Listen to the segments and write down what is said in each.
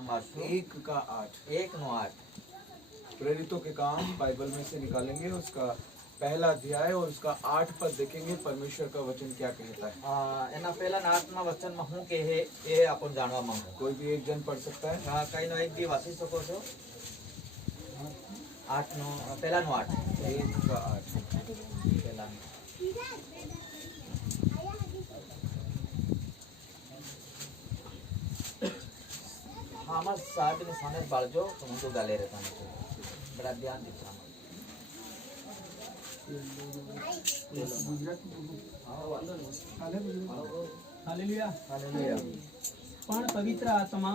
1 का 8। 1:8 प्रेरितों के काम बाइबल में से निकालेंगे, उसका पहला अध्याय और उसका 8 पद देखेंगे परमेश्वर का वचन क्या कहता है। એના પહેલા 8 વચનમાં શું કહે એ આપણે જાણવા માંગો। कोई भी एक जन पढ़ सकता है। કઈનો એક બી વાંચી શકો છો? 8 નો પહેલાનો 8 1 का 8 પહેલાનો। हाँ हमारे साहब ने सामने बालजो तो हम तो गाले रहता है बड़ा ध्यान दीजिए। Hallelujah hallelujah. પણ પવિત્ર આત્મા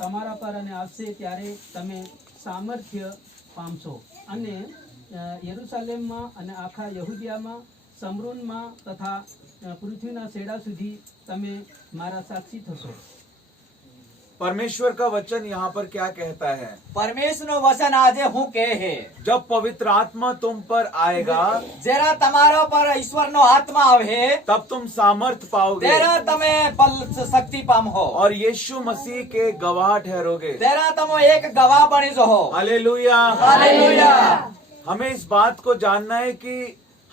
તમારા પર અને આવશે ત્યારે તમે સામર્થ્ય પામશો અને યરૂશાલેમમાં અને આખા યહૂદિયામાં સમરૂનમાં તથા પૃથ્વીના છેડા સુધી તમે મારા સાક્ષી થશો। परमेश्वर का वचन यहाँ पर क्या कहता है? परमेश्वर नो वचन आजे हूँ के है जब पवित्र आत्मा तुम पर आएगा जरा तमारो पर ईश्वर नो आत्मा आवे तब तुम सामर्थ पाओगे तेरा तमे बल शक्ति पाम हो और यीशु मसीह के गवाह ठहरोगे। तेरा तमो एक गवाह बनी जो हो। हालेलुया। हालेलुया। हमें इस बात को जानना है कि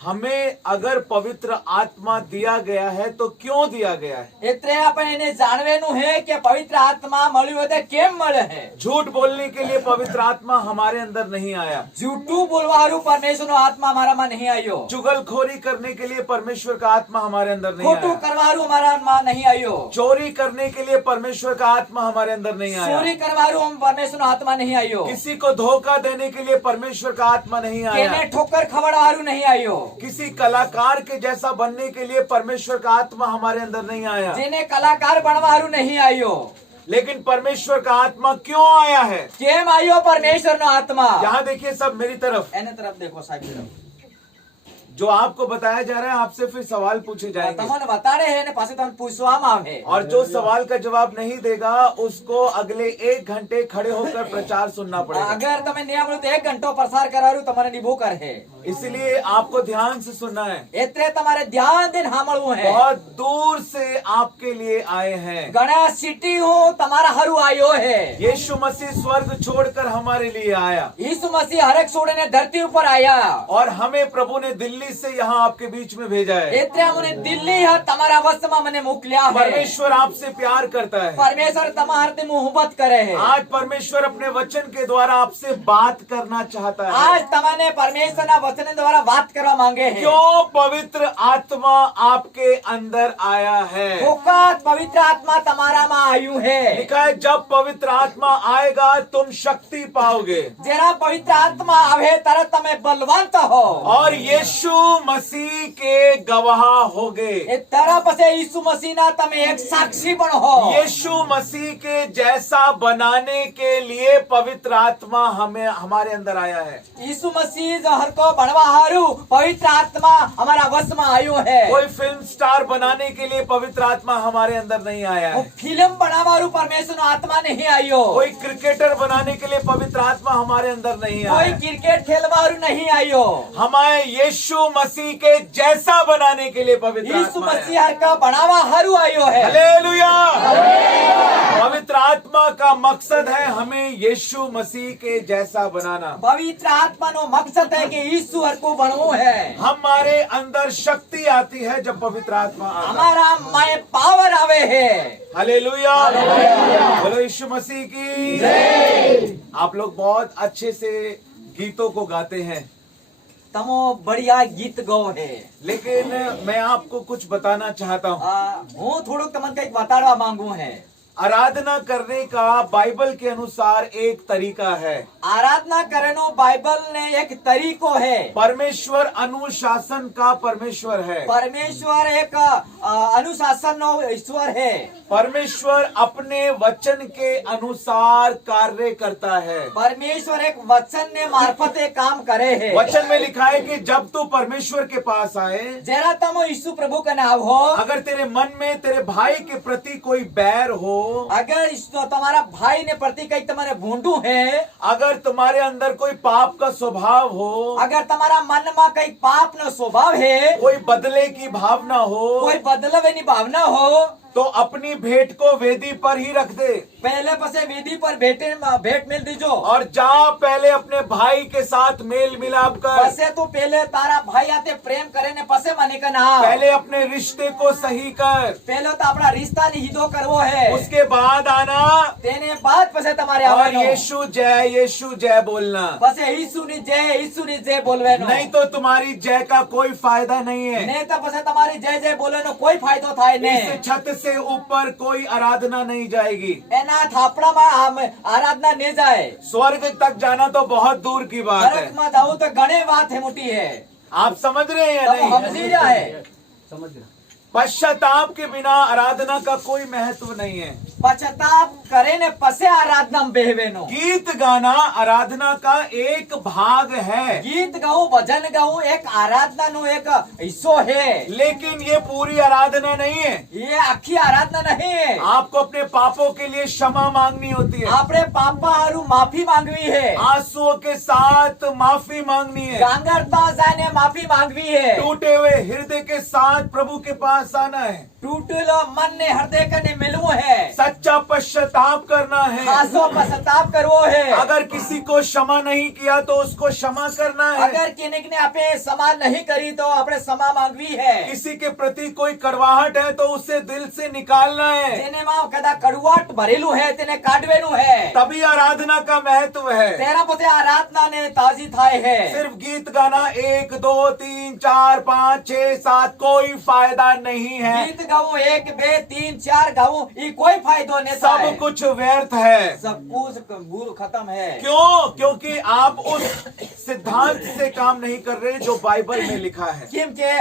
हमें अगर पवित्र आत्मा दिया गया है तो क्यों दिया गया है। इतने अपने ने जानवेनु है कि पवित्र आत्मा मळ्यो ते केम मळे है। झूठ बोलने के लिए पवित्र आत्मा हमारे अंदर नहीं आया। झूठू बोलवारू परमेश्वर नो आत्मा हमारा में नहीं आयो। चुगलखोरी करने के लिए परमेश्वर का आत्मा हमारे अंदर नहीं खोटू आया। करवारू हमारा में नहीं आयो। चोरी करने के लिए परमेश्वर का आत्मा हमारे अंदर नहीं आया। चोरी करवारू हम परमेश्वर नो आत्मा नहीं आयो। किसी को धोखा देने के लिए परमेश्वर का आत्मा नहीं आया। केने ठोकर खवड़वारू नहीं आयो। किसी कलाकार के जैसा बनने के लिए परमेश्वर का आत्मा हमारे अंदर नहीं आया। जेने कलाकार बनवारू नहीं आयो। लेकिन परमेश्वर का आत्मा क्यों आया है? केम आयो परमेश्वर नो आत्मा? यहाँ देखिए सब मेरी तरफ, एने तरफ देखो साहब तरफ जो आपको बताया जा रहा है आपसे फिर सवाल पूछे जाएंगे तमने बता रहे हैं ने पासे तम पूछवाम आवे और जो सवाल का जवाब नहीं देगा उसको अगले 1 घंटे खड़े होकर प्रचार सुनना पड़ेगा। अगर तमे नियम तो 1 घंटो प्रसार करारू तमने निभो कर है। इसलिए आपको ध्यान से सुनना है। इतने तुम्हारे ध्यान दिन हामळू है। बहुत दूर से आपके लिए आए हैं। गणा सिटी हूँ तुम्हारा हरू आयो है। यीशु मसीह स्वर्ग छोड़कर हमारे लिए आया यीशु मसीह हरेक छोड़े ने धरती ऊपर आया और हमें प्रभु ने दिल्ली से यहाँ आपके बीच में भेजा है। इतने हमने दिल्ली है तुम्हारा वस्मा मने मोकलिया है। परमेश्वर आपसे प्यार करता है। परमेश्वर तुम्हारे ते मोहब्बत करे है। आज परमेश्वर अपने वचन के द्वारा आपसे बात करना चाहता है। आज तमने परमेश्वर ना वचन द्वारा बात करवा मांगे है। क्यों पवित्र आत्मा आपके अंदर आया है? फोकत पवित्र आत्मा तुम्हारा में आयु है। लिखा है जब पवित्र आत्मा आएगा तुम शक्ति पाओगे जरा पवित्र आत्मा आवे तरह तमे बलवंत हो और यीशु मसीह के गवाह होगे। एक तरह पसे यीशु मसीह ना तमे एक साक्षी बनो। यीशु मसीह के जैसा बनाने के लिए पवित्र आत्मा हमें हमारे अंदर आया है। यीशु मसीह जो हर को बनवा हारू पवित्र आत्मा हमारा वश में आयो है। कोई फिल्म स्टार बनाने के लिए पवित्र आत्मा हमारे अंदर नहीं आया वो है। फिल्म बनावारू परमेश्वर आत्मा नहीं आयो। कोई क्रिकेटर बनाने के लिए पवित्र आत्मा हमारे अंदर नहीं आया कोई है। क्रिकेट खेलवारू नहीं आयो। हमें यीशु मसीह के जैसा बनाने के लिए पवित्र यीशु आत्मा है। मसीह हर का बनावा हारू आयो है। हालेलुया। पवित्र आत्मा का मकसद है हमें यीशु मसीह के जैसा बनाना। पवित्र आत्मा नो मकसद है कि यीशु हर को बनवो है। हमारे अंदर शक्ति आती है जब पवित्र आत्मा आता है। हमारा माय पावर आवे है। हालेलुया। बोलो यीशु मसीह की जय। आप लोग बहुत अच्छे से गीतों को गाते हैं तमो बढ़िया गीत गो है। लेकिन मैं आपको कुछ बताना चाहता हूँ। हूँ थोड़ो तमन का एक बताड़वा मांगू है। आराधना करने का बाइबल के अनुसार एक तरीका है। आराधना करनो बाइबल ने एक तरीको है। परमेश्वर अनुशासन का परमेश्वर है। परमेश्वर एक अनुशासन नो ईश्वर है। परमेश्वर अपने वचन के अनुसार कार्य करता है। परमेश्वर एक वचन ने मार्फत एक काम करे है। वचन में लिखा है कि जब तू परमेश्वर के पास आए, जरा तमो यीशु प्रभु का नाम हो, अगर तेरे मन में तेरे भाई के प्रति कोई बैर हो, अगर तुम्हारा भाई ने प्रति कई तुम्हारे भूंडू है, अगर तुम्हारे अंदर कोई पाप का स्वभाव हो, अगर तुम्हारा मन में कई पाप न स्वभाव है, कोई बदले की भावना हो, कोई बदलवे की भावना हो, तो अपनी भेंट को वेदी पर ही रख दे पहले पसे वेदी पर भेंट मिल दीजो और जा पहले अपने भाई के साथ मेल मिलाप कर, पसे तो पहले तारा भाई आते प्रेम करे ने पसे माने का ना पहले अपने रिश्ते को सही कर, पहले तो अपना रिश्ता ने हिदो करवो है उसके बाद आना तेने बाद पसे तुम्हारे और आवनो यीशु जय बोलना। पसे यीशु नी जय बोलवे नो नहीं तो तुम्हारी जय का कोई फायदा नहीं है। नहीं तो पसे तुम्हारी जय बोले नो कोई फायदो थाय ने इस छत से ऊपर कोई आराधना नहीं जाएगी, एना थापड़ा में हम आराधना नहीं जाए स्वर्ग तक जाना तो बहुत दूर की बात है। नरक में जाओ तो गणे बात है मोटी है आप समझ रहे हैं या तब हम नहीं? जी जाए पश्चाताप के बिना आराधना का कोई महत्व नहीं है। पश्चाताप करे ने पसे आराधना में बेहवे नो गीत गाना आराधना का एक भाग है, गीत गाऊं भजन गाऊं एक आराधना नो एक हिस्सो है, लेकिन ये पूरी आराधना नहीं है। ये आखी आराधना नहीं है। आपको अपने पापों के लिए क्षमा मांगनी होती है, आपने पापा हारू माफी मांगवी है, आंसुओं के साथ माफी मांगनी है, गांगरता जाने माफी मांगवी है, टूटे हुए हृदय के साथ प्रभु के पास आना है, टूटलो मन ने हृदय कने मिलवो है, सच्चा पश्चाताप करना है। खासो पश्चाताप करवो है। अगर किसी को क्षमा नहीं किया तो उसको क्षमा करना है। अगर किनिक ने आपे क्षमा नहीं करी तो आपने क्षमा मांगवी है। किसी के प्रति कोई कड़वाहट है तो उसे दिल से निकालना है, जेने मां कदा कड़वाट भरेलू है तेने काटवेनु है, तभी आराधना का महत्व है। तेरा पते आराधना ने ताजी थाय है। सिर्फ गीत गाना 1 2 3 4 5 6 7 कोई फायदा नहीं है। गीत गाऊं 1 2 3 4 गाऊं ये कोई फायदो नहीं सब है। कुछ व्यर्थ है। सब कुछ गुरु खत्म है। क्यों? क्योंकि आप उस सिद्धांत से काम नहीं कर रहे जो बाइबल में लिखा है। किम के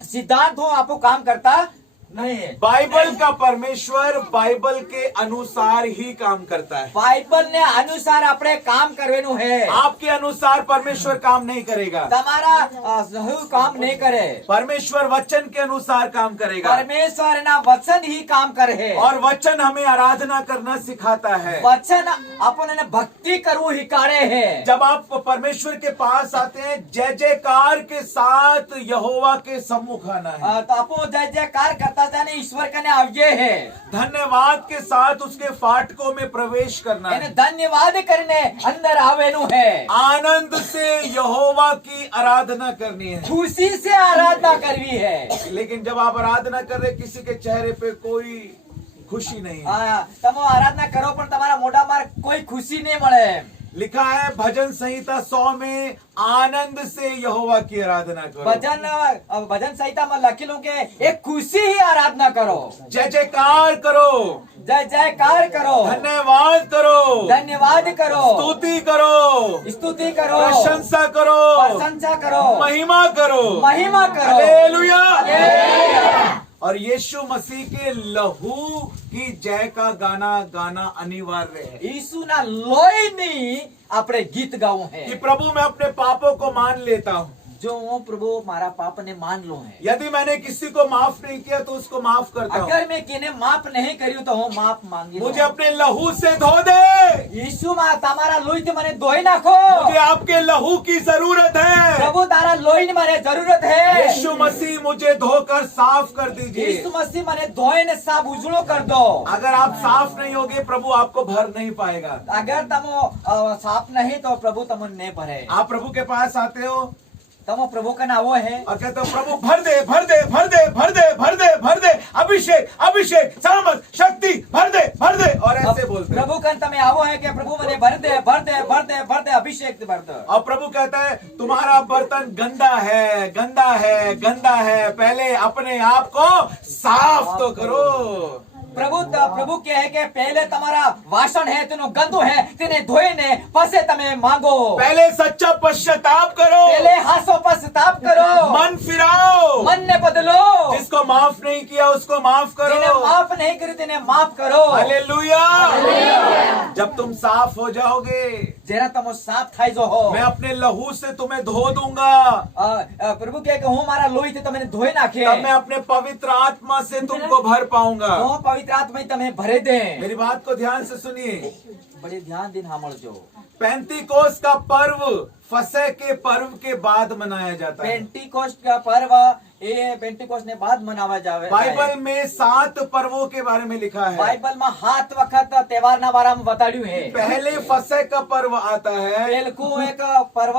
सिद्धांत हो आपको काम करता नहीं है। बाइबल का परमेश्वर बाइबल के अनुसार ही काम करता है। बाइबल ने अनुसार अपने काम करवेनु है। आपके अनुसार परमेश्वर काम नहीं करेगा। तुम्हारा सही काम नहीं करे। परमेश्वर वचन के अनुसार काम करेगा परमेश्वर ना वचन ही काम करे। और वचन हमें आराधना करना सिखाता है। वचन अपन ने भक्ति करू हिकारे है। जब आप परमेश्वर के पास आते हैं जय जयकार के साथ यहोवा के सम्मुख आना है। तो अपो जय जयकार करता जाने ईश्वर कने आवजे है। धन्यवाद के साथ उसके फाटकों में प्रवेश करना है। धन्यवाद करने अंदर आवेनु है। आनंद से यहोवा की आराधना करनी है। खुशी से आराधना करवी है। लेकिन जब आप आराधना कर रहे किसी के चेहरे पे कोई खुशी नहीं है। तमो आराधना करो पर तुम्हारा मोटा मार कोई खुशी नहीं मिले। लिखा है भजन संहिता 100 में आनंद से यहोवा की आराधना करो। भजन संहिता में लखिलों के एक खुशी ही आराधना करो। जय जयकार करो, जय जयकार करो, धन्यवाद करो, धन्यवाद करो, स्तुति करो, स्तुति करो, प्रशंसा करो, प्रशंसा करो, महिमा करो, महिमा करो। हालेलुया। हालेलुया। और यीशु मसीह के लहू की जय का गाना अनिवार्य है। यीशु ना लोई नहीं अपने गीत गाओ है कि प्रभु मैं अपने पापों को मान लेता हूँ। जो वो प्रभु मारा पाप ने मान लो है। यदि मैंने किसी को माफ नहीं किया तो उसको माफ करता हूँ। अगर मैं किने माफ नहीं करियो तो हो माफ मांगी मुझे अपने लहू से धो दे। यीशु मा तारा लोई ते मने धोई नाखो। मुझे आपके लहू की जरूरत है। प्रभु तारा लोई ने मारे जरूरत है। यीशु मसीह मुझे धोकर साफ कर दीजिए। यीशु मसीह मने धोए ने साफ उजड़ो कर दो। अगर आप साफ नहीं होगे प्रभु आपको भर नहीं पाएगा। अगर तमो साफ नहीं तो प्रभु तमो नहीं भरे। आप प्रभु के पास आते हो तमो प्रभु का नाम वो है और कहते हो प्रभु भर दे भर दे भर दे भर दे भर दे भर दे अभिषेक अभिषेक सामर्थ शक्ति भर दे और ऐसे बोलते प्रभु का तमें आवो है कि प्रभु मने भर दे भर दे भर दे भर दे अभिषेक भर दे। और प्रभु कहता है तुम्हारा बर्तन गंदा है गंदा है गंदा है, पहले अपने आप को साफ तो करो। प्रभु क्या है कि पहले तुम्हारा वासन है तेनो गंदो है तेने धोए ने पसे तमे मांगो। पहले सच्चा पश्चाताप करो, पहले हासो पश्चाताप करो, मन फिराओ, मन ने बदलो। जिसको माफ नहीं किया उसको माफ करो, जिन्हें माफ नहीं करी तेने माफ करो। हालेलुया। जब तुम साफ हो जाओगे जरा तुम साफ थाई जो हो मैं अपने लहू से तुम्हें धो दूंगा। प्रभु क्या कि हूँ मारा लोही थे तमें धोए नाखे। तब मैं अपने पवित्र आत्मा से तुमको भर पाऊंगा। वो पवित्र आत्मा ही तमें भरे दे। मेरी बात को ध्यान से सुनिए। बड़े ध्यान दिन हामल जो पेंतीकोस्त का पर्व फसह के पर्व के बाद मनाया जाता है। पेंटीकोस्ट का पर्व એ પેન્ટિકોસ્ટ ને બાદ મનાવા જાવે बाइबल में 7 पर्वों के बारे में लिखा है। बाइबल में 7 वखत તહેવારના બારામાં બતાડ્યું है। पहले फसह का पर्व आता है પેલકું એક પર્વ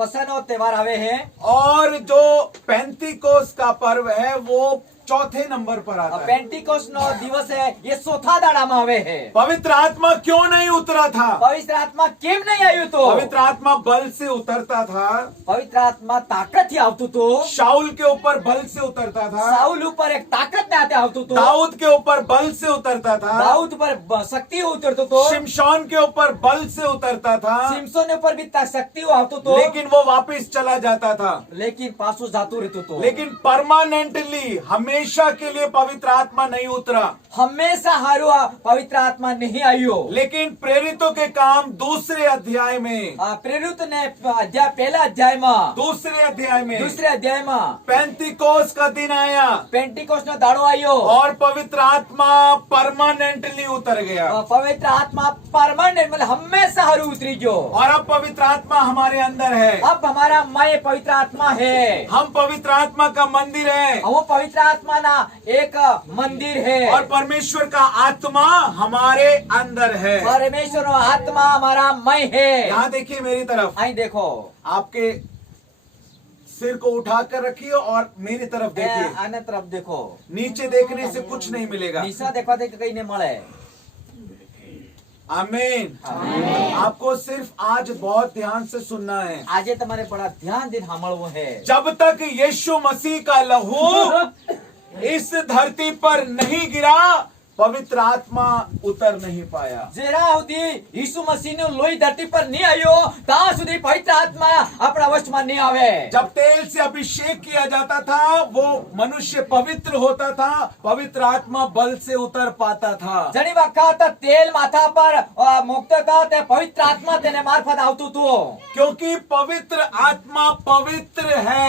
પસેનો તહેવાર આવે है और जो पेंतिकोस का पर्व है वो चौथे नंबर पर आता है। પેન્ટિકોસ્ટ નો દિવસ है ये ચોથા દાડામાં આવે है। पवित्र आत्मा क्यों नहीं उतरा था? પવિત્ર આત્મા કેમ નહીં આવ્યું તો? पवित्र आत्मा बल से उतरता था, પવિત્ર આત્મા તાકાતથી આવતું તો, शाऊल के ऊपर बल से उतरता था, સાઉલ ઉપર એક તાકાત સાથે આવતું તો, दाऊद के ऊपर बल से उतरता था, દાઉદ ઉપર શક્તિ ઉતરતો તો, शिमशोन के ऊपर बल से उतरता था, સિમસોન ઉપર બી શક્તિ આવતું તો, लेकिन वो वापस चला जाता था। લેકિન પાછું જાતું રહેતું તો। लेकिन परमानेंटली हमेशा के लिए पवित्र आत्मा नहीं उतरा। હંમેશા હારું આ પવિત્ર આત્મા નહીં આવ્યો। लेकिन प्रेरितों के काम दूसरे अध्याय में, પ્રેરિત ને અધ્યાય પહેલા અધ્યાયમાં, दूसरे अध्याय में દૂસરે અધ્યાયમાં पेंतिकोस का दिन आया પેન્ટિકોસ્ટ નો દાડો આવ્યો और पवित्र आत्मा परमानेंटली उतर गया। પવિત્ર આત્મા પરમાનન્ટ मतलब હંમેશા હારું ઉતરી ગયો। और अब पवित्र आत्मा हमारे अंदर है। अब हमारा मय पवित्र आत्मा है। हम पवित्र आत्मा का मंदिर है वो पवित्र आत्मा ना एक मंदिर है और परमेश्वर का आत्मा हमारे अंदर है। परमेश्वर का आत्मा हमारा मय है। यहाँ देखिए मेरी तरफ, आई देखो आपके सिर को उठाकर रखिए और मेरी तरफ देखिए। आने तरफ देखो। नीचे देखने से कुछ नहीं मिलेगा। निशा देखा देख कहीं नहीं मळे। आमीन। आपको सिर्फ आज बहुत ध्यान से सुनना है। आजे तुम्हारे बड़ा ध्यान दिन सामळवो है। जब तक यीशु मसीह का लहू इस धरती पर नहीं गिरा, पवित्र आत्मा उतर नहीं पाया। जेरा સુધી यीशु मसीह નો લોહી धरती पर नहीं आयो ता સુધી पवित्र आत्मा अपना वश में नहीं आवे। जब तेल से अभिषेक किया जाता था वो मनुष्य पवित्र होता था, पवित्र आत्मा बल से उतर पाता था। जणी वखत तेल माथा पर मुक्त था ते पवित्र आत्मा तेने मार्फत आवतुं तो। क्योंकि पवित्र आत्मा पवित्र है।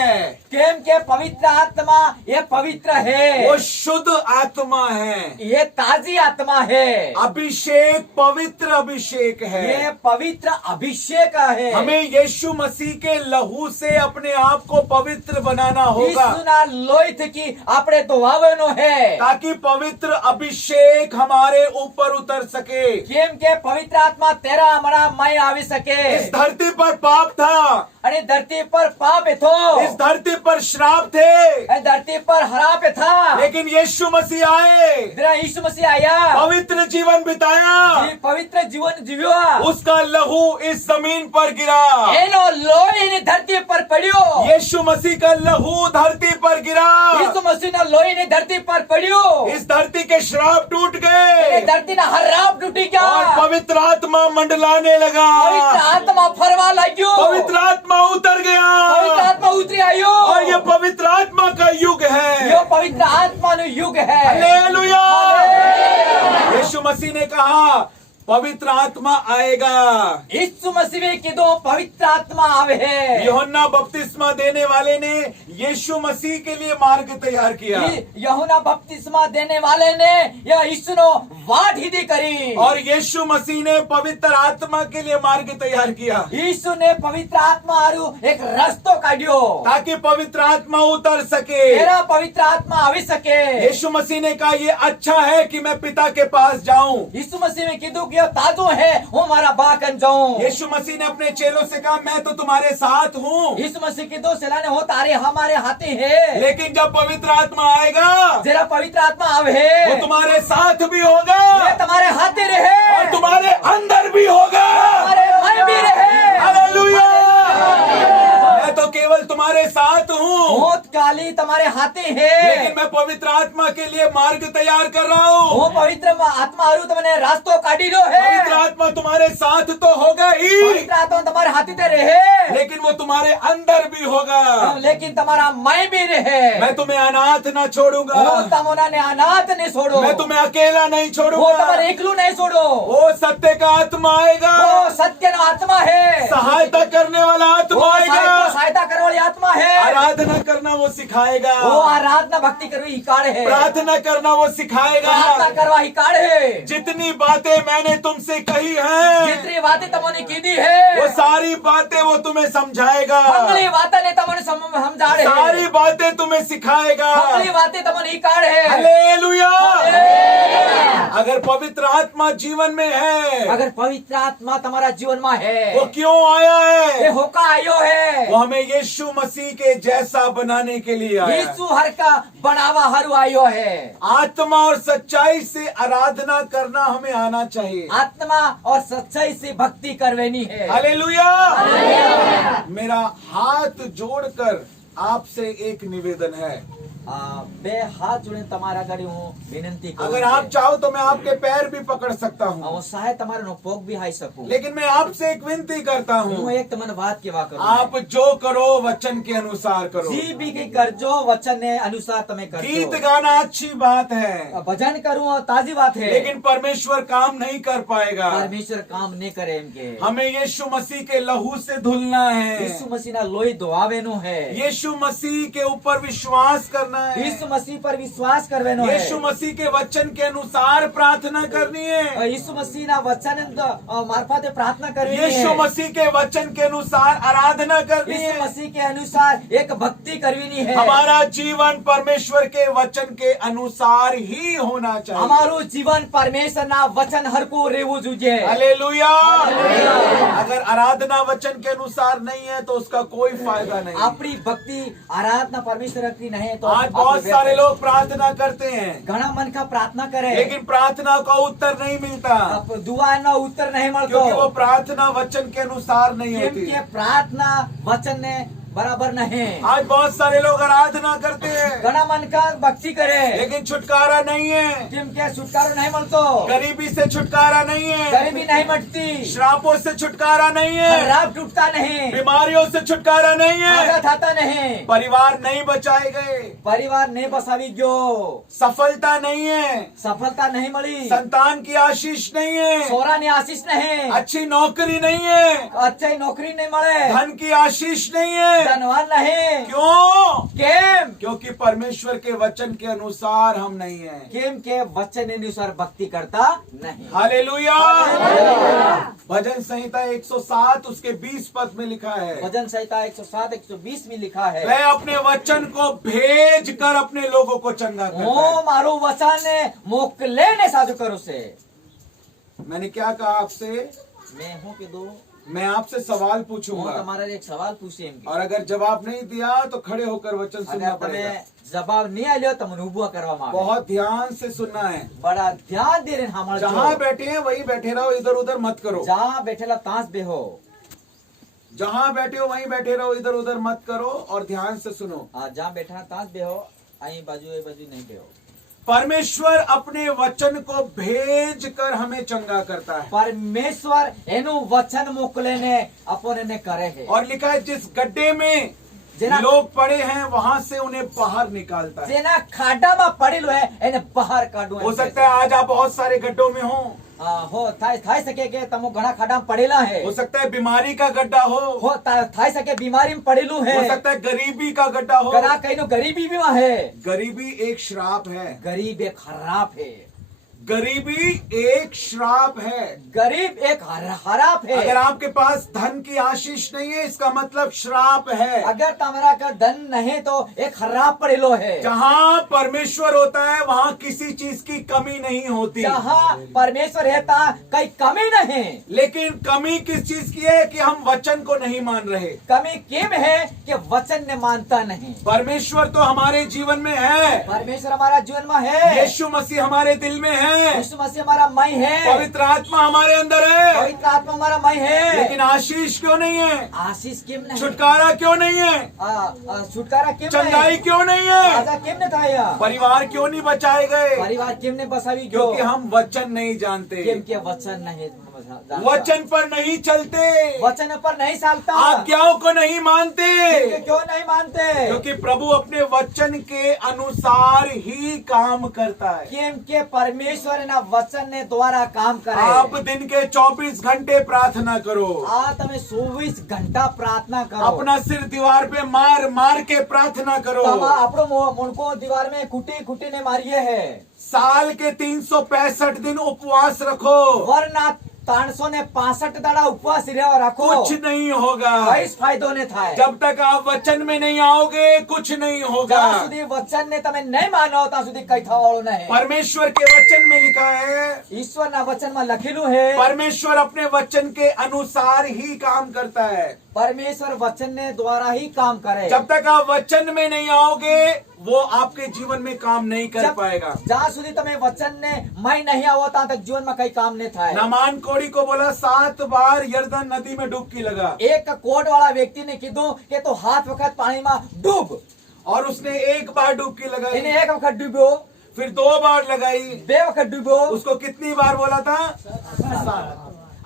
केम के पवित्र आत्मा ये पवित्र है। वो शुद्ध आत्मा है। ये ताजी आत्मा है। अभिषेक पवित्र अभिषेक है। ये पवित्र अभिषेक है। हमें यीशु मसीह के लहू से अपने आप को पवित्र बनाना होगा यीशुना लोही थकी આપણે ધોવાવાનો है ताकि पवित्र अभिषेक हमारे ऊपर उतर सके। केम के पवित्र आत्मा तेरा हमारा मय આવી શકે। इस धरती पर पाप था, અને धरती पर पाप હતો। इस धरती पर श्राप थे, એ धरती पर हराप था। लेकिन यीशु मसीह आए, जरा यीशु मसीह आया, पवित्र जीवन बिताया, ये पवित्र जीवन जीव्યો। उसका लहू इस जमीन पर गिरा। એનો લોહી ની ધરતી પર પડ્યો। यीशु मसीह का लहू धरती पर गिरा। यीशु मसीह ना लोही ની ધરતી પર પડ્યો। इस धरती के श्राप टूट એ गए ધરતી ના હરાપ તૂટી और ગયા। पवित्र आत्मा मंडलाने लगा। પવિત્ર આત્મા ફરવા લાગ્યો। पवित्र आत्मा उतर पवित्र गया आत्मा उतरी आयो। और ये पवित्र आत्मा का युग है। यो पवित्र आत्मा नो युग है। हालेलुया। यीशु मसीह ने कहा पवित्र आत्मा आएगा। यीशु मसीह ने कीधो पवित्र आत्मा आवे है। यूहन्ना बपतिस्मा देने वाले ने यीशु मसीह के लिए मार्ग तैयार किया यूहन्ना बपतिस्मा देने वाले ने यह यीशु नो वाट हिदी करी और यीशु मसीह ने पवित्र आत्मा के लिए मार्ग तैयार किया यीशु ने पवित्र आत्मा हारू एक रस्तो काढ्यो ताकि पवित्र आत्मा उतर सके। तेरा पवित्र आत्मा आवी सके। यीशु मसीह ने कहा ये अच्छा है कि मैं पिता के पास जाऊं। यीशु मसीह ने कीधु कि ताजो है हूँ मारा बाकन जाऊं। यीशु मसीह ने अपने चेलों से कहा मैं तो तुम्हारे साथ हूँ, यीशु मसीह कीधु सेलाने हो तारे हमारे हाथे है। लेकिन जब पवित्र आत्मा आएगा जरा पवित्र आत्मा आवे वो तुम्हारे साथ भी होगा ये तुम्हारे हाथे रहे और तुम्हारे अंदर भी होगा। तुम्हारे मन भी रहे। हालेलुया। मैं तो केवल तुम्हारे साथ हूँ, बहुत काली तुम्हारे हाथे है। लेकिन मैं पवित्र आत्मा के लिए मार्ग तैयार कर रहा हूँ। वो पवित्र आत्मा हारू तुमने रास्तो काढी लो है। पवित्र आत्मा तुम्हारे साथ तो होगा ही, पवित्र आत्मा तुम्हारे हाथे ते रहे लेकिन वो तुम्हारे अंदर भी होगा। लेकिन तुम्हारा मैं भी रहे। मैं तुम्हें अनाथ न छोड़ूंगा, वो तमोना ने अनाथ नहीं छोड़ो। मैं तुम्हें अकेला नहीं वो छोड़ूंगा। तुम्हारे एकलू नहीं छोड़ो। वो सत्य का आत्मा आएगा, वो सत्य नो आत्मा है। सहायता करने वाला वो आत्मा सहायता आएगा। सहायता करने वाली आत्मा है। आराधना करना वो सिखाएगा, वो आराधना भक्ति करवी हिकाड़ है, प्रार्थना करना वो सिखाएगा। प्रार्थना करवा हिकाड़ है। जितनी बातें मैंने तुमसे कही हैं, जितनी बातें तमने कीधी है, वो सारी बातें वो तुम्हें समझाएगा, मंगली बातें ने तमने समझाड़े है, सारी बातें तुम्हें सिखाएगा। मंगली बातें तमने हिकाड़ है। हालेलुया। अगर पवित्र आत्मा जीवन में है, अगर पवित्र आत्मा तुम्हारा जीवन में है, वो क्यों आया ये है? होका आयो है, वो हमें यीशु मसीह के जैसा बनाने के लिए आया है। यीशु हर का बढ़ावा हरु आयो है। आत्मा और सच्चाई से आराधना करना हमें आना चाहिए। आत्मा और सच्चाई से भक्ति करवेनी है। हालेलुया। मेरा हाथ जोड़कर आपसे एक निवेदन है, बे हाथ जोड़े तमारा गड़ी हूँ विनंती करूं अगर आप चाहो तो मैं आपके पैर भी पकड़ सकता हूँ, वो शायद तुम्हारे नो पोक भी हाई सकूं, लेकिन मैं आपसे एक विनती करता હું हूँ, એક તમને વાત કેવા કરું आप जो करो वचन के अनुसार करो। जी भी की करजो वचन ने अनुसार તમે गीत करजो। गाना अच्छी बात है, भजन करूं और ताजी बात है, लेकिन परमेश्वर काम नहीं कर पाएगा। परमेश्वर काम नहीं करे एम के। हमें यीशु मसीह के लहू से धुलना है, यीशु मसीह ना लोही धोआवेनो है, यीशु मसीह के ऊपर विश्वास करना है, यीशु मसीह पर विश्वास करवेनो है, यीशु मसीह के वचन के अनुसार प्रार्थना करनी है, यीशु मसीह ना वचन मार्फत प्रार्थना करनी है, यीशु मसीह के वचन के अनुसार आराधना करनी यीशु है। मसीह के अनुसार एक भक्ति करवीनी है। हमारा जीवन परमेश्वर के वचन के अनुसार ही होना चाहिए। हमारू जीवन परमेश्वर ना वचन हर को रेवू जुजे। हालेलुया। अगर आराधना वचन के अनुसार नहीं है तो उसका कोई फायदा नहीं। अपनी भक्ति आराधना परमेश्वर की नहीं है तो आज बहुत सारे लोग प्रार्थना करते हैं, घना मन का प्रार्थना करे, लेकिन प्रार्थना का उत्तर नहीं मिलता, अब दुआ न उत्तर नहीं क्योंकि वो મળતો, प्रार्थना वचन के अनुसार नहीं केम होती। के प्रार्थना वचन ने बराबर नहीं। आज बहुत सारे लोग आराधना करते हैं, घना मन का भक्ति करे, लेकिन छुटकारा नहीं है, केम के छुटकारो नहीं મળતો, गरीबी से छुटकारा नहीं है, गरीबी नहीं मटती, श्रापों से छुटकारा नहीं है, खराब टूटता नहीं, बीमारियों से छुटकारा नहीं आगा है, थाता नहीं, परिवार नहीं बचाए गए, परिवार नहीं बसावी गयो, सफलता नहीं है, सफलता नहीं मिली, संतान की आशीष नहीं है, सोरा ने आशीष नहीं, अच्छी नौकरी नहीं है, अच्छी नौकरी नहीं મળે, धन की आशीष नहीं है। धनवान नहीं, क्यों? केम क्योंकि परमेश्वर के वचन के अनुसार हम नहीं हैं। केम के वचन अनुसार भक्ति करता नहीं। हालेलुया। भजन संहिता 107 उसके 20 पद में लिखा है, भजन संहिता 107 120 में लिखा है, वह अपने वचन को भेज कर अपने लोगों को चंगा करता હું है। મારું વચન મોકલે ને સાજુ કરું છે। मैंने क्या कहा आपसे? मैं હું કીધું, मैं आपसे सवाल હું पूछूंगा, તમારે એક સવાલ પૂછે એમ और अगर जवाब नहीं दिया तो खड़े होकर वचन सुनना अगर તમે पड़ेगा। જવાબ નહીં આલ્યો તમને ઊભો કરવામાં આવે। बहुत ध्यान से सुनना है। बड़ा ध्यान दे साંભળજો। जहाँ बैठे हैं वहीं बैठे रहो, इधर उधर मत करो। જ્યાં બેઠેલા તાંસ બેહો, जहाँ बैठे हो वहीं बैठे रहो, इधर उधर मत करो और ध्यान से सुनो। જ્યાં બેઠા તાંસ બેહો, અહીં બાજુ એ બાજુ નહીં બેહો। परमेश्वर अपने वचन को भेज कर हमें चंगा करता है, પરમેશ્વર એનું વચન મોકલે ને આપણને કરે છે। और लिखा है जिस गड्ढे में जेना- लोग पड़े हैं वहां से उन्हें बाहर निकालता है। જેના ખાડામાં પડેલું है એને બહાર કાઢવું हो એમ सकता કહે है आज आप बहुत सारे गड्ढों में हो, છે। થાય શકે કે તમે ઘણા ખાડામાં પડેલા है, हो सकता है बीमारी का गड्ढा हो થાય શકે બીમારીમાં પડેલું है, सकता है गरीबी का गड्ढा हो। ઘણા કઈનું ગરીબી બી है, गरीबी एक श्राप है, गरीब एक खराब है, गरीबी एक श्राप है। गरीब एक खराब है। अगर आपके पास धन की आशीष नहीं है इसका मतलब श्राप है। अगर तुम्हारा का धन नहीं तो एक खराब पड़ेलो है। जहाँ परमेश्वर होता है वहाँ किसी चीज की कमी नहीं होती, जहाँ परमेश्वर रहता कहीं कमी नहीं। लेकिन कमी किस चीज की है कि हम वचन को नहीं मान रहे। कमी किम है कि वचन ने मानता नहीं। परमेश्वर तो हमारे जीवन में है, परमेश्वर हमारा जीवन में है, यीशु मसीह हमारे दिल में है, यीशु मसीह हमारा मई है, पवित्र आत्मा हमारे अंदर है, पवित्र आत्मा हमारा मई है, लेकिन आशीष क्यों नहीं है? आशीष किम नहीं, छुटकारा क्यों नहीं है? छुटकारा किम चंगाई नहीं, क्यों नहीं है? राजा किम ने था, परिवार क्यों नहीं बचाए गए? परिवार किम ने बसावी क्योंकि हम वचन नहीं जानते। केम के वचन नहीं जानता। वचन पर नहीं चलते, वचन पर नहीं चालता, आज्ञाओं को नहीं मानते, क्यों नहीं मानते? क्योंकि प्रभु अपने वचन के अनुसार ही काम करता है। केम के परमेश्वर ना वचन ने द्वारा काम करे। आप दिन के 24 घंटे प्रार्थना करो, તમે 24 घंटा प्रार्थना करो। अपना सिर दीवार पे मार मार के प्रार्थना करो। આપણો मुंडको दीवार में कुटी कुटी ने मारिए है। साल के 365 दिन उपवास रखो, वरना 365 દાડા ઉપવાસ રહ્યો રાખો, कुछ नहीं होगा। કઈ જ ફાયદો ન થાય। जब तक आप वचन में नहीं आओगे कुछ नहीं होगा। જ્યાં સુધી વચન ને તમે નહીં માનો ત્યાં સુધી કઈ થવાવાળું નહીં। परमेश्वर के वचन में लिखा है, ઈશ્વરના વચનમાં લખેલું है, परमेश्वर अपने वचन के अनुसार ही काम करता है। परमेश्वर वचन ने द्वारा ही काम करे। जब तक आप वचन में नहीं आओगे वो आपके जीवन में काम नहीं कर पाएगा। જ્યાં સુધી તમે વચન ને મય નહીં આવો ત્યાં તક જીવનમાં કઈ કામ નહીં થાય। नामान कोड़ी को बोला 7 बार यरदन नदी में डुबकी लगा, એક કોટ વાળા વ્યક્તિને કીધું કે તું 7 વખત પાણીમાં ડૂબ। और उसने 1 बार डुबकी लगाई, એને 1 વખત ડૂબ્યો, फिर 2 बार लगाई, 2 વખત ડૂબ્યો। उसको कितनी बार बोला था? 7।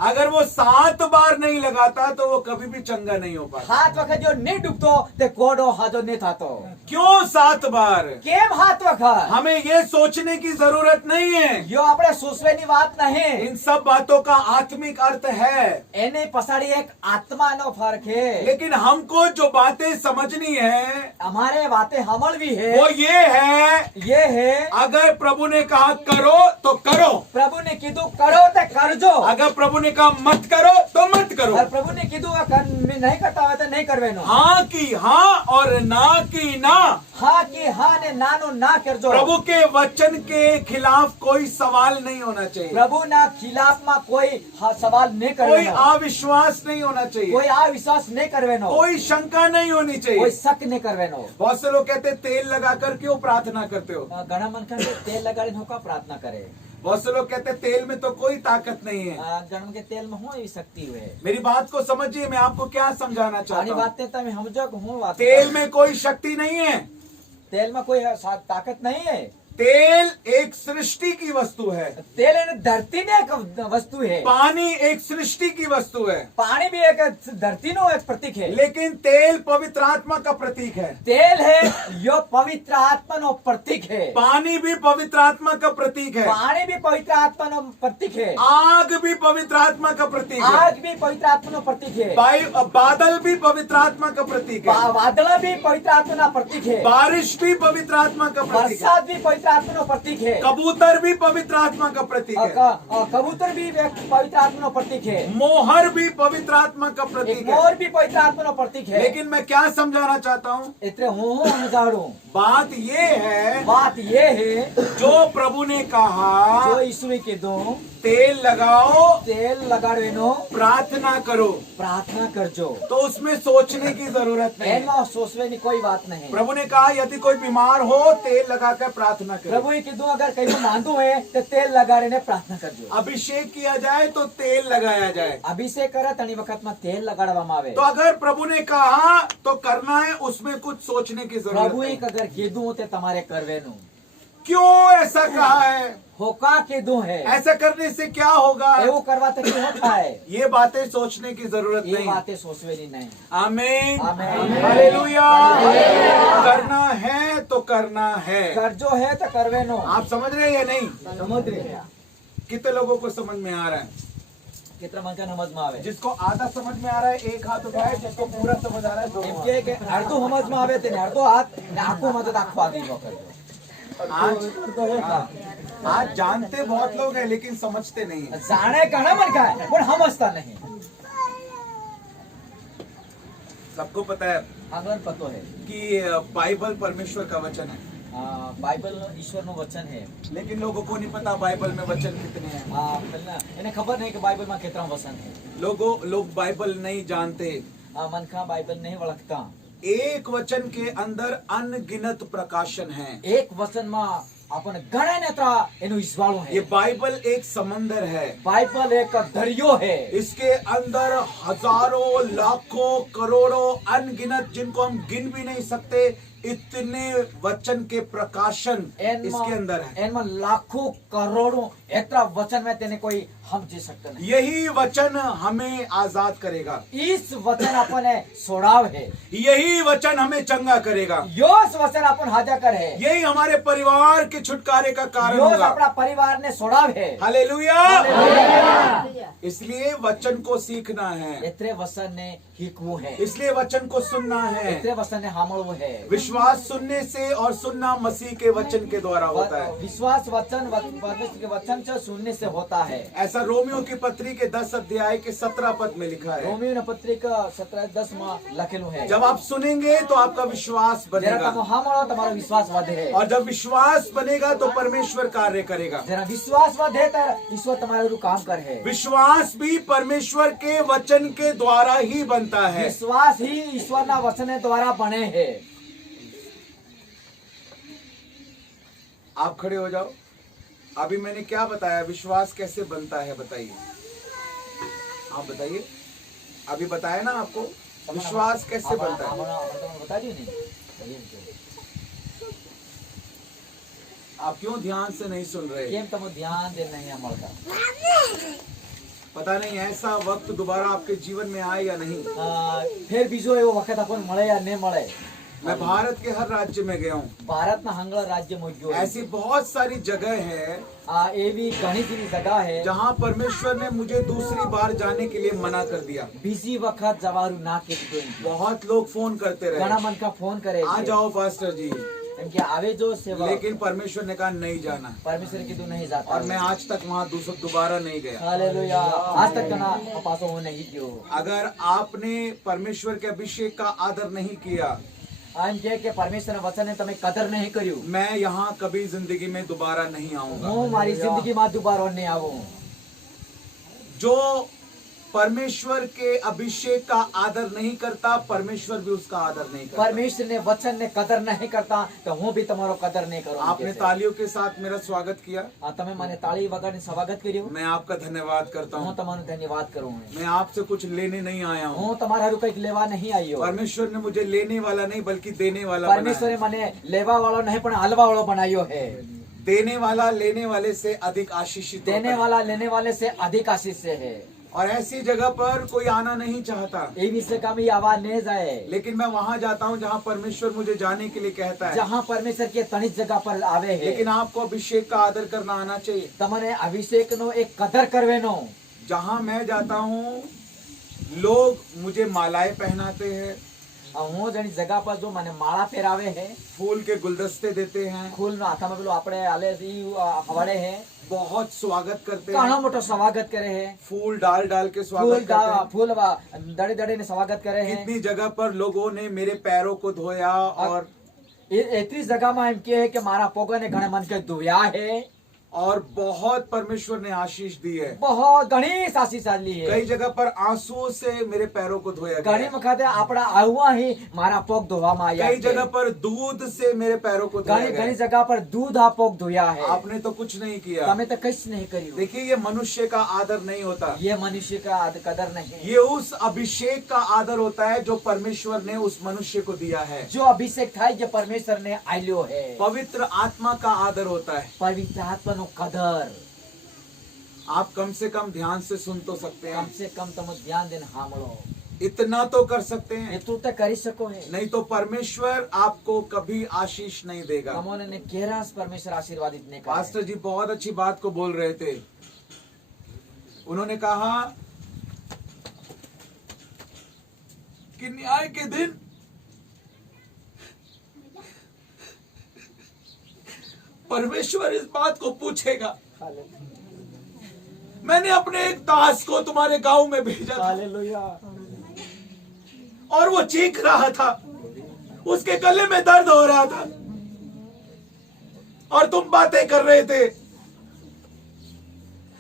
अगर वो 7 बार नहीं लगाता तो वो कभी भी चंगा नहीं हो पाता। 7 વખત જો નહીં ડૂબતો તે કોડો હાજો નહીં થતો। क्यों 7 बार? કેમ 7 વખત? हमें ये सोचने की जरूरत नहीं है। यो આપણે સોચવાની વાત નહીં। इन सब बातों का आत्मिक अर्थ है, એને પછાડી એક આત્માનો ફરક है। लेकिन हमको जो बातें समझनी है અમારે વાતે સાંભળવી है, वो ये है, ये है अगर प्रभु ने कहा करो तो करो, પ્રભુને કીધું કરો તે કરજો। अगर प्रभु ने कहा मत करो तो मत करो। और પ્રભુને કીધું નહીં કરતા હોય તો નહીં કરવેનો। हाँ की हाँ और ना की ना। હા કે હા ને નાનો ના કરજો। प्रभु के वचन के खिलाफ कोई सवाल नहीं होना चाहिए, પ્રભુના ખિલાફમાં કોઈ સવાલ નહીં कोई કરવેનો, अविश्वास नहीं होना चाहिए, કોઈ આ વિશ્વાસ નહીં કરવેનો, कोई शंका नहीं होनी કોઈ चाहिए। શક નહીં કરવેનો। बहुत से लोग कहते हैं तेल लगाकर क्यों प्रार्थना करते हो? ઘણા મનખા તેલ લગાડીને હોકા પ્રાર્થના કરે। बहुत से लोग कहते हैं तेल में तो कोई ताकत नहीं है। જન્મ કે તેલમાં હું એવી શક્તિ હોય। मेरी बात को समझिए, मैं आपको क्या समझाना આની चाहता हूँ। વાતે તમે સમજો કે હું વાત तेल में कोई शक्ति नहीं है, તેલમાં કોઈ તાકાત નહીં है। तेल एक सृष्टि की वस्तु है, તેલ એને ધરતીની એક વસ્તુ है। पानी एक सृष्टि की वस्तु है, પાણી भी એક ધરતીનો એક પ્રતીક है। लेकिन तेल पवित्र आत्मा का प्रतीक है। તેલ है यो पवित्र आत्माનો प्रतीक है। पानी भी पवित्र आत्मा का प्रतीक है, પાણી भी पवित्र आत्माનો प्रतीक है। आग भी पवित्र आत्मा का प्रतीक है, आग भी पवित्र आत्माનો प्रतीक है। बादल भी पवित्र आत्मा का प्रतीक है, વાદળા भी पवित्र आत्माના प्रतीक है। बारिश भी पवित्र आत्मा का प्रतीक है, વરસાદ भी पवित्र आत्माનો प्रतीक है। कबूतर भी पवित्र आत्मा का प्रतीक है, कबूतर भी पवित्र आत्माનો प्रतीक है। मोहर भी पवित्र आत्मा का एक प्रतीक है। मोर भी पवित्र आत्माનો प्रतीक है। लेकिन मैं क्या समझाना चाहता हूँ, એટલે હું સમજાડું बात ये है, बात ये है जो प्रभु ने कहा जो ईश्वरी કીધું तेल लगाओ, તેલ લગાડવાનો प्रार्थना करो, प्रार्थना करजो। तो उसमें सोचने की जरूरत नहीं है। એમાં સોચવાની કોઈ વાત નહીં। प्रभु ने कहा यदि कोई बीमार हो तेल लगाकर प्रार्थना करो, પ્રભુએ કીધું અગર કઈ માંદું હોય તો તેલ લગાડીને પ્રાર્થના કરજો। अभिषेक किया जाए तो तेल लगाया जाए। અભિષેક કરે તેની વખતમાં તેલ લગાડવામાં આવે। तो अगर प्रभु ने कहा तो करना है, उसमें कुछ सोचने की जरूरत પ્રભુએ नहीं। અગર કીધું તે તમારે કરવાનું। क्यों ऐसा कहा है, હોકા કીધું है, ऐसा करने से क्या होगा, એવું કરવાથી કેવું થાય ये बातें सोचने की जरूरत એ नहीं। વાતે સોચવાની નહીં। आमीन, आमीन। हालेलुया। करना है तो करना है। કરજો है तो કરવાનો। आप समझ रहे हैं या नहीं? સમજ રહ્યા? कितने लोगों को समझ में आ रहा है? કેટલા મંકા સમજમાં આવે? जिसको आधा समझ में आ रहा है एक हाथ उठाए, जिसको पूरा समझ आ रहा है दो એમ हाथ। કે અડધું સમજમાં આવે તેને અડધો હાથ ને આખું મદદ આખું આધી કરજો। आज जानते बहुत लोग हैं लेकिन समझते नहीं है। જાણે ઘણા મનકા પણ સમજતા નહીં। सबको पता है આગળ પતો है कि बाइबल परमेश्वर का वचन है, બાઇબલ ઈશ્વરનું વચન है। लेकिन लोगों को नहीं पता बाइबल में वचन कितने हैं। એને ખબર નહીં કે બાઇબલમાં કેટલા વચન છે। लोग बाइबल नहीं जानते। મનખા બાઇબલ નહીં વળખતા। एक वचन के अंदर अनगिनत प्रकाशन है। એક વચનમાં આપણને ઘણા નેત્રા એનું ઈશ્વાળું ये है। बाइबल एक समंदर है, બાઇબલ એક દરિયો है। इसके अंदर हजारों लाखों करोड़ों अनगिनत, जिनको हम गिन भी नहीं सकते, इतने वचन के प्रकाशन इसके अंदर है। એમાં લાખો કરોડો એટલા વચન में તેને કોઈ हम जी सकते नहीं। यही वचन हमें आजाद करेगा, इस वचन अपन सोड़ाव है, यही वचन हमें चंगा करेगा, योस वचन अपन हाजा कर है, यही हमारे परिवार के छुटकारे का कारण योस होगा। अपना परिवार ने सोड़ाव है। हालेलुया। इसलिए वचन को सीखना है, इतने वचन ने हिकू है, इसलिए वचन को सुनना है। इतने वचन ने हामड़ू है। विश्वास सुनने से और सुनना मसीह के वचन के द्वारा होता है। विश्वास वचन परमेश्वर के वचन से सुनने से होता है। ऐसा रोमियो की पत्री के 10 अध्याय के 17 पद में लिखा है। रोमियो ने पत्रिका 17:10 में लखेलू है। जब आप सुनेंगे तो आपका विश्वास जरा बनेगा, तमो हामड़ो तुम्हारा विश्वास बढ़े, और जब विश्वास बनेगा तो परमेश्वर कार्य करेगा। जरा विश्वास बढ़े तो ईश्वर तुम्हारे रू काम कर है। विश्वास भी परमेश्वर के वचन के द्वारा ही बनता है। विश्वास ही ईश्वर ना वचन द्वारा बने है। आप खड़े हो जाओ। अभी मैंने क्या बताया, विश्वास कैसे बनता है बताइए, आप बताइए। अभी बताया ना आपको विश्वास कैसे बनता है। बता दी नहीं, आप क्यों ध्यान से नहीं सुन रहे? केम तमो ध्यान दे नहीं हमारा। पता नहीं ऐसा वक्त दोबारा आपके जीवन में आए या नहीं। फिर बीजो एवो वक्त अपन मळे या नहीं मळे। मैं भारत के हर राज्य में गया हूँ। भारत ना हंगला राज्य में जो ऐसी बहुत सारी जगह है, एवी घनी सी जगह है जहाँ परमेश्वर ने मुझे दूसरी बार जाने के लिए मना कर दिया। बीजी वक्त जवारू ना के बहुत लोग फोन करते घना रहे, मन का फोन करे आ जाओ पास्टर जी, इनके आवे जो सेवा, लेकिन परमेश्वर ने कहा नहीं जाना। परमेश्वर की तू नहीं जाता। और मैं आज तक वहाँ दोबारा नहीं गया। हालेलुया। आज तक ना पासो हो नहीं जो। अगर आपने परमेश्वर के अभिषेक का आदर नहीं किया, आम के परमेश्वर ने वचन ने तमे कदर नहीं करियो, मैं यहाँ कभी जिंदगी में दोबारा नहीं आऊंगा। હું મારી જિંદગીમાં દુબારો નહીં આવું। जो परमेश्वर के अभिषेक का आदर नहीं करता, परमेश्वर भी उसका आदर नहीं करता। परमेश्वर ने वचन ने कदर नहीं करता तो હું भी તમારો कदर नहीं करूँ। आपने तालियों के साथ मेरा स्वागत किया, તમે મને તાળી વગાડીને સ્વાગત કર્યું, मैं आपका धन्यवाद करता હું हूँ। તમારો धन्यवाद करूँ। मैं आपसे कुछ लेने नहीं आया हूँ। હું તમારા હારું કંઈક લેવા નહીં આવ્યો। परमेश्वर ने मुझे लेने वाला नहीं बल्कि देने वाला बनाया પરમેશ્વરે है। મને લેવા વાળો નહીં પણ હાલવા વાળો બનાવ્યો है। देने वाला लेने वाले से अधिक आशीषित होता देने है। वाला लेने वाले से अधिक आशीष से है। और ऐसी जगह पर कोई आना नहीं चाहता, ये विषय का भी आवाज नहीं जाए, लेकिन मैं वहाँ जाता हूँ जहाँ परमेश्वर मुझे जाने के लिए कहता है। जहाँ परमेश्वर के तनिक जगह पर आवे है। लेकिन आपको अभिषेक का आदर करना आना चाहिए। तमने अभिषेक नो एक कदर करवे नो। जहाँ मैं जाता हूँ लोग मुझे मालाएं पहनाते हैं, હું જણી જગા પર જો મને માળા પહેરાવે है, फूल के गुलदस्ते देते हैं, ફૂલ નો હાથમાં પેલું આપણે આલે હવાડે है, बहुत स्वागत करते ઘણો हैं, મોટો સ્વાગત કરે है, फूल डाल डाल के ફૂલ स्वागत करते हैं। ફૂલ દડે દડે ને સ્વાગત કરે है। कितनी जगह पर लोगों ने मेरे पैरों को धोया और એટલી જગામાં એમ કે કે મારા પોગને ઘણે મન કે ધોયા है और बहुत परमेश्वर ने आशीष दी है। बहुत ઘણી સાસી ચાલી है। कई जगह पर आंसुओं से मेरे पैरों को धोया ઘણી गया। વખતે આપણા આવા ही મારા પોગ ધોવામાં આવ્યા कई છે। जगह पर दूध से मेरे पैरों को धोया ઘણી गया। ઘણી જગા પર दूध આ પોગ ધોયા है। आपने तो कुछ नहीं किया। તમે તો કઈ જ નહીં કર્યું। देखिए ये मनुष्य का आदर नहीं होता, ये मनुष्य का कदर नहीं, ये उस अभिषेक का आदर होता है जो परमेश्वर ने उस मनुष्य को दिया है। जो अभिषेक था जो परमेश्वर ने आल्यो है। पवित्र आत्मा का आदर होता है। पवित्र आत्मा नो कदर। आप कम से कम ध्यान से सुन तो सकते कम हैं, से कम तुम ध्यान देना हामड़ो, इतना तो कर सकते ये हैं, तू तो करी सको है। नहीं तो परमेश्वर आपको कभी आशीष नहीं देगा। तमोने ने केरास परमेश्वर आशीर्वादित नहीं करा। पास्टर जी बहुत अच्छी बात को बोल रहे थे। उन्होंने कहा कि न्याय के दिन परमेश्वर इस बात को पूछेगा। मैंने अपने एक दास को तुम्हारे गांव में भेजा था हालेलुया। और वो चीख रहा था, उसके गले में दर्द हो रहा था और तुम बातें कर रहे थे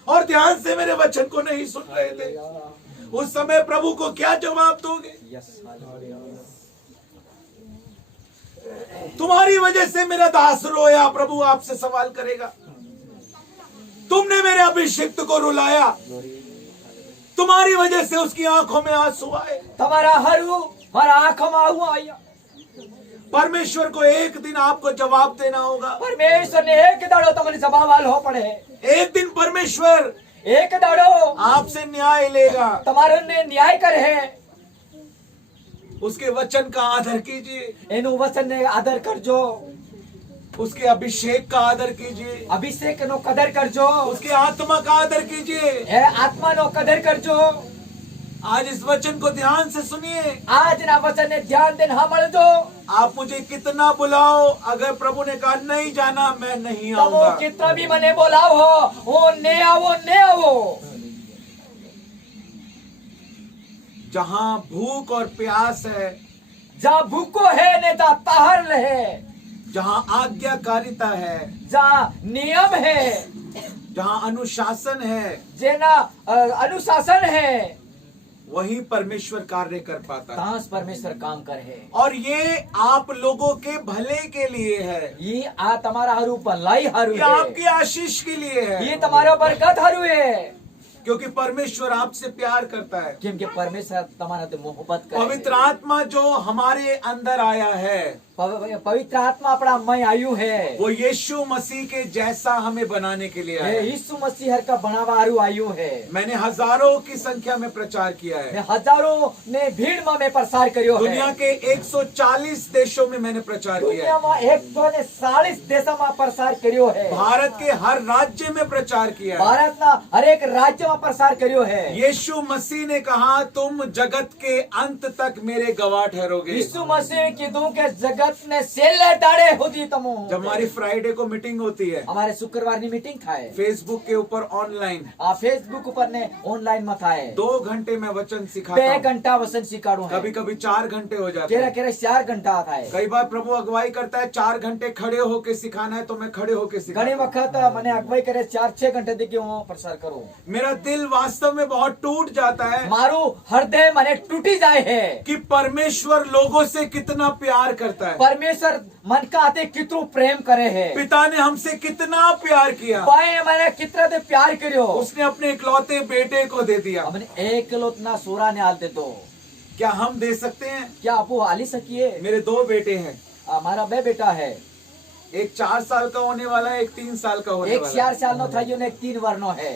और ध्यान से मेरे वचन को नहीं सुन रहे थे। उस समय प्रभु को क्या जवाब दोगे? Yes hallelujah. तुम्हारी वजह से मेरा दास रोया, प्रभु आपसे सवाल करेगा। तुमने मेरे अभिषिक्त को रुलाया, तुम्हारी वजह से उसकी आंखों में आंसू आए। તમારા હારું મારા આંખમાં આવું આયા। परमेश्वर को एक दिन आपको जवाब देना होगा। परमेश्वर ने एक दाड़ो તમને જવાબ આલવો પડે। एक दिन परमेश्वर एक दाड़ो आपसे न्याय लेगा। તમારો ને ન્યાય કરે હે उसके वचन का आदर कीजिए, એનું વચન ને આદર કરજો, उसके अभिषेक का आदर कीजिए, અભિષેક નો કદર કરજો, उसके आत्मा का आदर कीजिए। એ આત્માનો કદર કરજો। आज इस वचन को ध्यान से सुनिए। આજના વચનને ધ્યાન દઈને સાંભળજો। आप मुझे कितना बुलाओ, अगर प्रभु ने कहा नहीं जाना, मैं नहीं તમો आऊंगा। કેટલા બી મને બોલાવો, હું ને આવો। जहां भूख और प्यास है, જા ભૂકો હે ને જા તહાર રહે, जहां आज्ञाकारिता है, જા નિયમ હે, जहां अनुशासन है, જેના અનુશાસન હે, वहीं परमेश्वर कार्य कर पाता है। તાસ પરમેશ્વર કામ કરે હે। और ये आप लोगों के भले के लिए है, ઈ આ તમારા હારું ભલાઈ હારું ये હે, आपकी आशीष के लिए है, ઈ તમારો બરકત હારું હે। क्योंकि परमेश्वर आपसे प्यार करता है। કેમ કે પરમેશ્વર તમારાથી મોહબ્બત કરે पवित्र आत्मा जो हमारे अंदर आया है, પવિત્ર આત્મા આપણા મય આવ્યું है, वो यीशु मसीह के जैसा हमें बनाने के लिए એ आया है। ઈસુ મસીહ હરકા બનાવવા હારું આવ્યું है। मैंने हजारों की संख्या में प्रचार किया है। ને હજારો ને ભીડમાં મેં પ્રસાર કર્યો है। दुनिया के 140 देशों में मैंने प्रचार किया है। દુનિયામાં 140 દેશોમાં પ્રસાર કર્યો है। भारत के हर राज्य में प्रचार किया है। ભારતના હરેક રાજ્યમાં પ્રસાર કર્યો है। यीशु मसीह ने कहा, तुम जगत के अंत तक मेरे गवाह ठहरोगे। ઈસુ મસીહે કીધું કે જગત ને છેલ્લે દાડે સુધી તમો। जब हमारी फ्राइडे को मीटिंग होती है અમારે શુક્રવારની મીટિંગ થાય, फेसबुक के ऊपर ऑनलाइन, આ ફેસબુક ઉપર ને ઓનલાइन માં થાય। 2 घंटे में वचन 2 सिखाता हूं। ઘંટા વસન શીખાડું कभी है। कभी 4 घंटे हो जाते કેરા हैं। કેરા 4 ઘંટા થાય। कई बार प्रभु अगुवाई करता है 4 घंटे खड़े होके सिखाना है, तो मैं खड़े होके ઘણી सिखाता हूं। વખત મને અગવાઈ કરે 4-6 ઘંટા દેખી હું પ્રસાર કરું। मेरा दिल वास्तव में बहुत टूट जाता है મારું હૃદય મને તૂટી જાય है कि परमेश्वर लोगों से कितना प्यार करता है। પરમેશ્વર મન કા હાથે કેટલું પ્રેમ કરે है। पिता ने हमसे कितना प्यार किया, ભાઈ મને કિતરા તે પ્યાર કર્યો। उसने अपने इकलौते बेटे को दे दिया। અમને એકલોતના સોરાને હાલ દેતો। क्या हम दे सकते हैं? क्या આપો હાલી શકીએ? मेरे 2 बेटे हैं, મારા 2 બેટા है, एक 4 साल का होने वाला है, एक 3 साल का होने એક वाला 4 સાલનો થયો ને એક 3 વર્ષનો है। है।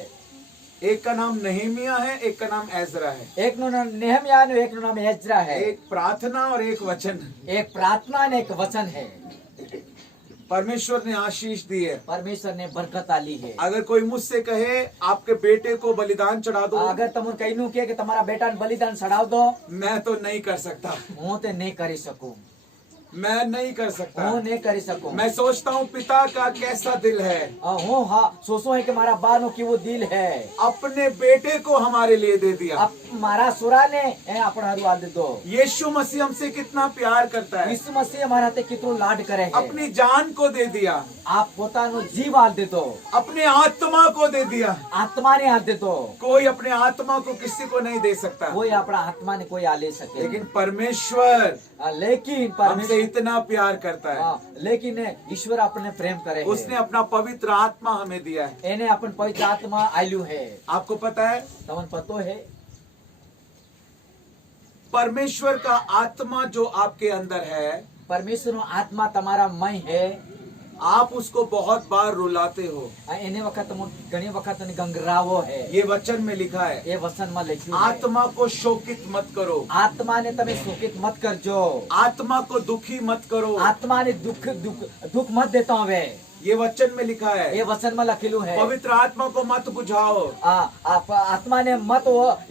एक का नाम नहीमिया है, एक का नाम एजरा है। એકનું નામ નેહમ્યા અને એકનું નામ એઝરા है। एक प्रार्थना और एक वचन। એક પ્રાર્થના અને એક વચન है। परमेश्वर ने आशीष दी है। પરમેશ્વર ને બરકત આલી है। अगर कोई मुझसे कहे आपके बेटे को बलिदान चढ़ा दो, અગર તમને કહીનું કે તમારા બેટાને બલિદાન ચડાવ દો, मैं तो नहीं कर सकता, હું તે નહીં કરી શકું। मैं नहीं कर सकता। હું નહીં કરી શકું। मैं सोचता हूँ पिता का कैसा दिल है, હું હા સોચું है कि મારા બાનો કેવો દિલ है। अपने बेटे को हमारे लिए दे दिया। આપ મારા સોરાને એ આપણા હારું આલ દીધો। यीशु मसीह हमसे कितना प्यार करता है, ઈસુ મસીહ અમારા હાથે કેટલું લાડ કરે है। अपनी जान को दे दिया, આપ પોતાનો જીવ આલ દીધો, अपने आत्मा को दे दिया। આત્માને આલ દીધો। कोई अपने आत्मा को किसी को नहीं दे सकता, કોઈ આપણા આત્માને કોઈ આલી શકે। लेकिन परमेश्वर લેકિન हमसे પરમેશ્વર इतना प्यार करता है, લેકિન ઈશ્વર આપણને પ્રેમ કરે उसने है। अपना पवित्र आत्मा हमें दिया है। એને આપણ પવિત્ર આત્મા આલ્યું है। आपको पता है, તમને પતો है परमेश्वर का आत्मा जो आपके अंदर है, પરમેશ્વરનો આત્મા તમારા મય है। आप उसको बहुत बार रुलाते हो। એને વખત તમે ઘણી વખત એને ગંગરાવો है। ये वचन में लिखा है, એ વચનમાં લખ્યું है। आत्मा को शोकित मत करो, આત્માને તમે શોકિત મત કરજો, आत्मा को दुखी मत करो। આત્માને દુઃખ મત દેતો હવે। ये वचन में लिखा એ है, વચનમાં લખેલું है। पवित्र आत्मा को मत बुझाओ। આત્માને મત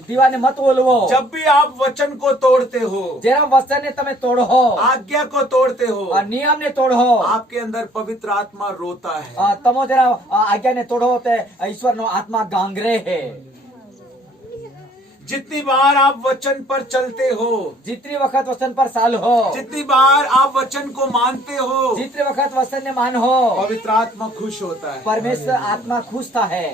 દીવાને મત ઓલવો। जब भी आप वचन को तोड़ते हो, જરા વચનને તમે તોડો, आज्ञा को तोड़ते हो, નિયમને તોડો, आपके अंदर पवित्र आत्मा रोता है। તમો જરા આજ્ઞાને તોડો તે ઈશ્વરનો આત્મા ગાંગરે है। जितनी बार आप वचन पर चलते हो, जितनी वक्त वचन पर साल हो, जितनी बार आप वचन को मानते हो, जितने वक्त वचन ने मान हो, पवित्र आत्मा खुश होता है। परमेश्वर आत्मा खुश था है।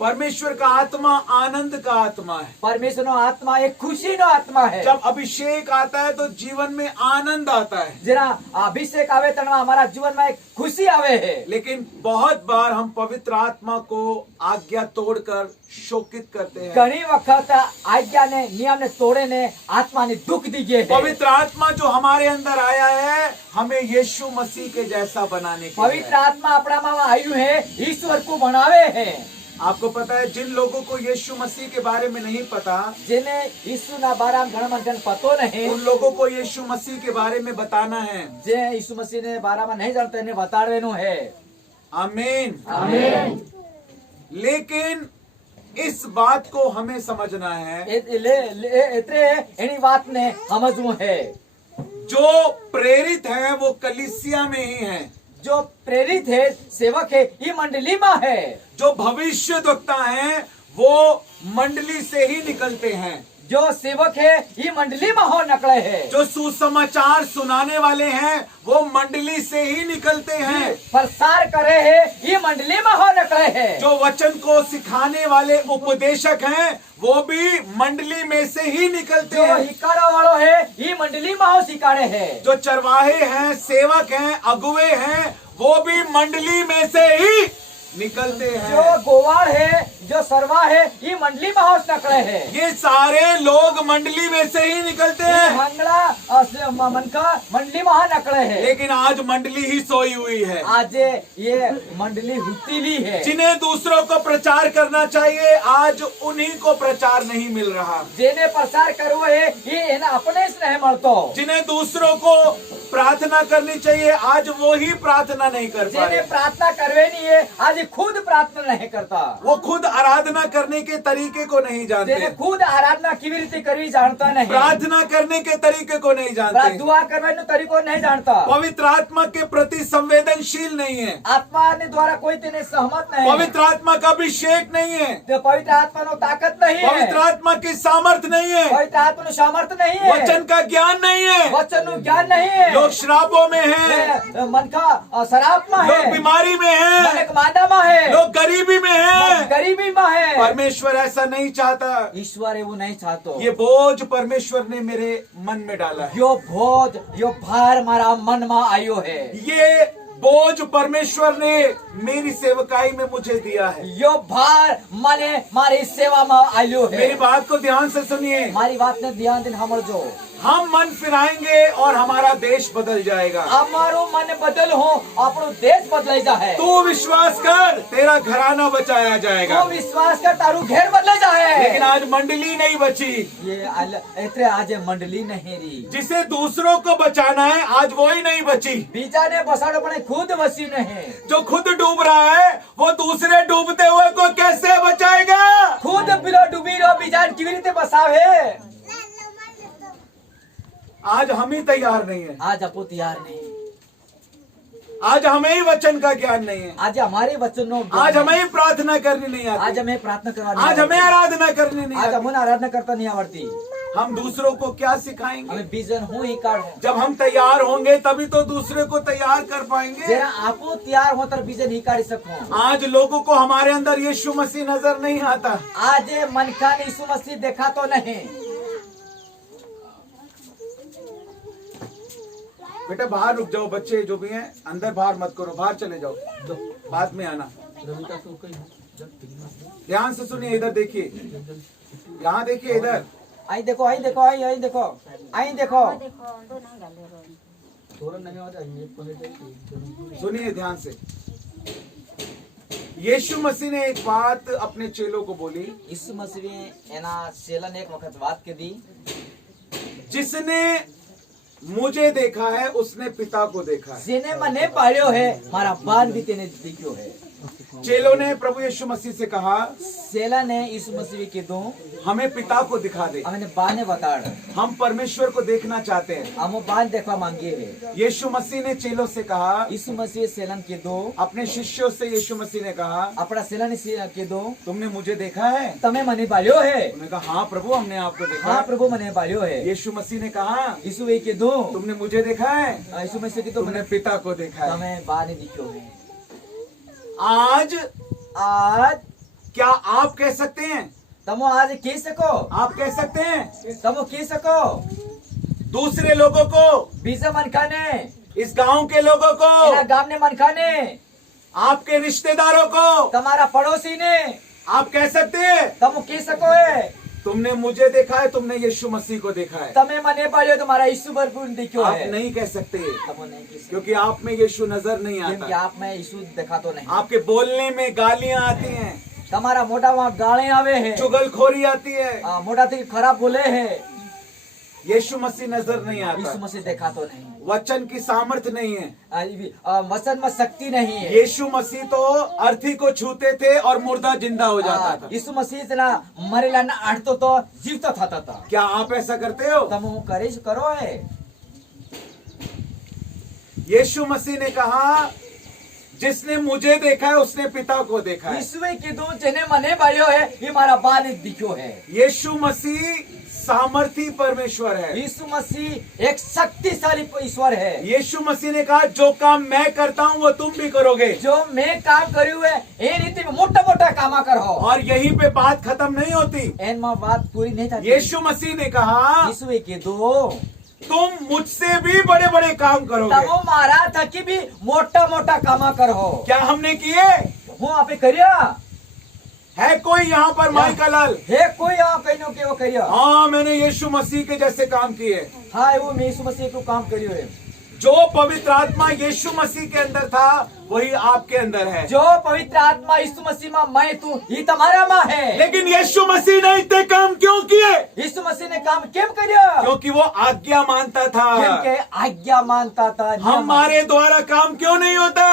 परमेश्वर का आत्मा आनंद का आत्मा है। परमेश्वर नो आत्मा एक खुशी नो आत्मा है। जब अभिषेक आता है तो जीवन में आनंद आता है, जरा अभिषेक आवे तो हमारा जीवन में एक खुशी आवे है। लेकिन बहुत बार हम पवित्र आत्मा को आज्ञा तोड़कर शोकित करते हैं। घनी वक्त आज्ञा ने नियम ने तोड़े ने आत्मा ने दुख दीजिए है। पवित्र आत्मा जो हमारे अंदर आया है, हमें यीशु मसीह के जैसा बनाने के लिए पवित्र आत्मा अपना में आयु है, ईश्वर को बनावे है। आपको पता है, जिन लोगों को यीशु मसीह के बारे में नहीं पता, જેને ઈસુના બારામાં ઘણા માણસને પતો નહીં, उन लोगों को यीशु मसीह के बारे में बताना है। જે ઈસુ મસીહને બારામાં નહીં જાણતા એને બતાડવાનું है। आमीन। आमीन। लेकिन इस बात को हमें समझना है, એટલે એની વાતને સમજવું है। जो प्रेरित है वो कलीसिया में ही है। जो प्रेरित है, सेवक है, ये मंडली में है। जो भविष्य वक्ता है वो मंडली से ही निकलते हैं। जो सेवक है ये मंडली में हो निकले है। जो सुसमाचार सुनाने वाले हैं वो मंडली से ही निकलते हैं। प्रसार करे है ये मंडली में हो निकले है। जो वचन को सिखाने वाले उपदेशक हैं वो भी मंडली में से ही निकलते जो हैं। हिकाड़ा वालों है ये मंडली में हो सिखाड़े है। जो चरवाहे हैं, सेवक हैं, अगुवे हैं, वो भी मंडली में से ही निकलते जो हैं। गोवाड़ है, जो सरवा है, ये मंडली में हो निकले है। ये सारे लोग मंडली में से ही निकलते ये हैं। हंगड़ा मन का मंडली में हो निकले है। लेकिन आज मंडली ही सोई हुई है। आज ये मंडली हुतीली है। जिन्हें दूसरों को प्रचार करना चाहिए आज उन्हीं को प्रचार नहीं मिल रहा। जेने प्रसार करવો है ये एना अपने से नहीं મળતો। जिन्हें दूसरों को प्रार्थना करनी चाहिए आज वो ही प्रार्थना नहीं कर जेने पाए। प्रार्थना करवे नहीं है आज खुद प्रार्थना नहीं करता। वो खुद आराधना करने के तरीके को नहीं जानते, जेने खुद आराधना केवी रीते करवी जानता नहीं, प्रार्थना करने के तरीके को नहीं जानते, दुआ करવાનો तरीको नहीं जानता, पवित्र आत्मा के प्रति संवेदनशील नहीं है, आत्मा ने द्वारा कोई तेने सहमत नहीं, पवित्र आत्मा का अभिषेक नहीं है, तो पवित्र आत्मा नो ताकत नहीं है, पवित्र आत्मा की सामर्थ नहीं है, पवित्र आत्मा नो सामर्थ नहीं है, वचन का ज्ञान नहीं है, वचन नो ज्ञान नहीं है, लोग श्रापों में हैं, मन का शराब में लोग है, बीमारी में हैं, मन का मादा में है, लोग गरीबी में हैं। गरीबी में है। परमेश्वर ऐसा नहीं चाहता। ईश्वर वो नहीं चाहतो। ये बोझ परमेश्वर ने मेरे मन में डाला है। यो बोझ यो भार मारा मन में आयो है। ये बोझ परमेश्वर ने मेरी सेवकाई में मुझे दिया है। यो भार माने मारी सेवा में आयो है। मेरी बात को ध्यान से सुनिए। मारी बात ने ध्यान दिन हमर जो हम मन फिराएंगे और हमारा देश बदल जाएगा। हमारो मन बदल हो अपनो देश बदल जाए। तू विश्वास कर, तेरा घराना बचाया जाएगा। तो विश्वास कर तारू घेर बदल जाए। लेकिन आज मंडली नहीं बची। ये इतने आज मंडली नहीं रही। जिसे दूसरों को बचाना है आज वो ही नहीं बची। बीजा ने बसाड़ो पड़े खुद बसी नहीं। जो खुद डूब रहा है वो दूसरे डूबते हुए को कैसे बचाएगा? खुद बिलो डूबी रो बीजान की रीते बसावे। आज हम ही तैयार नहीं है। आज आपको तैयार नहीं। आज हमें ही वचन का ज्ञान नहीं है। आज हमारे वचनों आज हमें ही प्रार्थना करनी नहीं आती। आज हमें प्रार्थना करवा, आज हमें आराधना करनी नहीं आज आती। हमें आराधना करता नहीं आवड़ती। हम दूसरों को क्या सिखाएंगे? हमें बीजन हूँ ही काढ़ हूँ। जब हम तैयार होंगे तभी तो दूसरे को तैयार कर पाएंगे। जरा आपो तैयार हो तर बीजन ही काढ़ सकूं। आज लोगों को हमारे अंदर यीशु मसीह नजर नहीं आता। आज मन का यीशु मसीह देखा तो नहीं। बेटा बाहर रुक जाओ, बच्चे जो भी हैं अंदर बाहर मत करो, बाहर चले जाओ, बाद में आना। ध्यान से सुनिए, इधर देखिए, यहाँ देखिए, इधर आई देखो, आई देखो, आई देखो, आई देखो। सुनिए ध्यान से। यीशु मसीह ने एक बात अपने चेलों को बोली। यीशु मसीह ने एना चेलन एक वक्त बात के दी। जिसने मुझे देखा है उसने पिता को देखा है। जेने मने पाळ्यो है मारा बान भी तेने देखियो है। चेलों ने प्रभु यीशु मसीह से कहा, चेला ने यीशु मसीह के दो हमें पिता को दिखा दे। हमने बाने बताड़, हम परमेश्वर को देखना चाहते हैं। हम बान देखवा मांगे है। यीशु मसीह ने चेलों से कहा, यीशु मसीह चेलन के दो अपने शिष्यों से यीशु मसीह ने कहा, अपना चेलन के दो तुमने मुझे देखा है? तमे मने पाळ्यो है। उन्होंने कहा हाँ प्रभु हमने आपको देखा हाँ है। प्रभु मने पाळ्यो है। यीशु मसीह ने कहा, यीशु वे के दो तुमने मुझे देखा है? यीशु मसीह के तो तुमने पिता को देखा है। तमे बाने दिखियो है। आज आज क्या आप कह सकते हैं? तमो आज कह सको, आप कह सकते हैं तमो कह सको दूसरे लोगों को, बीजा मन खाने, इस गांव के लोगों को, एना गाम ने मन खाने, आपके रिश्तेदारों को, तुम्हारा पड़ोसी ने, आप कह सकते हैं तमो कह सको है तुमने मुझे देखा है, तुमने यीशु मसीह को देखा है। तमे मने पाळ्यो तुम्हारा यीशु भरपूर दिखियो आप है। नहीं कह सकते तमो नहीं कह सको क्योंकि आप में यीशु नजर नहीं क्योंकि आता। आप में यीशु देखा तो नहीं। आपके बोलने में गालियां आती हैं, તમારા મોઢામાં ગાળે આવે છે, चुगलखोरी आती है। મોઢાથી ખરાબ બોલે છે, यीशु मसीह नजर नहीं ઈસુ आता, મસીહ દેખાતો નહીં, वचन की सामर्थ्य नहीं है। વચનમાં શક્તિ નહીં है। यीशु मसीह तो अर्थी को छूते थे और मुर्दा जिंदा हो जाता था। ઈસુ મસીહ તેના મરેલાને આડતો તો જીવતો થતો હતો। क्या आप ऐसा करते हो? તમે હું કરીશ કરો હે। यीशु मसीह ने कहा, जिसने मुझे देखा है उसने पिता को देखा है। ઈસુએ કીધું જેને મને ભાળ્યો હે એ મારા બાને દીખ્યો હે। यीशु मसीह सामर्थी परमेश्वर है। ઈસુ મસીહ એક શક્તિશાળી ઈશ્વર है। यीशु मसीह ने कहा, जो काम मैं करता हूँ वो तुम भी करोगे। जो मैं काम કર્યું है એ રીતે મોટા મોટા કામ કરો। और यहीं पे बात खत्म नहीं होती। એનમાં વાત પૂરી નહીં થતી। यीशु मसीह ने कहा, ઈસુએ કીધું तुम मुझसे भी बड़े बड़े काम करोगे। તમે મારા થકી બી મોટા મોટા કામ કરો। क्या हमने किए? હું આપે કર્યા है कोई यहाँ पर माई का लाल? હે કોઈ આ કઈનો કેવો કર્યો? हाँ, मैंने यीशु मसीह के जैसे काम किए। હા એવું મેં ઈસુ મસીહ એટલું કામ કર્યું है। जो पवित्र आत्मा यीशु मसीह के अंदर था वही आपके अंदर है। जो पवित्र आत्मा ईसु मसीह में मैं तू ये तुम्हारा में है। लेकिन यीशु मसीह ने इतने काम क्यों किए? ईसु मसीह ने काम केम કર્યો? क्योंकि वो आज्ञा मानता था। केम के आज्ञा मानता था। हमारे द्वारा काम क्यों नहीं होता?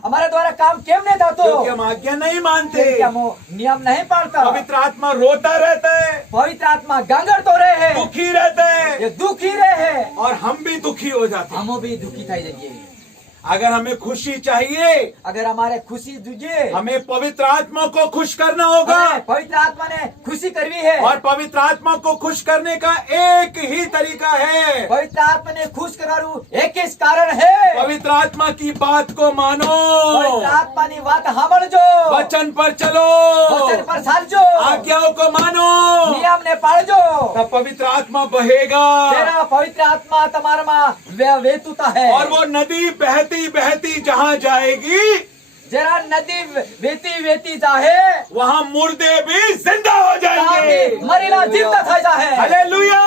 हमारा द्वारा काम केम नहीं था तो? क्योंकि हम आज्ञा नहीं मानते। क्योंकि हम नियम नहीं पालता। पवित्र आत्मा रोता रहता है, पवित्र आत्मा गांगर तो रहे है, दुखी रहता है, ये दुखी रहे है, और हम भी दुखी हो जाते हैं। हम भी दुखी થઈ જઈએ। अगर हमें खुशी चाहिए, अगर हमारे खुशी जुझे, हमें पवित्र आत्मा को खुश करना होगा। पवित्र आत्मा ने खुशी करवी है। और पवित्र आत्मा को खुश करने का एक ही तरीका है। पवित्र आत्मा ने खुश करारू एक ही कारण है। पवित्र आत्मा की बात को मानो, पवित्र आत्मा ની વાત સાંભળજો, वचन पर चलो, વચન પર ચાલજો, आज्ञाओं को मानो, નિયમ ને પાળજો। तब पवित्र आत्मा बहेगा तेरा पवित्र आत्मा તમારામાં વહેતુતા है। और वो नदी बहती बहती जहाँ जाएगी, जरा नदी वेती वेती जाहे वहाँ मुर्दे भी जिंदा हो जाएंगे। मरेला जीवता થઈ જાહે। हालेलुया।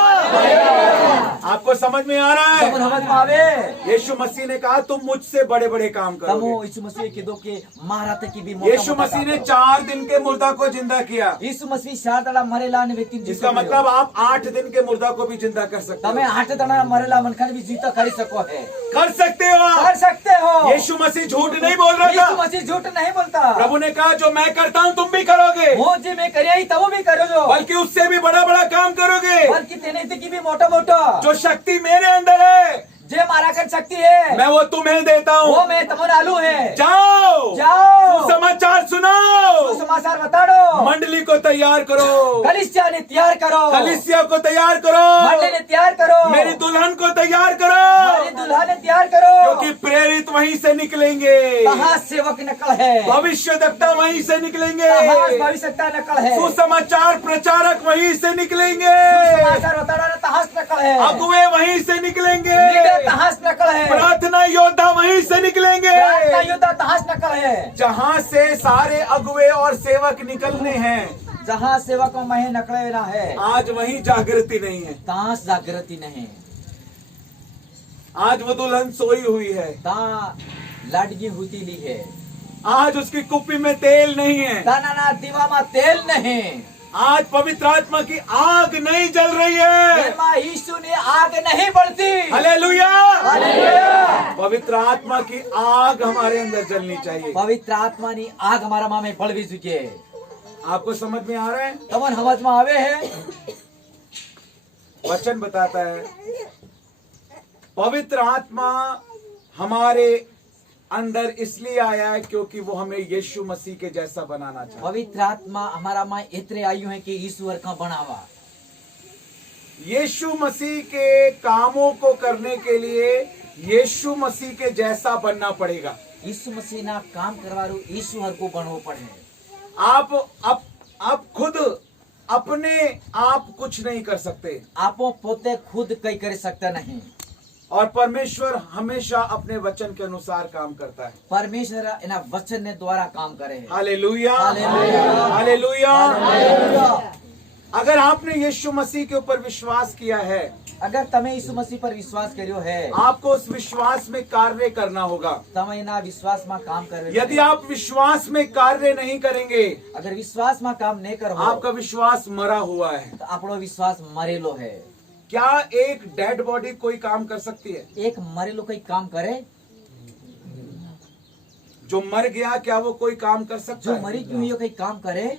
आपको समझ में आ रहा તમને है? સમજમાં આવે? यीशु मसीह ने कहा, तुम मुझसे बड़े बड़े काम તમો करोगे। ઈસુ મસીહે કીધું કે મારા થકી બી મોટા यीशु मसीह ने 4 दिन के मुर्दा को जिंदा किया। ઈસુ मसीह 4 દાડા મરેલા ને વ્યક્તિને જીવતો इसका કર્યો। मतलब आप 8 दिन के मुर्दा को भी जिंदा कर सकते તમે हो। 8 દાડા મરેલા મનખાને બી જીવતા કરી શકો હે। कर सकते हो कर आप। सकते हो। यीशु मसीह झूठ नहीं बोल रहा ઈસુ था। મસીહ झूठ नहीं बोलता। प्रभु ने कहा, जो मैं करता हूँ तुम भी करोगे, હું જે મેં કર્યા ઈ તમે બી કરજો। बल्कि उससे भी बड़ा बड़ा काम करोगे। बल्कि तेने थकी भी मोटा मोटा जो शक्ति मेरे अंदर है, जे मारा कर शक्ति है मैं वो तुम्हें देता वो हूँ। मैं तुम्हें आलू है। जाओ, जाओ, समाचार सुनाओ, समाचार बताड़ो, मंडली को तैयार करो, कलिसिया ने तैयार करो, कलीसिया को तैयार करो, मंडली ने तैयार करो, मेरी दुल्हन को तैयार करो, मेरी दुल्हा ने तैयार करो। क्योंकि प्रेरित वहीं से निकलेंगे, कहाँ सेवक नकल है, भविष्यद्वक्ता वहीं से निकलेंगे, कहाँ भविष्यता नकल है, सुसमाचार प्रचारक वहीं से निकलेंगे, समाचार बताड़ा तहास नकल है, अगुए वहीं से निकलेंगे, लीडर तहास नकल है, प्रार्थना योद्धा वहीं से निकलेंगे। प्रार्थना योद्धा तहास नकल है। जहाँ से सारे अगुए और सेवक निकलने हैं, जहाँ सेवकों में नकले ना है, आज वहीं जागृति नहीं है। तहास जागृति नहीं। आज वो दुल्हन सोई हुई है, ता लाडगी होती ली है, आज उसकी कुप्पी में तेल नहीं है, ताना ना दीवा में तेल नहीं, आज पवित्र आत्मा की आग नहीं जल रही है। तेमा यीशु ने आग नहीं बढ़ती। हालेलुया। हालेलुया। पवित्र आत्मा की आग हमारे अंदर जलनी चाहिए। पवित्र आत्मा नी आग हमारा माँ में बढ़वी चुकी है। आपको समझ में आ रहा है? तमन समझ में आवे है। वचन बताता है, पवित्र आत्मा हमारे अंदर इसलिए आया है क्योंकि वो हमें यीशु मसीह के जैसा बनाना चाहता है। पवित्र आत्मा हमारा माँ इतने आयु है कि ईश्वर का बनावा। यीशु मसीह के कामों को करने के लिए यीशु मसीह के जैसा बनना पड़ेगा। यीशु मसीह ना काम करवारू ईश्वर को बनवो पड़े। आप खुद अपने आप कुछ नहीं कर सकते। आपो पोते खुद कई कर सकता नहीं। और परमेश्वर हमेशा अपने वचन के अनुसार काम करता है। परमेश्वर इना वचन ने द्वारा काम करे है। Hallelujah, hallelujah, hallelujah. अगर आपने यीशु मसीह के ऊपर विश्वास किया है, अगर तमे यीशु मसीह पर विश्वास कर्यो है, आपको उस विश्वास में कार्य करना होगा। तमे एना विश्वास में काम कर। यदि आप विश्वास में कार्य नहीं करेंगे, अगर विश्वास में काम नहीं करो, आपका विश्वास मरा हुआ है। तो आपनो विश्वास मरेलो है। क्या एक डेड बॉडी कोई काम कर सकती है? एक मरेलो कोई काम करे? जो मर गया, क्या वो कोई काम कर सकता जो है? मरी क्यों कोई काम करे?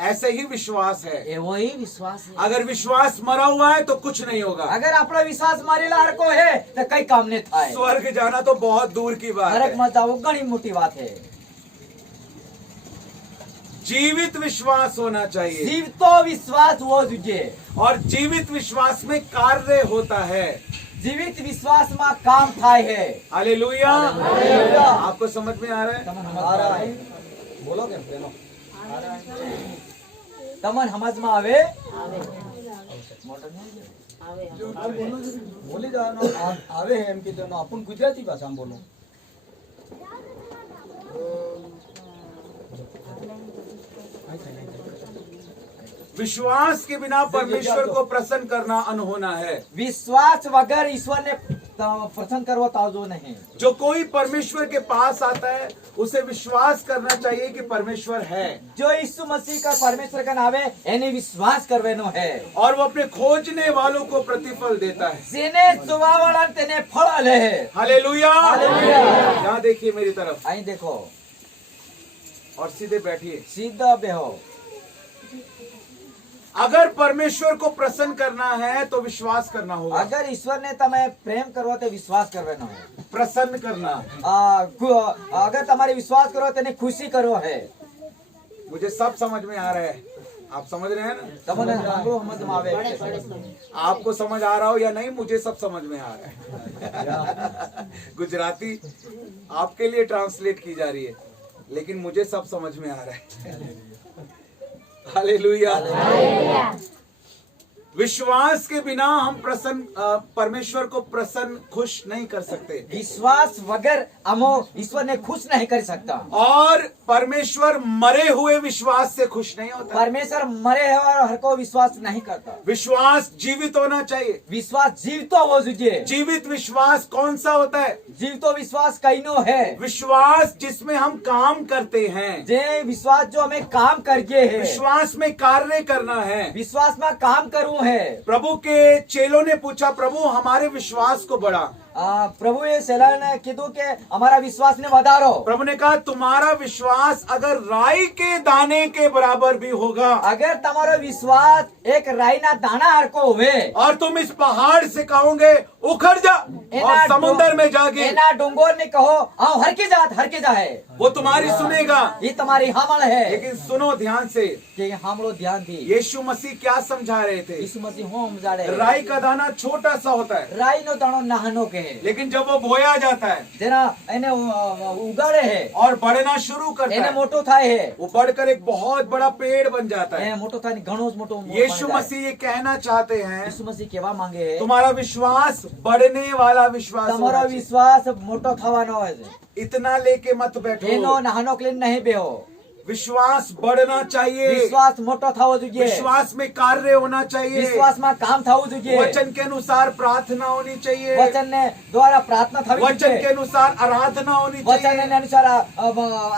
ऐसे ही विश्वास है। ए वही विश्वास है। अगर विश्वास मरा हुआ है तो कुछ नहीं होगा। अगर आपनो विश्वास मरेला हर को है तो कई काम नहीं थाय। स्वर्ग जाना तो बहुत दूर की बात नरक है। में जाओ घणी मोटी बात है। जीवित विश्वास होना चाहिए, जीवतो विश्वास हो जुजे, और जीवित विश्वास में कार्य होता है। जीवित विश्वास में काम थाय है। हालेलुया। हालेलुया। आपको समझ में आ रहा है? आ रहा है। बोलो क्या बहनों? तमन समझ में आवे? બોલી જવાનો આવે એમ કે તેનો આપણ ગુજરાતી ભાષામાં બોલો. विश्वास के बिना परमेश्वर को प्रसन्न करना अनहोना है। विश्वास वगर ईश्वर ने प्रसन्न करवा ताजो नहीं। जो कोई परमेश्वर के पास आता है उसे विश्वास करना चाहिए कि परमेश्वर है, जो यीशु मसीह का परमेश्वर का नाम है एने विश्वास करवेनो है, और वो अपने खोजने वालों को प्रतिफल देता है। जेने जोवावाला तेने फल ले है। हालेलुया। हालेलुया। यहाँ देखिए मेरी तरफ आई देखो, और सीधे बैठिए। सीधा बेहो। अगर परमेश्वर को प्रसन्न करना है तो विश्वास करना होगा। अगर ईश्वर ने तमें प्रेम करवा तो विश्वास करवेनो है। प्रसन्न करना, अगर तुम्हारे विश्वास करो तेने खुशी करो है। मुझे सब समझ में आ रहा है। आप समझ रहे हैं ना? तमने हमरो समझ में आवे। आपको समझ आ रहा हो या नहीं, मुझे सब समझ में आ रहा है। गुजराती आपके लिए ट्रांसलेट की जा रही है, लेकिन मुझे सब समझ में आ रहा है। हालेलुया। विश्वास के बिना हम परमेश्वर को प्रसन्न खुश नहीं कर सकते, विश्वास वगर हमो ईश्वर ने खुश नहीं कर सकता। और परमेश्वर मरे हुए विश्वास से खुश नहीं होता। परमेश्वर मरे है और हर को विश्वास नहीं करता। विश्वास जीवित होना चाहिए। विश्वास जीवतो हो जुजे। जीवित विश्वास कौन सा होता है? जीवतो विश्वास कईनो है। विश्वास जिसमें हम काम करते हैं। जे विश्वास जो हमें काम करके है। विश्वास में कार्य करना है। विश्वास में काम करूं है। प्रभु के चेलों ने पूछा, प्रभु हमारे विश्वास को बढ़ा। प्रभु ये सेला ने कीधु के हमारा विश्वास ने वधारो। प्रभु ने कहा, तुम्हारा विश्वास अगर राई के दाने के बराबर भी होगा, अगर तुम्हारा विश्वास एक राई ना दाना हर को हुए, और तुम इस पहाड़ से कहोगे उखड़ जा और समुद्र में जागे, एना डोंगोर ने कहो आओ हर के जा है, वो तुम्हारी सुनेगा। ये तुम्हारी हमल है। लेकिन सुनो ध्यान से, कि हम लोग ध्यान दी यीशु मसीह क्या समझा रहे थे? यीशु मसीह होम जाड़े राई का दाना छोटा सा होता है, राई नो दानो नहानो के है। लेकिन जब वो बोया जाता है जेना एने उगाड़े है और बढ़ना शुरू करता एने है, मोटो थाय है, वो बढ़कर एक बहुत बड़ा पेड़ बन जाता है। मोटो थाय घणो मोटो। यीशु मसीह ये कहना चाहते हैं, यीशु मसीह केवा मांगे है तुम्हारा विश्वास बढ़ने वाला विश्वास તમારો होना चाहिए। વિશ્વાસ મોટો થવાનો હોય છે। इतना लेके मत એનો बैठो। નાનો ક્લીન नहीं બેહો। विश्वास बढ़ना चाहिए। विश्वास मोटो થવો જોઈએ। विश्वास में कार्य होना चाहिए। विश्वासમાં કામ થવું જોઈએ। वचन के अनुसार प्रार्थना होनी चाहिए। વચનને દ્વારા प्रार्थना થવી वचन के જોઈએ। अनुसार आराधना होनी वचनને चाहिए। अनुसार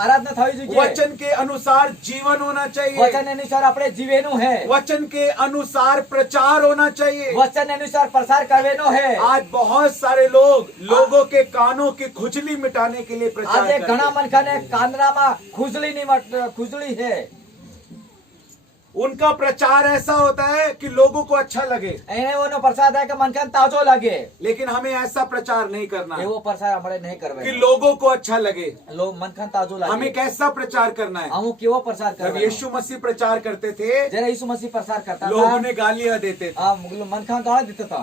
आराधना थवी જોઈએ। वचन के अनुसार जीवन होना चाहिए। वचनને अनुसार આપણે જીવેનું है। वचन के अनुसार प्रचार होना चाहिए। वचनને अनुसार प्रसार करवेनो है। आज बहुत सारे लोगों के कानों की खुजली मिटाने के लिए प्रचार આજે करते ઘણા हैं। મનખાને કાંદરામાં खुजली है। उनका प्रचार ऐसा होता है कि लोगों को अच्छा लगे, એને એનો પ્રસાદ है कि મનખાને તાજો લાગે। लेकिन हमें ऐसा प्रचार नहीं करना है એવો પ્રસાર આપણે નહીં कि કરવાનો। लोगों को अच्छा लगे। लोग मनखाने ताजो हमें लागे। कैसा प्रचार करना है? अमुक केवो प्रसार जब करवानो। यीशु मसीह प्रचार करते थे, जरा यीशु मसीह प्रसार करता लोग था, उन्हें गालियां देते थे। मनखान गाली देता था।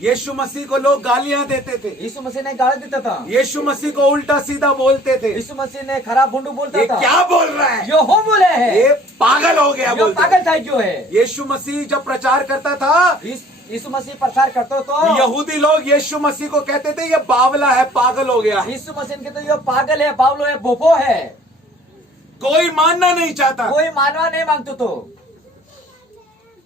यीशु मसीह को लोग गालियां देते थे। यीशु मसीह ने गाली देता था। यीशु मसीह को उल्टा सीधा बोलते थे। यीशु मसीह ने खराब भुंडू बोलता ये था। क्या बोल रहा है? यो हो बोले है, ये पागल हो गया यो बोलते पागल थे। था क्यों है। यीशु मसीह जब प्रचार करता था, यीशु मसीह प्रसार करता तो यहूदी लोग यीशु मसीह को कहते थे, ये बावला है, पागल हो गया। यीशु मसीह के तो यो पागल है, बावलो है, बोपो है। कोई मानना नहीं चाहता। कोई मानवा नहीं मांगतो तो।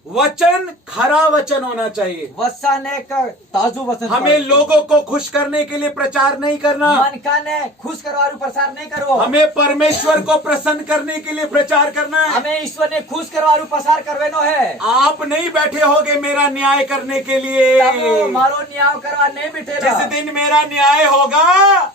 वचन खरा वचन होना चाहिए। वचन एक ताजू वचन हमें लोगों को खुश करने के लिए प्रचार नहीं करना, मन का ने खुश करवारू प्रसार नहीं करो। हमें परमेश्वर को प्रसन्न करने के लिए प्रचार करना है। हमें ईश्वर ने खुश करवारू प्रसार करवेनो है। आप नहीं बैठे होगे मेरा न्याय करने के लिए। तब मारो न्याय करवा नहीं बैठेगा। जिस दिन मेरा न्याय होगा,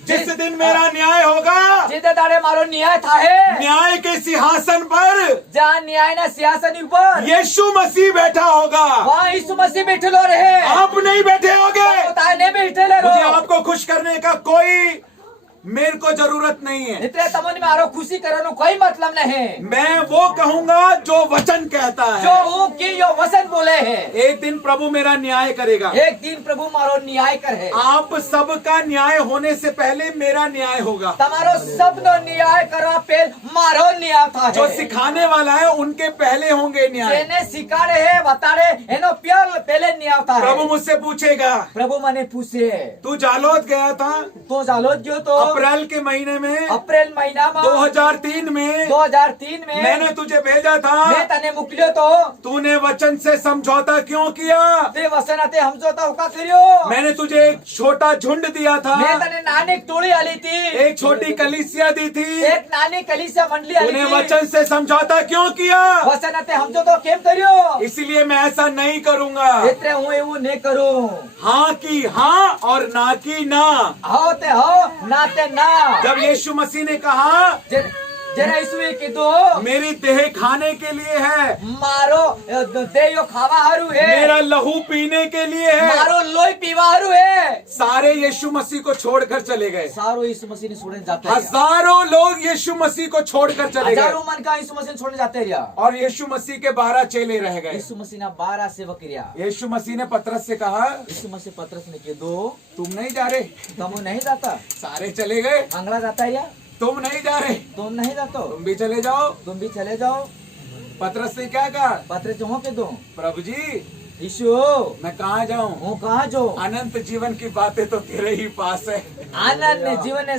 जिस दिन मेरा न्याय होगा, जिते दाड़े मारो न्याय था है, न्याय के सिंहासन पर जहाँ न्याय ना सिंहासन ऊपर यीशु मसीह बैठा होगा, वहाँ यीशु मसीह बैठेलो रहे। आप नहीं बैठे होगे। नहीं बैठेले मुझे रो। आपको खुश करने का कोई मेरे को जरूरत नहीं है। इतने तमन में आरो खुशी करनो कोई मतलब नहीं। मैं वो कहूंगा जो वचन कहता जो है। वो की यो वचन बोले है। एक दिन प्रभु मेरा न्याय करेगा। एक दिन प्रभु मारो न्याय करे। आप सबका न्याय होने से पहले मेरा न्याय होगा। तमारो सबनो न्याय करवा पेल मारो न्याय था है। जो सिखाने वाला है उनके पहले होंगे न्याय। जेने सिखाड़े है बताड़े एनो प्यार पहले न्याय था है। प्रभु मुझसे पूछेगा, प्रभु मने पूछे तू जालोद गया था तो जालोद गयो तो अप्रैल के महीने में, अप्रैल महीना में 2003 में 2003 में मैंने तुझे भेजा था। मैं तने मुकलियो तो तूने वचन से समझौता क्यों किया? ते वसनाते हमजोता हुका करियो। मैंने तुझे एक छोटा झुंड दिया था, मैं तने नानी टोली आली थी, एक छोटी कलीसिया दी थी। एक नानी कलीसिया मंडली आली तूने थी। वचन से समझौता क्यों किया? वसनाते हमजोतो केम करियो। इसलिए मैं ऐसा नहीं करूंगा। इतने हूँ एवं नहीं करूँ। हाँ की हाँ और ना की ना। हो ते हो नाते ना। जब यीशु मसीह ने कहा जरा इसमें कि दो मेरी देह खाने के लिए है, मारो देयो खावा हारू है, मेरा लहू पीने के लिए है, मारो लोई पीवा हारू है। सारे यीशु मसीह को छोड़कर चले गए। सारो यीशु मसीह ने छोड़ने जाते हैं। हजारों लोग यीशु मसीह को छोड़कर चले गए हजारों मन का यीशु मसीह ने छोड़ने जाते हैं। और यीशु मसीह के 12 चेले रह गए। यीशु मसीह ने 12 सेवक किया। यीशु मसीह ने पतरस से कहा, यीशु मसीह पतरस ने के दो तुम नहीं जा रहे? तुम नहीं जाता? सारे चले गए, अंगड़ा जाता है या तुम नहीं जा रहे? तुम नहीं जाते? तुम भी चले जाओ। तुम भी चले जाओ। पतरस ने क्या कहा? पतरस जो हो के दो प्रभु जी यीशु मैं कहाँ जाऊँ? हूँ कहाँ जो अनंत जीवन की बातें तो तेरे ही पास है। आनंद ने जीवन ने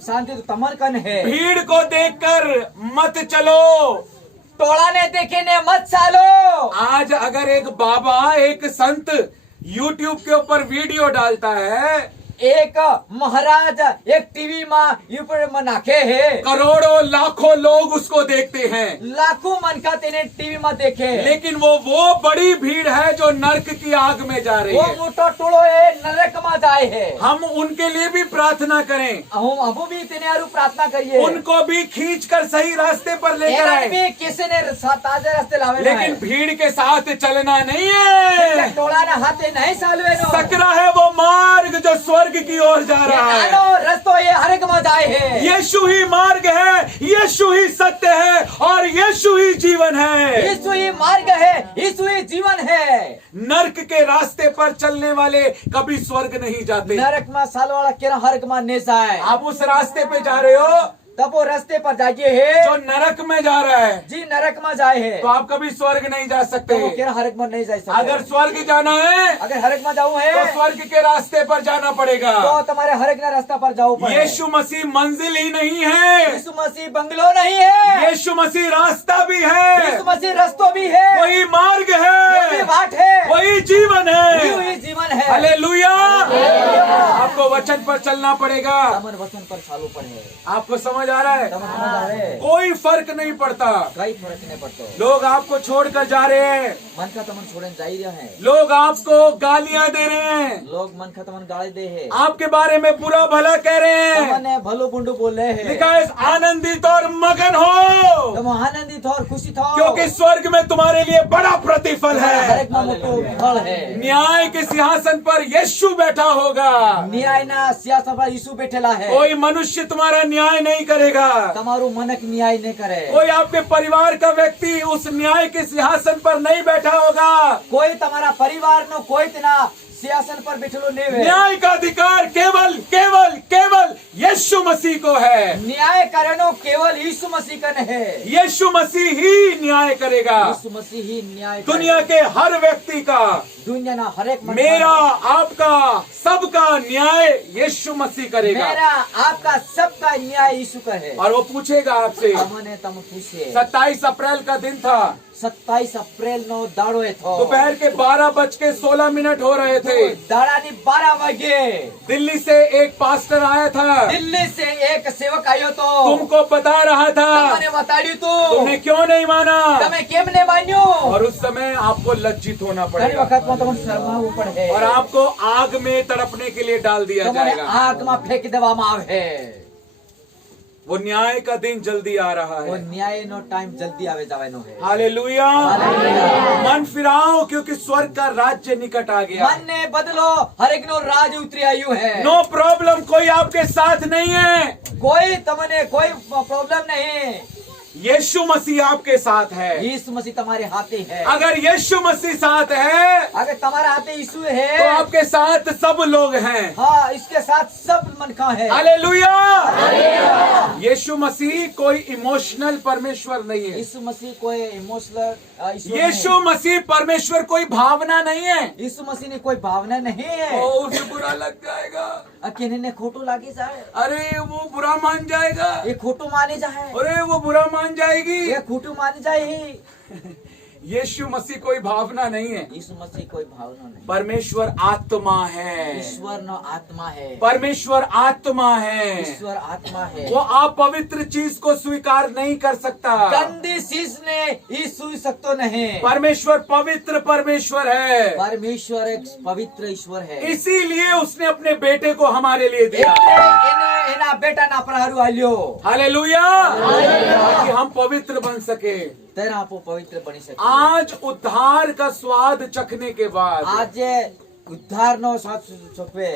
शांति तो तमर कन है। भीड़ को देखकर मत चलो, टोला ने देखे ने मत चालो। आज अगर एक बाबा एक संत YouTube के ऊपर वीडियो डालता है, एक महाराज एक टीवी में ऊपर में नाखे है, करोड़ों लाखों लोग उसको देखते हैं, लाखों मन का तेने टीवी में देखे, लेकिन वो बड़ी भीड़ है जो नरक की आग में जा रही वो है। मोटो टोलो है नरक में जाए है। हम उनके लिए भी प्रार्थना करें, हम अबू भी तेने आरु प्रार्थना करिए, उनको भी खींच कर सही रास्ते पर लेकर आए, भी किसी ने ताजे रास्ते लावे ना लेकिन है। भीड़ के साथ चलना नहीं है। टोला ने हाथे नहीं सालवे नो सकरा है वो मार्ग जो स्वर्ग की ओर जा रहा है। रस्तो ये हर एक में जाए है। यीशु ही मार्ग है, यीशु ही सत्य है और यीशु ही जीवन है। यीशु ही मार्ग है, यीशु ही जीवन है। नरक के रास्ते पर चलने वाले कभी स्वर्ग नहीं जाते। नरक में साल वाला केरा हरक में नहीं जाए। आप उस रास्ते पे जा रहे हो तब वो रास्ते पर जाइए है जो नरक में जा रहा है, जी नरक में जाए है, तो आप कभी स्वर्ग नहीं जा सकते। तो वो केरा हरक में नहीं जा सकते। अगर स्वर्ग जाना है अगर हरक में जाऊँ तो है स्वर्ग के रास्ते पर जाना पड़ेगा। तो तुम्हारे हरक ना रास्ता पर जाओ। यीशु मसीह मंजिल ही नहीं है, यीशु मसीह बंगलो नहीं है, यीशु मसीह रास्ता भी है, यीशु मसीह रस्तो भी है, वही मार्ग वही है, बाट है, वही जीवन है। वही जीवन है। हालेलुया। आपको वचन पर चलना पड़ेगा। तमन वचन पर चालू पड़े। आपको समझ आ रहा है? तमन समझ आ रहे हैं। कोई फर्क नहीं पड़ता। कई फर्क नहीं पड़ता। लोग आपको छोड़कर जा रहे हैं, मन का तमन छोड़ने जा ही रहे हैं। लोग आपको गालियां दे रहे हैं, लोग मन का तमन गाली दे है, आपके बारे में बुरा भला कह रहे हैं। तमने भलो बुंडू बोले है। लिखा है आनंदित और मगन हो, तुम आनंदित और खुशी था, क्योंकि स्वर्ग में तुम्हारे लिए बड़ा प्रतिफल हर है। एक में मोटो फल है। न्याय के सिंहासन पर यीशु बैठा होगा, न्याय ना सियासत पर यीशु बैठेला है। कोई मनुष्य तुम्हारा न्याय नहीं करेगा, तमारू मनक न्याय नहीं करे। कोई आपके परिवार का व्यक्ति उस न्याय के सिंहासन पर नहीं बैठा होगा। कोई तुम्हारा परिवार नो कोई तना सियासन पर बैठलो नहीं है। न्याय का अधिकार केवल केवल केवल यीशु मसीह को है। न्याय करनो केवल यीशु मसीह का है। यीशु मसीह ही न्याय करेगा। यीशु मसीह ही न्याय करे। दुनिया के हर व्यक्ति का, दुनिया ना हर एक मेरा, आपका, सबका न्याय यीशु मसीह करेगा। मेरा आपका सबका न्याय यीशु का है। और वो पूछेगा आपसे। तमने तम पूछे 27 अप्रैल का दिन था, 27 એપ્રિલ નો દાડો એ થો दोपहर के 12:16 हो रहे थे। દાડાની 12 વાગે दिल्ली से एक पास्टर आया था, દિલ્હી से એક સેવક આવ્યો તો तुमको बता रहा था, તમને બતાડ્યું તું तुमने क्यों नहीं माना। તમે કેમ ને માન્યું। और उस समय आपको लज्जित होना ઘણી पड़ेगा વખતમાં તમને શરમાવવું પડે और आपको आग में तड़पने के लिए डाल दिया તમને जाएगा। આગમાં ફેંકી દેવામાં આવે। वो न्याय का दिन जल्दी आ रहा वो है। ન્યાયનો ટાઈમ જલ્દી આવે જવાનો છે। हालेलुया। मन फिराओ क्योंकि स्वर्ग का राज्य निकट आ गया। મનને બદલો હરેકનો રાજ ઉતરી આવ્યું છે। नो प्रॉब्लम, कोई आपके साथ नहीं है। કોઈ તમને કોઈ પ્રોબ્લેમ નહીં। यीशु मसीह आपके साथ है। यीशु मसीह तुम्हारे हाथे है। अगर यीशु मसीह साथ है अगर तुम्हारे हाथे यीशु है तो आपके साथ सब लोग हैं। हाँ, इसके साथ सब मनका है। हालेलुया। यीशु मसीह कोई इमोशनल परमेश्वर नहीं है। यीशु मसीह कोई इमोशनल यीशु मसीह परमेश्वर कोई भावना नहीं है। यीशु मसीह ने कोई भावना नहीं है। ओ, उसे बुरा लग जाएगा, अकेले ने खोटू लागी जाए, अरे वो बुरा मान जाएगा, ये खोटू माने जाए, अरे वो बुरा मान जाएगी। ये खोटू माने जाए। यीशु मसीह कोई भावना नहीं है। यीशु मसीह कोई भावना नहीं। परमेश्वर आत्मा है। ईश्वर नो आत्मा है। परमेश्वर आत्मा है। ईश्वर आत्मा है। वो अपवित्र चीज को स्वीकार नहीं कर सकता। गंदी चीज ने यीशु सकतो नहीं। परमेश्वर पवित्र परमेश्वर है। परमेश्वर एक पवित्र ईश्वर है। इसीलिए उसने अपने बेटे को हमारे लिए दिया। एना बेटा ना प्रहारू आल्यो। हालेलुया। ताकि हम पवित्र बन सके। तेरा आपो पवित्र बनी सके। आज उद्धार का स्वाद चखने के बाद आज उद्धार नो साथ चखवे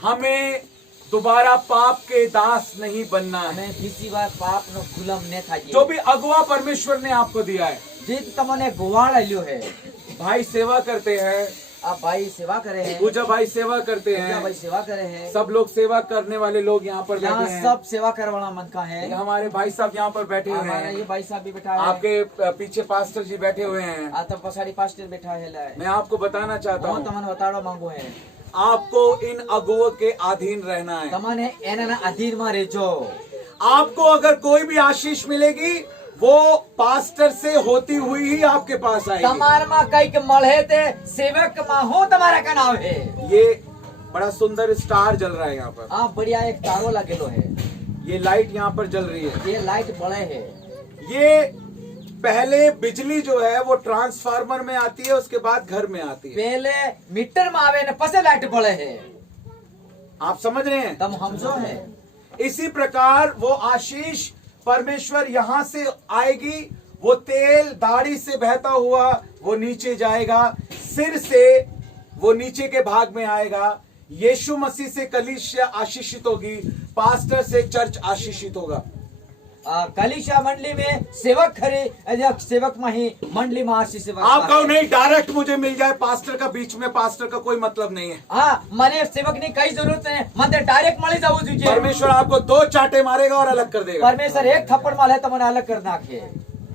हमें दोबारा पाप के दास नहीं बनना है। हमें किसी बार पाप नो गुलाम ने था। जो भी अगुआ परमेश्वर ने आपको दिया है, जिन तमने गुवाड़ आल्यो है। भाई सेवा करते हैं, आप भाई सेवा करे हैं। पूजा भाई सेवा करते पूजा भाई हैं, सेवा करे हैं। सब लोग सेवा करने वाले लोग यहाँ पर यहाँ बैठे हैं। सब सेवा करवाना मन का है। ये हमारे भाई साहब यहाँ पर बैठे हुए हमारा ये हैं। भाई साहब भी बैठा है। आपके पीछे पास्टर जी बैठे हुए हैं। आता पछाड़ी पास्टर बैठा है लाए। मैं आपको बताना चाहता वो हूँ, तमने बताड़ो मांगो है। आपको इन अगुओं के अधीन रहना है। तमने एना अधीन में रेजो। आपको अगर कोई भी आशीष मिलेगी वो पास्टर से होती हुई ही आपके पास आएगी। तमार मा कई के मळे ते सेवक मा हो तुम्हारा का नाम है। ये बड़ा सुंदर स्टार जल रहा है यहाँ पर। हाँ, बढ़िया एक तारो लगेलो है। ये लाइट यहाँ पर जल रही है। ये लाइट बड़े है। ये पहले बिजली जो है वो ट्रांसफार्मर में आती है, उसके बाद घर में आती है। पहले मीटर में आवे ने पसे लाइट बड़े है। आप समझ रहे हैं? तम हमजो है। इसी प्रकार वो आशीष परमेश्वर यहाँ से आएगी, वो तेल दाढ़ी से बहता हुआ वो नीचे जाएगा, सिर से वो नीचे के भाग में आएगा। यीशु मसीह से कलीसिया आशीषित होगी, पास्टर से चर्च आशीषित होगा। कलीसिया मंडली में सेवक खरे सेवक में ही मंडली में आशीष सेवक। आप कहो नहीं डायरेक्ट मुझे मिल जाए पास्टर का, बीच में पास्टर का कोई मतलब नहीं है। हाँ, मने सेवक ने कई जरूरत है, मने डायरेक्ट मले जाऊ जुके। परमेश्वर आपको 2 चाटे मारेगा और अलग कर देगा। परमेश्वर एक थप्पड़ मारे तो मने अलग कर नाखे।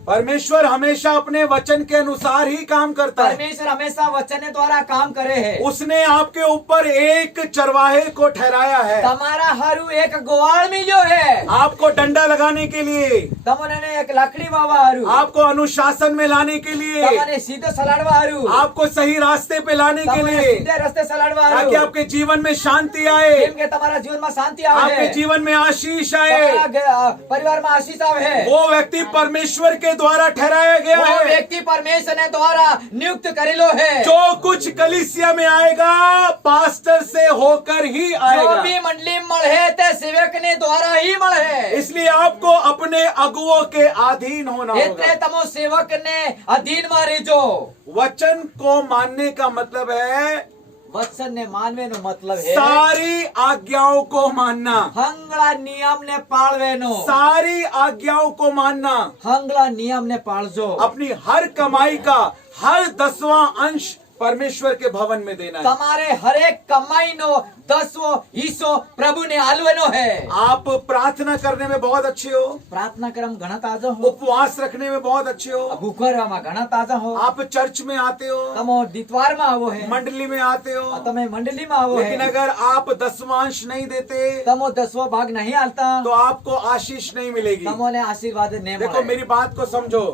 परमेश्वर हमेशा अपने वचन के अनुसार ही काम करता है। परमेश्वर हमेशा वचन द्वारा काम करे है। उसने आपके ऊपर एक चरवाहे को ठहराया है, तुम्हारा हरू एक गोवाल मिलो है। आपको डंडा लगाने के लिए, तमने एक लकड़ी बाबा हरू, आपको अनुशासन में लाने के लिए, तमने सीधे सलाडवा हरू, आपको सही रास्ते पे लाने के तमने लिए, सीधे रास्ते सलाडवा हरू, ताकि आपके जीवन में शांति आए, केम के तुम्हारा जीवन में शांति आवे, आपके जीवन में आशीष आए। तुम्हारा परिवार में आशीष आवे। वो व्यक्ति परमेश्वर के द्वारा ठहराया गया वो है। व्यक्ति परमेश्वर ने द्वारा नियुक्त करेलो है। जो कुछ कलीसिया में आएगा पास्टर से होकर ही जो आएगा। भी मंडली मळे ते सेवक ने द्वारा ही मळे। इसलिए आपको अपने अगुओं के अधीन होना इतने होगा। तमो सेवक ने अधीन मारे जो। वचन को मानने का मतलब है वचन ने मानवे नो मतलब है सारी आज्ञाओं को मानना। हंगला नियम ने पाळवे नो। सारी आज्ञाओं को मानना। हंगला नियम ने पाळजो। अपनी हर कमाई का हर 10वां अंश परमेश्वर के भवन में देना है। તમારે હરેક કમાઈનો 10વો હિસ્સો પ્રભુને આલવાનો હે। आप प्रार्थना करने में बहुत अच्छे हो, પ્રાર્થના કરમ ઘણા તાજા હો, उपवास रखने में बहुत अच्छे हो, ભૂખો રહેવામાં ઘણા તાજા હો, आप चर्च में आते हो, તમો દિતવારમાં આવો હે, मंडली में आते हो, તમે મંડળીમાં આવો હે, लेकिन अगर आप दसवांश नहीं देते તમો 10વો ભાગ નહીં આલતા तो आपको आशीष नहीं मिलेगी। તમોને આશીર્વાદ નહીં देखो મળે। मेरी बात को समझो,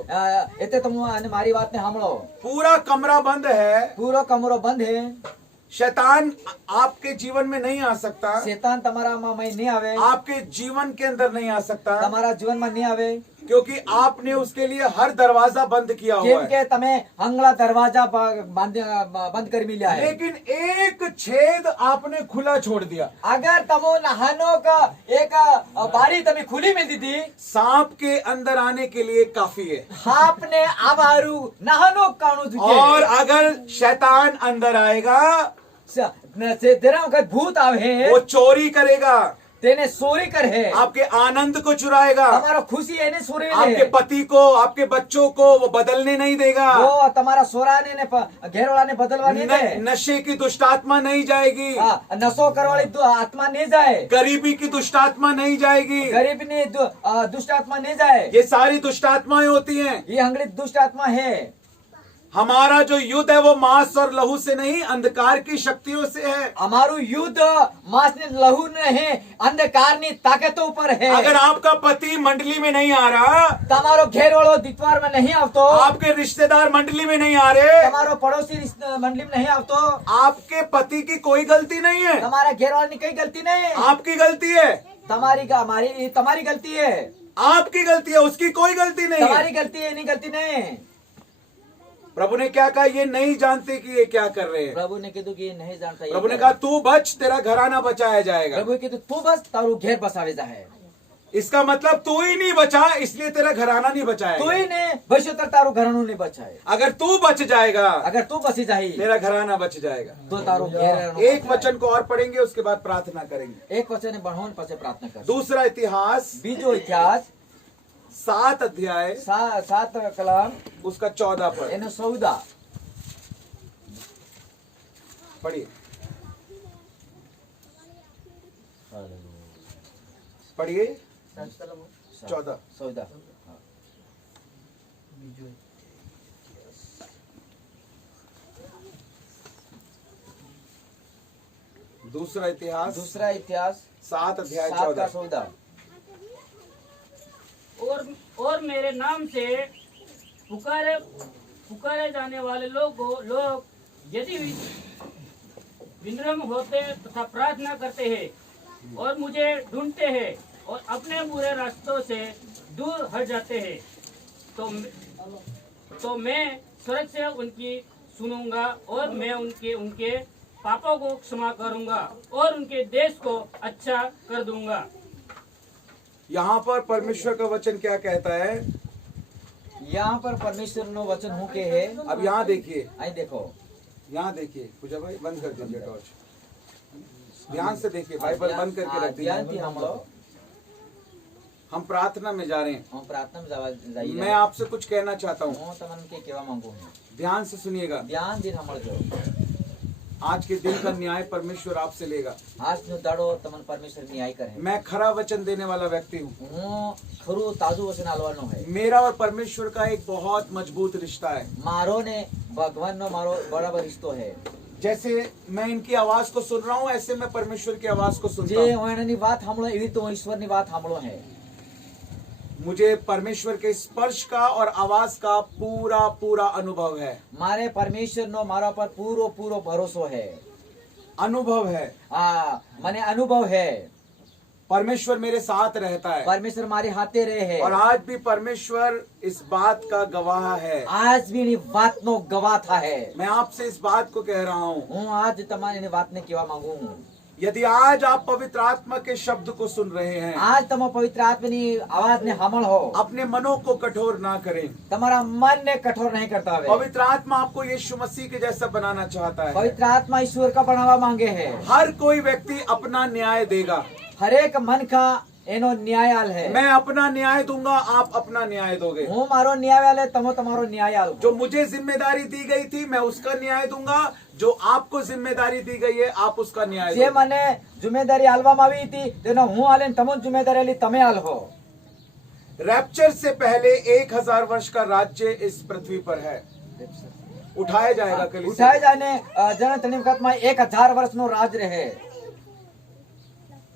એટલે તમે અને મારી વાતને સાંભળો। पूरा कमरा बंद है, પૂરો કમરો બંધ હે, शैतान आपके जीवन में नहीं आ सकता, શેતાન તમારામાં નહીં આવે, आपके जीवन के अंदर नहीं आ सकता, તમારા જીવનમાં નહીં આવે, क्योंकि आपने उसके लिए हर दरवाजा बंद किया हुआ કેમ है। કે તમે હંગલા દરવાજા બંધ કરી મિલ્યા હે। लेकिन एक छेद आपने खुला छोड़ दिया। अगर तमो नहानो का एक बारी तमे खुली मिल दी थी, सांप के अंदर आने के लिए काफी है, आपने आवारू नहानो काणु और अगर शैतान अंदर आएगा तेरा वखत भूत आवे वो चोरी करेगा, तेने सोरी कर है, आपके आनंद को चुराएगा, તમારો ખુશી એને સોરી आपके લે, पति को, आपके बच्चों को वो बदलने नहीं देगा, वो તમારા સોરાને ने ઘેરવાળાને બદલવા નહીં દે, नशे की दुष्ट आत्मा नहीं जाएगी, નશો કરવાળી આત્મા નહીં જાય, गरीबी की दुष्ट आत्मा नहीं जाएगी। ગરીબની દુષ્ટ આત્મા નહીં જાય। ये सारी दुष्ट आत्माएं होती हैं। ये અંગ્રેજ દુષ્ટ આત્મા है। हमारा जो युद्ध है वो मांस और लहू से नहीं, अंधकार की शक्तियों से है। અમારું યુદ્ધ માંસ ને લહુ નહીં, અંધકારની તાકાતો ઉપર है। अगर आपका पति मंडली में नहीं आ रहा, તમારો ઘેરવાળો દિતવારમાં નહીં આવતો, आपके रिश्तेदार मंडली में नहीं आ रहे, તમારો પડોશી મંડળીમાં નહીં આવતો, आपके पति की कोई गलती नहीं है, તમારા ઘેરવાળાની કઈ ગલતી નહીં, आपकी गलती है, તમારી ગલતી है, आपकी गलती है, उसकी कोई गलती नहीं है। તમારી ગલતી है, એની ગલતી नहीं। प्रभु ने क्या कहा, ये नहीं जानते कि ये क्या कर रहे हैं। પ્રભુ ને કીધું કે એ નહીં જાણતા, એ प्रभु ने કરે। कहा तू बच, तेरा घराना बचाया जाएगा। પ્રભુએ કીધું તું બસ તારું ઘેર બસાવે જાહે, इसका मतलब तू ही नहीं बचा, इसलिए तेरा घराना नहीं बचाएगा। તું ને ભવિષ્યતર તારું ઘરનું નહીં બચાય। अगर तू बच जाएगा, અગર તું બસી જાહી तेरा घराना बच जाएगा। તો તારું ઘેર एक वचन को और पढ़ेंगे, उसके बाद प्रार्थना करेंगे। એક વચને ભણો ને પછી પ્રાર્થના કર। दूसरा इतिहास બીજો ઇતિહાસ 7 अध्याय 7 કલમ उसका 14 पद એનો 14 पढ़िए, पढ़िए 14। 14 दूसरा इतिहास दूसरा इतिहास 7 अध्याय 7 का 14। 14 और मेरे नाम से पुकारे जाने वाले लोग यदि विनम्र होते तथा प्रार्थना करते हैं और मुझे ढूंढते हैं और अपने बुरे रास्तों से दूर हट जाते हैं तो मैं स्वर्ग से उनकी सुनूंगा और मैं उनके पापों को क्षमा करूंगा और उनके देश को अच्छा कर दूंगा। यहाँ पर परमेश्वर का वचन क्या कहता है? यहाँ पर परमेश्वर नो वचन हूँ के है। अब यहाँ देखिए, आई देखो, यहाँ देखिए, पूजा भाई बंद कर दीजिए टॉर्च, ध्यान से देखिए, बाइबल बंद करके रख ध्यान थी दीजिए। हम लोग, हम प्रार्थना में जा रहे हैं। हम प्रार्थना में जाइए। मैं आपसे कुछ कहना चाहता हूँ, હું તમને કે કહેવા માંગુ છું, ध्यान से सुनिएगा। ધ્યાન થી સાંભળજો। आज के दिन का न्याय परमेश्वर आपसे लेगा। આજનો દાડો તમને પરમેશ્વર ન્યાય કરે। मैं खरा वचन देने वाला व्यक्ति हूँ। હું ખરું તાજું વચન આલવાનો है। मेरा और परमेश्वर का एक बहुत मजबूत रिश्ता है। મારો ને ભગવાનનો મારો બરાબર रिश्तो है। जैसे मैं इनकी आवाज को सुन रहा हूँ, ऐसे मैं परमेश्वर की आवाज को सुनता જે हूँ। હું એની વાત સાંભળો એવી તો હું ઈશ્વરની વાત સાંભળો है। मुझे परमेश्वर के स्पर्श का और आवाज का पूरा पूरा अनुभव है। મારે પરમેશ્વરનો મારા પર પૂરો પૂરો ભરોસો है। अनुभव है। મને અનુભવ है। परमेश्वर मेरे साथ रहता है પરમેશ્વર મારી હાથે રહે है। और आज भी परमेश्वर इस बात का गवाह है। આજ બી એની વાતનો ગવાહ થાય। मैं आपसे इस बात को कह रहा हूँ, હું આજ તમારી એની વાતને કહેવા માંગુ છું। यदि आज आप पवित्र आत्मा के शब्द को सुन रहे हैं, આજ તમે પવિત્ર આત્માની આવાજને સાંભળો, अपने मनों को कठोर ना करें। તમારા મનને કઠોર નહીં કરતા હવે। पवित्र आत्मा आपको यीशु मसीह के जैसा बनाना चाहता है। પવિત્ર આત્મા ઈશ્વર का बनावा मांगे है। हर कोई व्यक्ति अपना न्याय देगा। हरेक मन का એનો ન્યાયાલ હે मैं अपना न्याय दूंगा, आप अपना न्याय दोगे। હું મારો ન્યાયાલ હે તમો તમારો ન્યાયાલ जो मुझे जिम्मेदारी दी गई थी मैं उसका न्याय दूंगा, जो आपको जिम्मेदारी दी गई है आप उसका न्याय જે दोगे। મને જિમ્મેદારી આલવામાં આવી હતી તેનો હું આલે તમો જિમ્મેદારી આલી તમે આલહો। रैप्चर से पहले 1000 वर्ष का राज्य इस पृथ्वी पर है, उठाया जाएगा कलीसिया। ઉઠાઈ જાને જન તેની વખતમાં 1000 વર્ષનો રાજ રહે।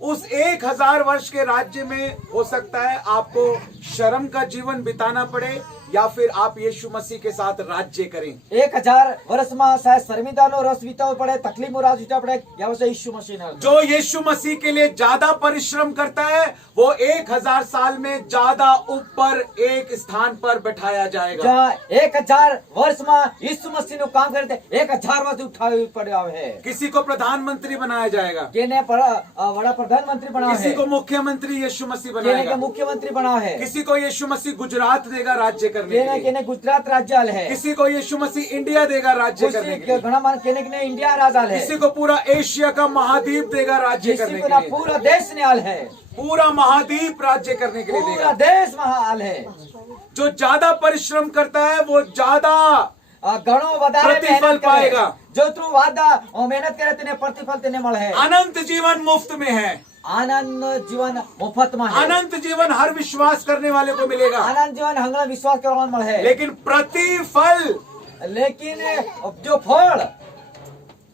उस 1000 वर्ष के राज्य में हो सकता है आपको शर्म का जीवन बिताना पड़े या फिर आप यीशु मसीह के साथ राज्य करें। 1000 વર્ષમાં શાયદ શર્મિંદાનો રસ વીતવો પડે, તકલીફનો રાજ વીતવો પડે, या वैसे यीशु मसीह ने जो यीशु मसीह के लिए ज्यादा परिश्रम करता है वो 1000 साल में ज्यादा ऊपर एक स्थान पर बैठाया जाएगा। જ્યાં 1000 વર્ષમાં यीशु मसीहનું કામ કરે તે 1000 વર્ષ ઉઠાવી પડ્યો છે। किसी को प्रधानमंत्री बनाया जाएगा, કેને વડા પ્રધાનમંત્રી બનાવે किसी છે, को मुख्यमंत्री यीशु मसीह કેને કે बनाएगा, મુખ્યમંત્રી બનાવે છે, किसी को यीशु मसीह गुजरात देगा राज्य करने के કેને लिए, કેને ગુજરાત રાજ્ય આલે છે, किसी को यीशु मसीह इंडिया देगा राज्य करने के लिए, ઘણા માણસ કેને કેને ઇન્ડિયા રાજ આલે किसी છે, को पूरा एशिया का महाद्वीप देगा राज्य करने किसी के को लिए, पूरा देश ने आल है, पूरा महाद्वीप राज्य करने के लिए पूरा देगा। देश में आल है। जो ज्यादा परिश्रम करता है वो ज्यादा ઘણો વધારે प्रतिफल મહેનત पाएगा। કરે, જો તું વાદા મહેનત કરે તેને પ્રતિફળ તેને મળે। अनंत जीवन मुफ्त में है, આનંદ જીવન મફતમાં है, अनंत जीवन हर विश्वास करने वाले को मिलेगा, આનંદ જીવન હંગળા વિશ્વાસ કરવાનો મળે। लेकिन प्रतिफल, लेकिन जो फल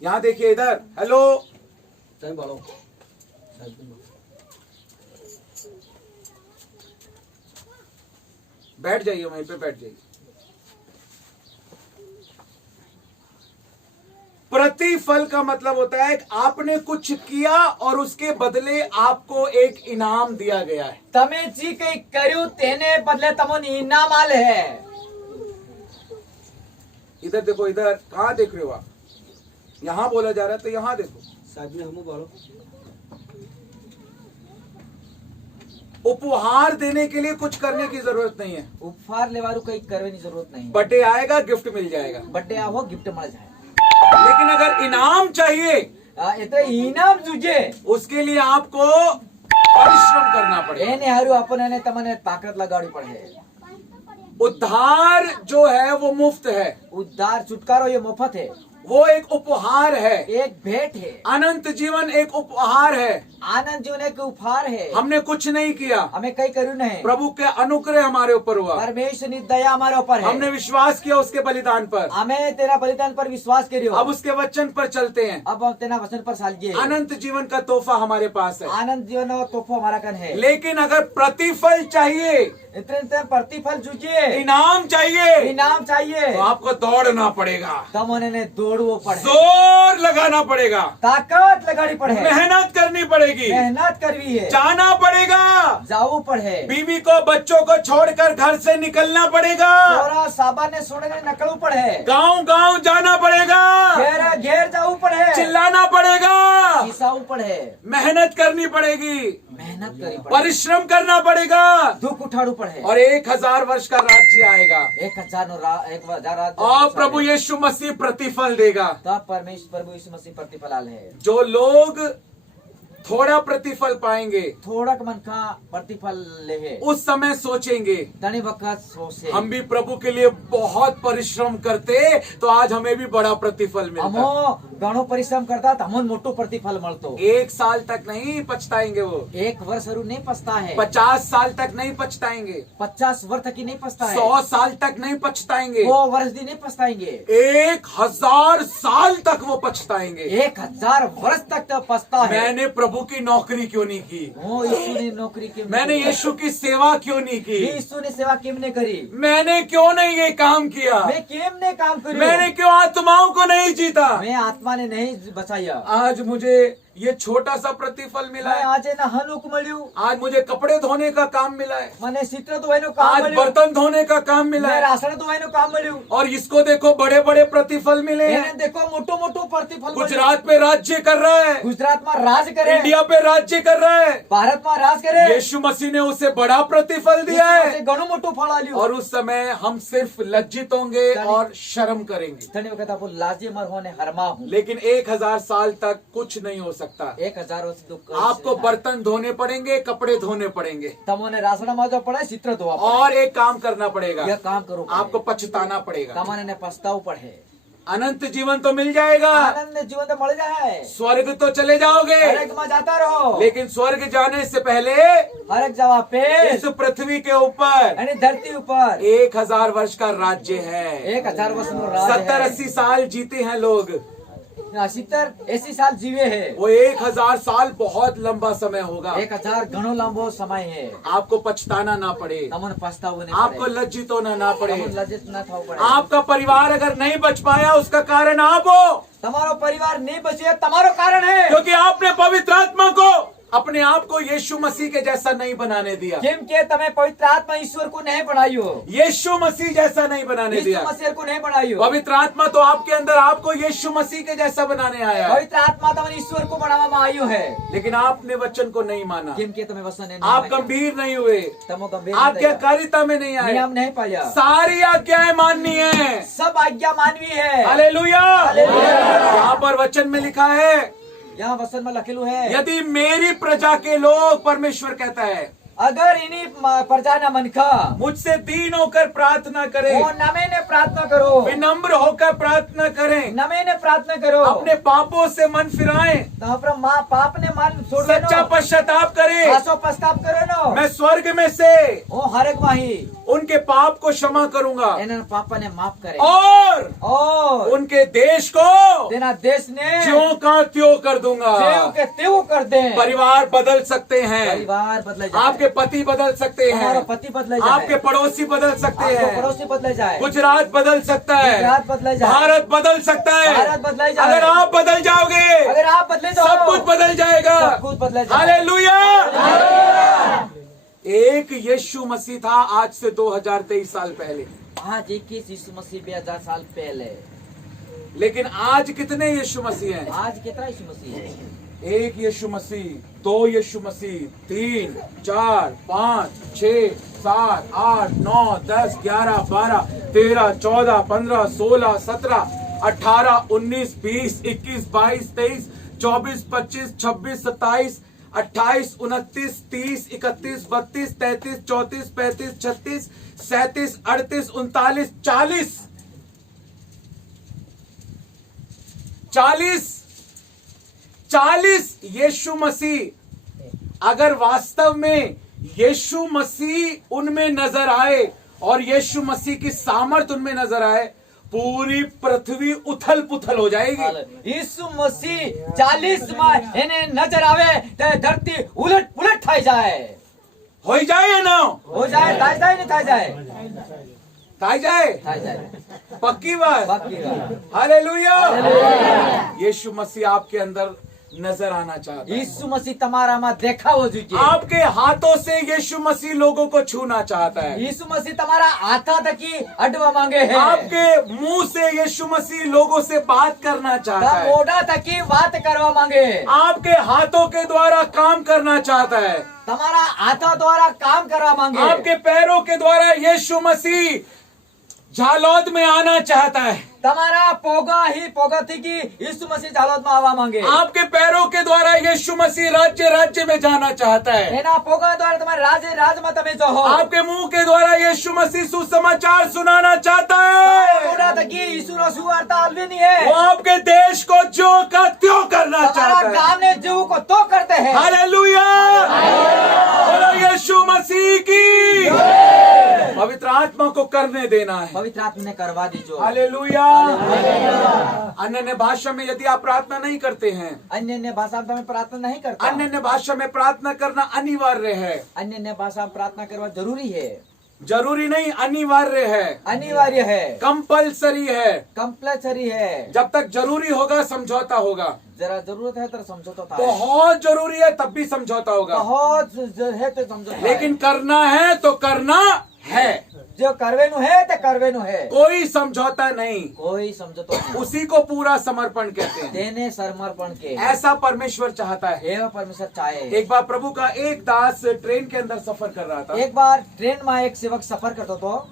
यहाँ देखिए इधर, हेलो, સાહેબ બોલો बैठ जाइए, वहीं पे बैठ जाइए। प्रतिफल का मतलब होता है कि आपने कुछ किया और उसके बदले आपको एक इनाम दिया गया है। તમે જે કઈ કર્યું તેને બદલે તમને ઇનામ આલે है। इधर देखो, इधर कहाँ देख रहे हो आप? यहाँ बोला जा रहा है तो यहाँ देखो। સાહેબને હમું બોલો उपहार देने के लिए कुछ करने की जरूरत नहीं है, ઉપહાર લેવાનું કઈ કરવાની જરૂરત નહીં। बर्थडे आएगा गिफ्ट मिल जाएगा। બર્થડે આવો गिफ्ट મળે જાય। लेकिन अगर इनाम चाहिए એટલે ઇનામ જુજે उसके लिए आपको परिश्रम करना पड़ेगा। એને હારું આપણને તમને તાકાત લગાડવી પડે। उद्धार जो है वो मुफ्त है, ઉદ્ધાર છુટકારો એ મફત है, वो एक उपहार है। एक भेंट है। अनंत जीवन एक उपहार है। आनंद जीवन एक उपहार है। हमने कुछ नहीं किया, हमें कई કર્યું नहीं, प्रभु के अनुग्रह हमारे ऊपर हुआ, परमेश्वर ની दया हमारे ऊपर है। हमने विश्वास किया उसके बलिदान पर, हमें तेरा बलिदान पर विश्वास કર્યો। अब उसके वचन पर चलते हैं। अब हम तेरा वचन पर चालिए। अनंत जीवन का तोहफा हमारे पास है। आनंद जीवन और तोहफा हमारा कन है। लेकिन अगर प्रतिफल चाहिए, इतने प्रतिफल जुझे, इनाम चाहिए, इनाम चाहिए, तो आपको दौड़ना पड़ेगा, तमोने ने दौड़वो पड़े, जोर लगाना पड़ेगा, ताकत लगानी पड़े, मेहनत करनी पड़ेगी, मेहनत करवी है, जाना पड़ेगा, जाऊ पड़े, बीवी को बच्चों को छोड़कर घर से निकलना पड़ेगा, छोरा साबा ने छोड़कर निकलू पड़े, गांव गांव जाना पड़ेगा, घेर घेर जाऊ पड़े, चिल्लाना पड़ेगा, चिसाऊ पड़े, मेहनत करनी पड़ेगी, मेहनत करी पड़े, परिश्रम करना पड़ेगा, दुख उठाड़ू पड़े, और 1000 वर्ष का राज्य आएगा 1000 और प्रभु यीशु मसीह प्रतिफल देगा। तब परमेश्वर प्रभु यीशु मसीह प्रतिफल आले है। जो लोग थोड़ा प्रतिफल पाएंगे थोड़ा मन का प्रतिफल ले है, उस समय सोचेंगे तनी वक्त सोचे हम भी प्रभु के लिए बहुत परिश्रम करते तो आज हमें भी बड़ा प्रतिफल हमो मिलता। घणो परिश्रम करता तो हमन मोटो प्रतिफल मळतो। 1 साल तक नहीं पछताएंगे वो, 1 वर्ष हरू नहीं पछता है, 50 साल तक नहीं पछताएंगे, 50 वर्ष तक ही नहीं पछता है, 100 साल तक नहीं पछताएंगे, 100 वर्ष भी नहीं पछताएंगे, 1000 साल तक वो पछताएंगे। 1000 वर्ष तक तो पछता है। मैंने प्रभु की नौकरी क्यों नहीं की, वो यीशु ने नौकरी क्यों मैंने यीशु की सेवा क्यों नहीं की, यीशु ने सेवा क्यों नहीं करी, मैंने क्यों नहीं ये काम किया, मैं क्यों ने काम करी, मैंने क्यों आत्माओं को नहीं जीता। मैं आत्मा ने नहीं बचाया। आज मुझे ये छोटा सा प्रतिफल मिला मैं है, आज ना हनुक मळ्યું, आज मुझे कपड़े धोने का काम मिला है, મને चित्र धोवायનું काम आज મળ્યું, बर्तन धोने का काम मिला मैं है, राशन धोवायનું काम મળ્યું, और इसको देखो बड़े बड़े प्रतिफल मिले એને हैं। देखो मोटो मोटो प्रतिफल મળ્યું। गुजरात पे राज्य कर रहा है, गुजरात में राज करे, इंडिया पे राज्य कर रहा है, भारत में राज करे, यीशु मसीह ने उसे बड़ा प्रतिफल दिया यीशु मसीह है, घणું મોટું ફળ આલ્યું। और उस समय हम सिर्फ लज्जित होंगे और शर्म करेंगे। ઘણી વખત આપણે લાજી મર હોને હરમા હું, लेकिन 1000 साल तक कुछ नहीं हो सकता। 1000 वर्ष दुःख आपको बर्तन धोने पड़ेंगे, कपड़े धोने पड़ेंगे, तमोने रासना जो पड़े चित्र धोवा और एक काम करना पड़ेगा, यह काम करो आपको पछताना पड़ेगा। तमने ने पछताव पड़े। अनंत जीवन तो मिल जाएगा, आनंद जीवन तो मिल जाए, स्वर्ग तो चले जाओगे, हर एक में जाता रहो, लेकिन स्वर्ग जाने से पहले हर एक जगह पे इस पृथ्वी के ऊपर यानी धरती ऊपर 1000 वर्ष का राज्य है। 1000 वर्ष नो राज 70-80 साल जीते हैं लोग, 70-80 साल जीवे है। वो 1000 साल बहुत लंबा समय होगा। 1000 घणो लंबो समय है। आपको पछताना ना पड़े, तमन पछतावो नहीं आपको लज्जित होना ना पड़े। तमन लज्जित न थाव पड़े। आपका परिवार अगर नहीं बच पाया उसका कारण आप हो, तमारो परिवार नहीं बचे तमारो कारण है, क्योंकि आपने पवित्र आत्मा को अपने आप को यीशु मसीह के जैसा नहीं बनाने दिया। केम के तमे पवित्र आत्मा ईश्वर को नहीं बनायो, यीशु मसीह जैसा नहीं बनाने दिया। यीशु मसीह को नहीं बनायो। पवित्र आत्मा तो आपके अंदर आपको यीशु मसीह के जैसा बनाने आया है, पवित्र आत्मा तमन ईश्वर को बनावा में आयो है, लेकिन आपने वचन को नहीं माना। केम के तमे वचन नहीं आप गंभीर नहीं हुए, तमो गंभीर आप क्या कारिता में नहीं आए। नियम नहीं पाया, सारी आज्ञाएं माननी है। सब आज्ञा मानवी है। हालेलुया। हालेलुया। यहाँ पर वचन में लिखा है, यहाँ वचन में लखेलू है, यदि मेरी प्रजा के लोग, परमेश्वर कहता है, अगर इन्हीं प्रजा न मन का मुझसे दीन होकर प्रार्थना करें, वो नमे ने प्रार्थना करो, विनम्र होकर प्रार्थना करें, नमे ने प्रार्थना करो, अपने पापों से मन फिराएं, तो अपना माँ पाप ने मान छोड़ सच्चा पश्चाताप करें, आसो पश्चाताप करो नो, मैं स्वर्ग में से वो हर एक माही उनके पाप को क्षमा करूंगा इन्हें पापा ने माफ करे और उनके देश को देना देश ने ज्यों का त्यों कर दूंगा। त्यों के त्यों कर दे। परिवार बदल सकते हैं, परिवार बदले जाए, आपके पति बदल सकते हमारा हैं, पति बदले जाए, आपके पड़ोसी बदल सकते आपके हैं, पड़ोसी बदले जाए, गुजरात बदल सकता है, गुजरात बदले जाए, भारत बदल सकता है। भारत बदले जाए। अगर आप बदल जाओगे, अगर आप बदले जाओ सब कुछ बदल जाएगा। सब कुछ बदले जाए। हालेलुया। एक यीशु मसीह था आज से 2023 साल पहले, आज 21 यीशु मसीह 2000 साल पहले, लेकिन आज कितने यीशु मसीह हैं? आज कितना यीशु मसीह है? 1 यीशु मसीह, 2 यीशु मसीह, 3, 4, 5, 6, 7, 8, 9, 10, 11, 12, 13, 14, 15, 16, 17, 18, 19, 20, 21, 22, 23, 24, 25, 26, 27, 28, 29, 30, 31, 32, 33, 34, 35, 36, 37, 38, 39, 40 यीशु मसीह। अगर वास्तव में यीशु मसीह उनमें नजर आए और यीशु मसीह की सामर्थ उनमें नजर आए, पूरी पृथ्वी उथल पुथल हो जाएगी। यीशु मसीह 40 में इन्हें नजर आवे तो धरती उलट पुलट थाई जाए, हो जाए या ना हो जाए, थाई जाए नहीं थाई जाए, थाई जाए, थाई जाए, पक्की बात। बाकी का हालेलुया। यीशु मसीह आपके अंदर नजर आना चाहता है। यीशु मसीह तुम्हारा में देखा हो जुके, आपके हाथों से यीशु मसीह लोगों को छूना चाहता है। यीशु मसीह तुम्हारा आता तक ही अडवा मांगे है, आपके मुंह से यीशु मसीह लोगों से बात करना चाहता है। मोड़ा तक ही बात करवा मांगे, आपके हाथों के द्वारा काम करना चाहता है। तुम्हारा हाथा द्वारा काम करवा मांगे, आपके पैरों के द्वारा यीशु मसीह झालौद में आना चाहता है। तुम्हारा पोगा ही पोगा थी कि यीशु मसीह झालौद में आवा मांगे, आपके पैरों के द्वारा यीशु मसीह राज्य राज्य में जाना चाहता है। एना पोगा द्वारा तुम्हारे राज में तमे जो हो, आपके मुंह के द्वारा यीशु मसीह सुसमाचार सुनाना चाहता है। मोड़ा तक ही यीशु रो सुवार्ता अलवी नहीं है, वो आपके देश को जो का त्यों करना तुम्हारा चाहता है। काम ने जीव को तो करते हैं। हालेलुया। बोलो यीशु मसीह की। पवित्र आत्मा को करने देना है। पवित्र आत्मा ने करवा दी जो। हालेलुया। अन्य भाषा में यदि आप प्रार्थना नहीं करते हैं, अन्य भाषा में प्रार्थना नहीं करता, अन्य भाषा में प्रार्थना करना अनिवार्य है। अन्य भाषा में प्रार्थना करवा जरूरी है, जरूरी नहीं, अनिवार्य है, अनिवार्य है, कंपल्सरी है। कंपल्सरी है। जब तक जरूरी होगा समझौता होगा, जरा जरूरत है तो समझौता था, बहुत जरूरी है तब भी समझौता होगा, बहुत है तो समझौता, लेकिन करना है तो करना है। जो करवेनु है तो करवेनु है, कोई समझौता नहीं, कोई समझौता नहीं। उसी को पूरा समर्पण कहते हैं। देने समर्पण के ऐसा परमेश्वर चाहता है। हे परमेश्वर चाहे। एक बार प्रभु का एक दास ट्रेन के अंदर सफर कर रहा था, एक बार ट्रेन में एक सेवक सफर करता तो,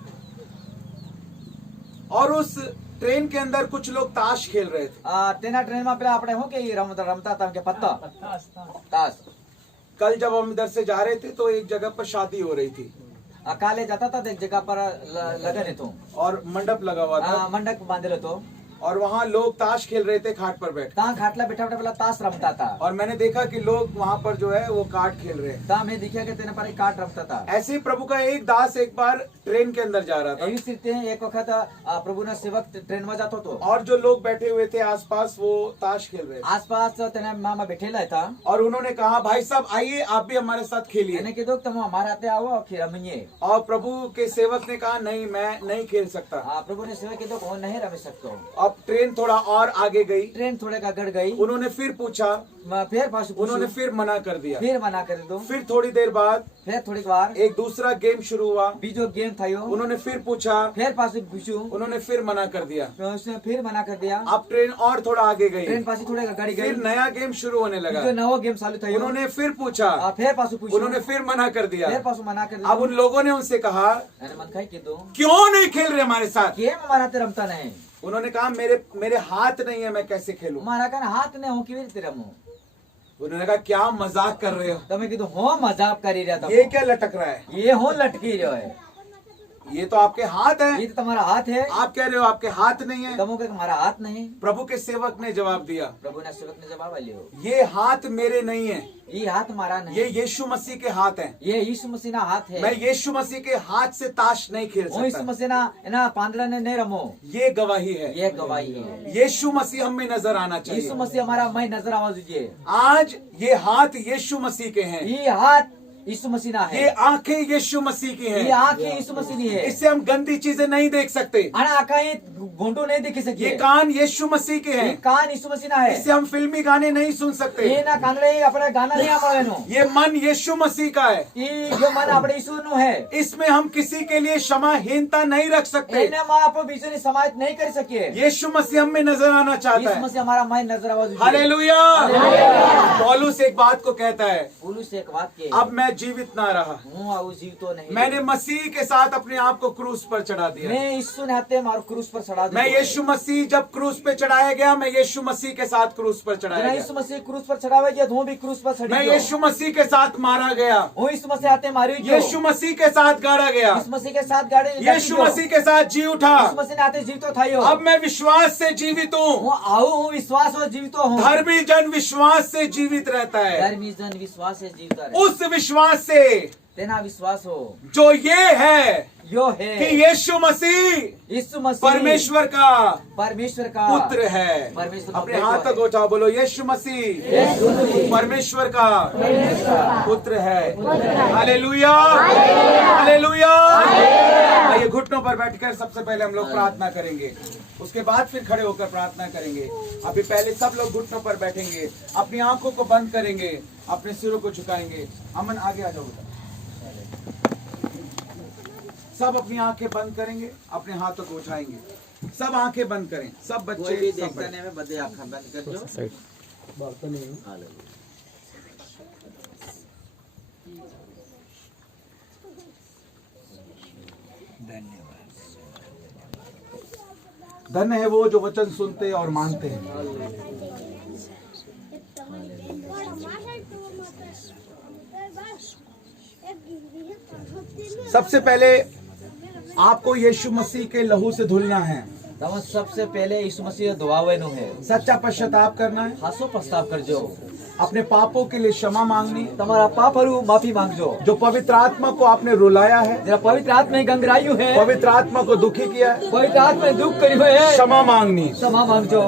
और उस ट्रेन के अंदर कुछ लोग ताश खेल रहे थे। तेना ट्रेन में पेला આપણે શું કે રમતા હતા કે પત્તા તાસ कल जब हम इधर से जा रहे थे तो एक जगह पर शादी हो रही थी કાલે જતા હતા એક જગ્યા પર લગન હતું और मंडप लगा हुआ था મંડપ બાંધેલો હતો और वहाँ लोग ताश खेल रहे थे खाट पर बैठ ત્યાં ખાટલા બેઠા બેઠા પેલા તાસ રમતા હતા और मैंने देखा कि लोग वहाँ पर जो है वो कार्ड खेल रहे हैं। ત્યાં મેં દેખ્યા કે તેના પર એક કાર્ડ રમતા હતા ऐसे ही प्रभु का एक दास एक बार ट्रेन के अंदर जा रहा था એવી જ રીતે એક વખત પ્રભુના સેવક ટ્રેનમાં જતો હતો और जो लोग बैठे हुए थे आसपास वो ताश खेल रहे थे આસપાસ તેના મામા બેઠેલા હતા और उन्होंने कहा भाई साहब आइए आप भी हमारे साथ खेलिए એને કીધું કે તમે અમારા હાથે આવો કે રમીએ और प्रभु के सेवक ने कहा नहीं मैं नहीं खेल सकता। પ્રભુને સેવક કીધું કે હું નહીં રમી શકતો अब ट्रेन थोड़ा और आगे गई ટ્રેન થોડેક આગળ ગઈ उन्होंने फिर पूछा ફેર પાછું उन्होंने પૂછ્યું फिर मना कर दिया ફેર મના કરી દીધું फिर थोड़ी देर बाद ફેર થોડીક વાર एक दूसरा गेम शुरू हुआ બીજો ગેમ થયો उन्होंने फिर पूछा ફેર પાછું પૂછ્યું उन्होंने फिर मना कर दिया उसने फिर मना कर दिया अब ट्रेन और थोड़ा आगे गई ટ્રેન પાછી થોડેક આગળ ગઈ फिर नया गेम शुरू होने लगा બીજો નવો ગેમ ચાલુ થયો उन्होंने फिर पूछा ફેર પાછું પૂછ્યું उन्होंने फिर मना कर दिया ફેર પાછું મના કરી अब उन लोगों ने उनसे कहा અને મન કઈ કીધું क्यों नहीं खेल रहे हमारे साथ। કેમ અમારા હાથે રમતા નહીં उन्होंने कहा मेरे मेरे हाथ नहीं है मैं कैसे खेलूं। મારા કાને હાથ ને હું કેવી રીતે રમું उन्होंने कहा क्या मजाक कर रहे हो તમે કીધું હું મજાક કરી રહ્યા ये તમે क्या लटक रहा है ये હું લટકી રહ્યો है ये तो आपके हाथ है ये तो तुम्हारा हाथ है आप कह रहे हो आपके हाथ नहीं है। તમો કે મારા હાથ નહીં प्रभु के सेवक ने जवाब दिया પ્રભુના સેવકને જવાબ આલ્યો ये हाथ मेरे नहीं है ये हाथ मारा नहीं ये यीशु मसीह के हाथ हैं। ये यीशु मसीहના हाथ है मैं यीशु मसीह के हाथ से ताश नहीं खेल હું यीशु सकता। मसीहના એના પાંદડાને નહીં રમો ये गवाही है ये गवाही है यीशु मसीह हम में नजर आना यीशु चाहिए। मसीह हमारा मैं नजर आवा જોઈએ आज ये हाथ यीशु मसीह के हैं ये हाथ यीशु मसीहના है ये आंखें यीशु मसीह की ये हैं। आंखें यीशु मसीहની है इससे हम गंदी चीजें नहीं देख सकते। અને આ કઈ ઘોંટો નહીં દેખી ये શકીએ कान यीशु मसीह के ये हैं। કાન यीशु મસીહના है इससे हम फिल्मी गाने नहीं सुन सकते। એના કાનડે આપણે ગાના નહીં સાંભળવાનું ये मन यीशु मसीह का है। એ જો મન આપણે ઈશ્વરનું है इसमें हम किसी के लिए क्षमाहीनता नहीं रख सकते। એનામાં આપણે બીજાની સમાજ नहीं કરી શકીએ यीशु मसीह हम में नजर आना चाहता यीशु है। मसीह हमारा मैं नजर आवा જોઈએ हालेलुया। पौलुस एक बात को कहता है બોલું છે એક વાત કે अब मैं जीवित ना रहा, હું આવું જીવતો નહીં मैंने मसीह के साथ अपने आप को क्रूस पर चढ़ा दिया। मैं यीशु ने हाथे मारो क्रूस पर चढ़ा मैं यीशु मसीह जब क्रूस पे चढ़ाया गया मैं यीशु मसीह के साथ क्रूस पर चढ़ाया यीशु गया। मसीह क्रूस पर चढ़ावे गया तो હું भी क्रूस पर चढ़ी मैं गयो यीशु मसीह के साथ मारा गया, હું यीशु मसीह हाथे मारी गयो यीशु मसीह के साथ गाड़ा गया, यीशु मसीह के साथ गाड़ी यीशु मसीह के साथ जी उठा। यीशु मसीह ने हाथे जीवतो થયો अब मैं विश्वास से जीवित हूँ। હું આવું હું વિશ્વાસ और जीवतो हूँ धर्मी जन विश्वास से जीवित रहता है। धर्मी जन विश्वास से जीवता रहे उस विश्वास से तेना विश्वास हो जो ये है यो है कि यीशु मसीह यीशु मसीह परमेश्वर का परमेश्वर का पुत्र है। परमेश्वर का अपने बेटा हाथ है। तक उठा बोलो यीशु मसीह यीशु मसीह परमेश्वर का पुत्र है। Hallelujah hallelujah. आइए घुटनों पर बैठकर सबसे पहले हम लोग प्रार्थना करेंगे, उसके बाद फिर खड़े होकर प्रार्थना करेंगे। अभी पहले सब लोग घुटनों पर बैठेंगे, अपनी आंखों को बंद करेंगे, अपने सिरों को झुकाएंगे। अमन आगे आ जाओ बेटा। सब अपनी आंखें बंद करेंगे, अपने हाथों को उठाएंगे, सब आंखें बंद करें, सब बच्चे कोई भी सब देखता बड़े। नहीं में बदे आंखें बंद कर दो धन्य है वो जो वचन सुनते और मानते हैं। सबसे पहले आपको यीशु मसीह के लहू से धुलना है, તમે सबसे पहले यीशु मसीह धोवावेनु है सच्चा पश्चाताप करना है, हासो पश्चाताप करजो अपने पापों के लिए क्षमा मांगनी, તમારા પાપहरू માફી માંગજો जो पवित्र आत्मा को आपने रुलाया है, जरा पवित्र आत्मा गंगरायु है पवित्र आत्मा को दुखी किया है, पवित्र आत्मा दुख કર્યું है क्षमा मांगनी। क्षमा मांगજો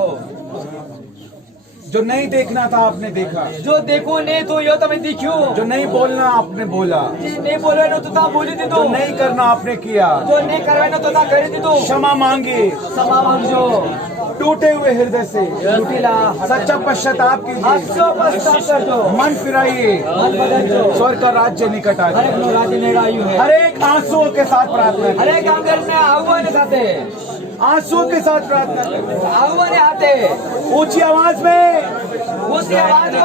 जो नहीं देखना था आपने देखा, જો દેખો ને તો યો તમે દેખ્યું जो नहीं बोलना आपने बोला, જે નહીં બોલવાનું તો તા બોલી जो દીધું नहीं करना आपने किया, જો નહીં કરવાનું તો તા કરી દીધું क्षमा मांगी। क्षमा मांगજો टूटे हुए हृदय से તૂટેલા सच्चा पश्चाताप कीजिए, હાસ્યો પશ્ચાતાપ કરજો मन फिराइए, મન બદલજો स्वर्ग का राज्य निकट आ गया। હરેકનું રાજ્ય નેડાયું है हर एक आंसुओं के साथ प्रार्थना कीजिए। હરેક આંગળ ને આવવાને સાથે आंसुओं के साथ प्रार्थना करें। आह्वाने आते ऊंची आवाज में उसी आवाज में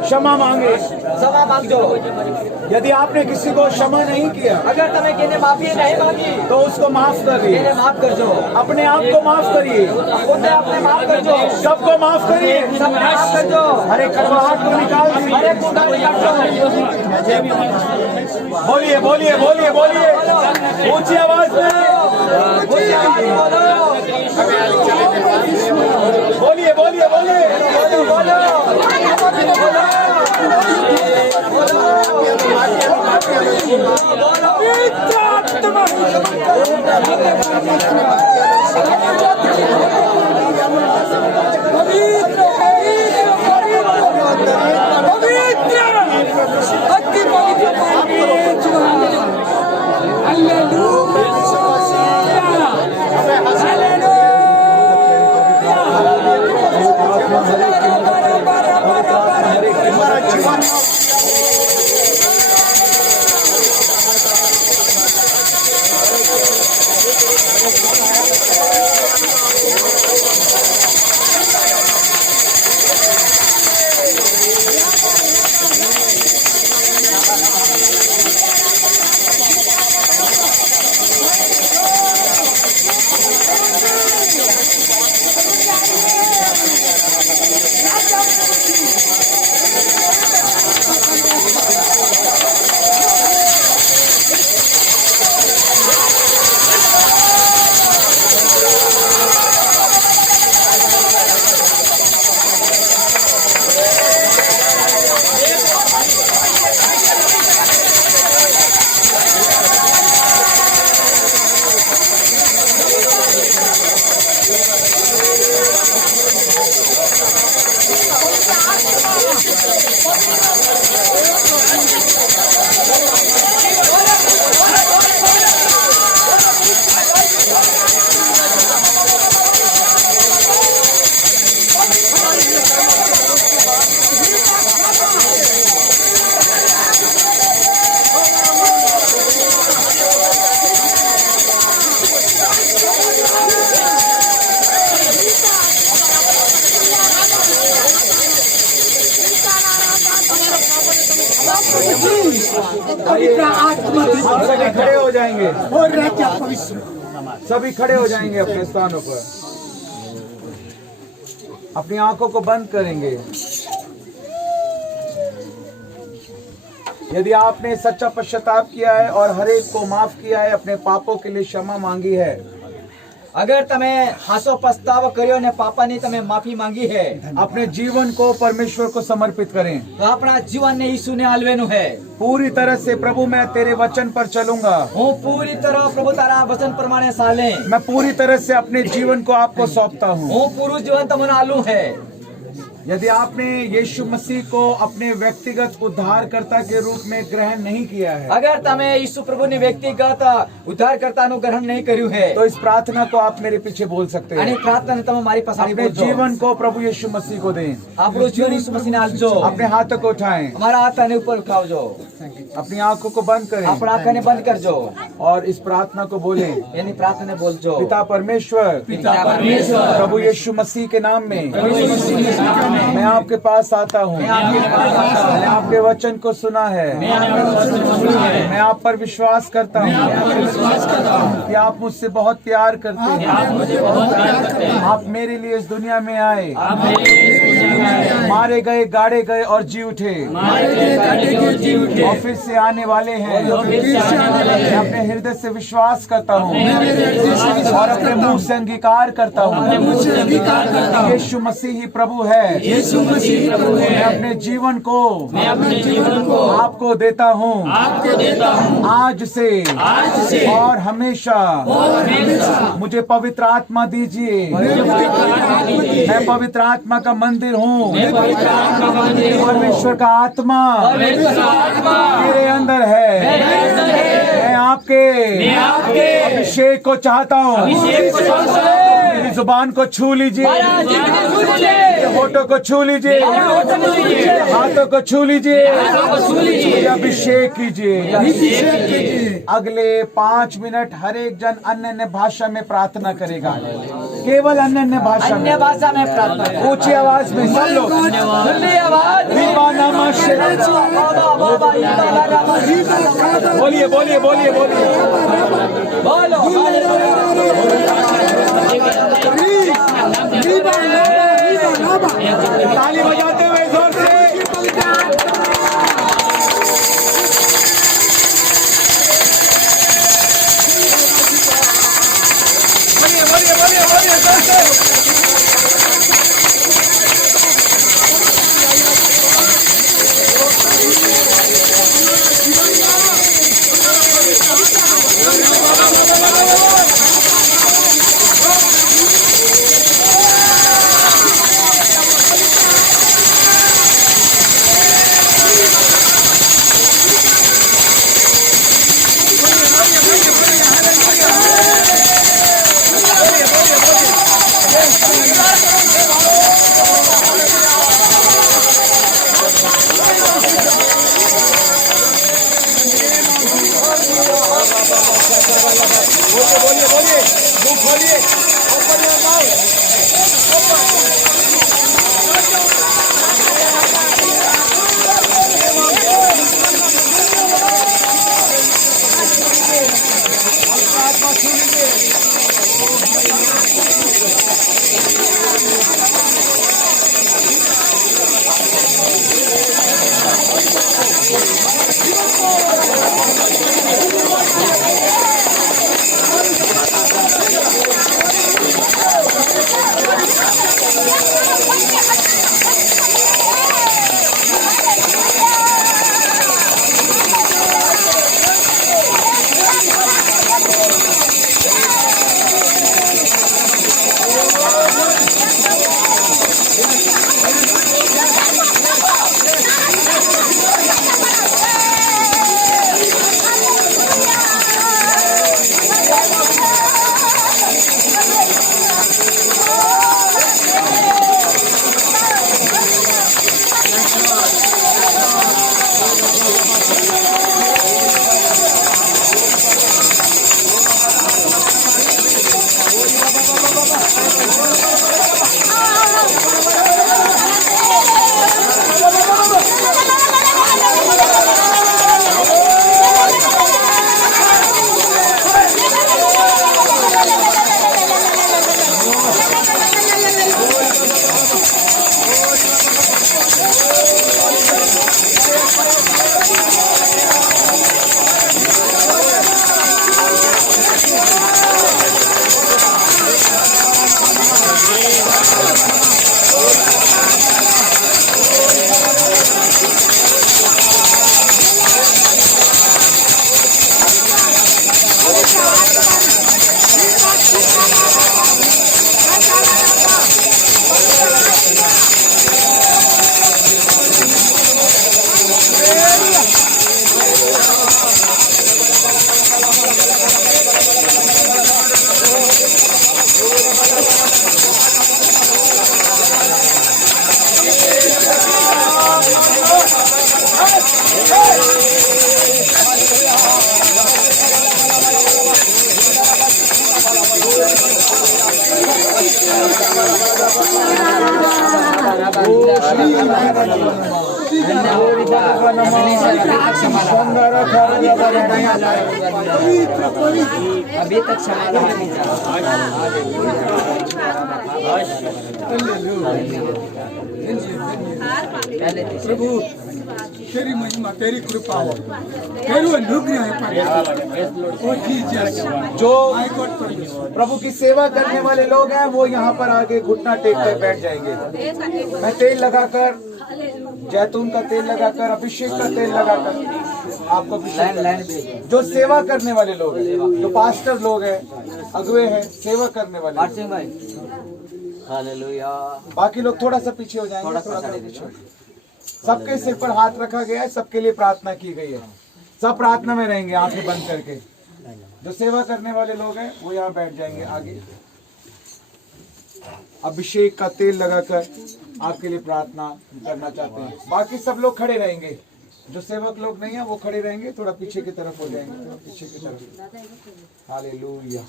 क्षमा मांगे। क्षमा मांगो। यदि आपने किसी को क्षमा नहीं किया अगर तुम्हें किसी माफी नहीं मांगी तो उसको माफ करिए। इन्हें माफ कर दो। अपने आप को माफ करिए। उन्हें अपने माफ कर दो। सबको माफ करिए। सब माफ कर दो। हर एक कड़वाहट को निकाल हर दीजिए। एक गुनाह निकाल दो। बोलिए बोलिए बोलिए बोलिए ऊंची आवाज में उसी आवाज में बोलो। बोलिए बोलिए बोलिए सभी खड़े हो जाएंगे। सभी खड़े हो जाएंगे अपने स्थानों पर। अपनी आंखों को बंद करेंगे। यदि आपने सच्चा पश्चाताप किया है और हर एक को माफ किया है, अपने पापों के लिए क्षमा मांगी है, अगर તમે હાસો પસ્તાવો કર્યો ને પાપાની તમે માફી માંગી है, अपने जीवन को परमेश्वर को समर्पित करें। तो अपना जीवन ने यीशु ने आलवेनु है। पूरी तरह से प्रभु मैं तेरे वचन पर चलूंगा। હું પૂરી तरह प्रभु तारा वचन प्रमाणे चाले। मैं पूरी तरह से अपने जीवन को आपको सौंपता हूँ। હું પૂરું जीवन તમને આલું है। यदि आपने यीशु मसीह को अपने व्यक्तिगत उद्धारकर्ता के रूप में ग्रहण नहीं किया है, अगर તમે यीशु प्रभु ने व्यक्तिगत उद्धारकर्ताનું ગ્રહણ નહીં કર્યું है, तो इस प्रार्थना को आप मेरे पीछे बोल सकते અને हैं। પ્રાર્થના તમે મારી પાછળ अपने બોલજો। जीवन को प्रभु यीशु मसीह को दें। આપણું जीवन यीशु मसीहને આલજો। अपने हाथों को उठाएं। અમારા હાથને ઉપર ઉઠાવજો। अपनी आंखों को बंद करें આપણા આંખને બંધ કરજો। और इस प्रार्थना को बोलें। એની પ્રાર્થનાને બોલજો। पिता परमेश्वर, पिता परमेश्वर, प्रभु यीशु मसीह के नाम में मैं आपके पास आता हूँ। मैंने आपके वचन को सुना है। मैं आप पर विश्वास करता हूँ कि आप मुझसे बहुत प्यार करते हैं। आप मेरे लिए इस दुनिया में आए, मारे गए, गाड़े गए और जी उठे, और फिर से आने वाले हैं। मैं अपने हृदय से विश्वास करता हूँ और अपने मुंह से अंगीकार करता हूँ यीशु मसीह ही प्रभु है। मैं अपने जीवन को आपको देता हूँ आज से और हमेशा। मुझे पवित्र आत्मा दीजिए। मैं पवित्र आत्मा का मंदिर हूँ। परमेश्वर का आत्मा मेरे अंदर है। मैं आपके अभिषेक को चाहता हूँ। मेरी जुबान को छू लीजिए। होठों को छू लीजिए, हाथों को छू लीजिए, अभिषेक कीजिए। अगले 5 मिनट हर एक जन अन्य अन्य भाषा में प्रार्थना करेगा, केवल अन्य अन्य भाषा में, भाषा में प्रार्थना, ऊंची आवाज में सब लोग। बोलिए बोलिए बोलिए बोलिए, ताली बजाते हुए जोर से। बोलिए बोलिए बोलिए बोलिए जोर से। बोलिए बोलिए, मुंह खोलिए, ओपन योर माउथ। आत्मा छू लीजिए। अभी तक समाधान नहीं प्रभु तेरी महिमा, तेरी कृपा हो, तेरी अनुग्रह है। जो प्रभु की सेवा करने वाले लोग हैं वो यहाँ पर आगे घुटना टेक कर बैठ जाएंगे। मैं तेल लगाकर, जैतून का तेल लगाकर, अभिषेक का तेल लगाकर आपको अभिषेक, जो सेवा करने वाले लोग हैं, जो पास्टर लोग हैं, अगुवे हैं, सेवा करने वाले, हालेलुया। बाकी लोग थोड़ा सा पीछे हो जाएंगे, थोड़ा सा पीछे। सबके सिर पर हाथ रखा गया है, सबके लिए प्रार्थना की गई है। सब प्रार्थना में रहेंगे आंखें बंद करके। जो सेवा करने वाले लोग हैं वो यहाँ बैठ जाएंगे आगे। अभिषेक का तेल लगाकर आपके लिए प्रार्थना करना चाहते हैं। बाकी सब लोग खड़े रहेंगे, जो सेवक लोग नहीं है वो खड़े रहेंगे, थोड़ा पीछे की तरफ हो जाएंगे, थोड़ा पीछे की तरफ। हालेलुया।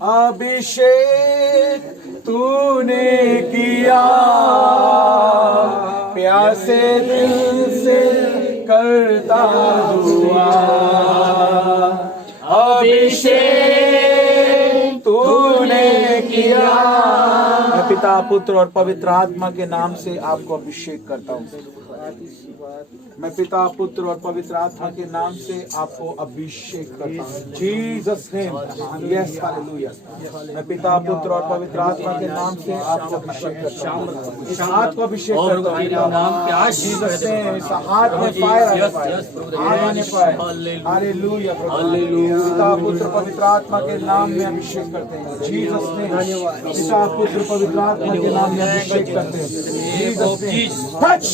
अभिषेक तूने किया, प्यासे दिल से करता हुआ। अभिषेक तूने किया। मैं पिता, पुत्र और पवित्र आत्मा के नाम से आपको अभिषेक करता हूँ। मैं पिता, पुत्र और पवित्र आत्मा के नाम से आपको अभिषेक करता हूँ। Jesus name, yes, hallelujah. मैं पिता, पुत्र और पवित्र आत्मा के नाम से आपको अभिषेक करता हूँ। इस हाथ को अभिषेक करता हूँ। जीसस नेम, इस हाथ में फायर आने पाए। हालेलुया। पिता, पुत्र, पवित्र आत्मा के नाम में अभिषेक करते हैं। जीसस नेम, पिता, पुत्र, पवित्र आत्मा के नाम में अभिषेक करते हैं। Jesus name, touch.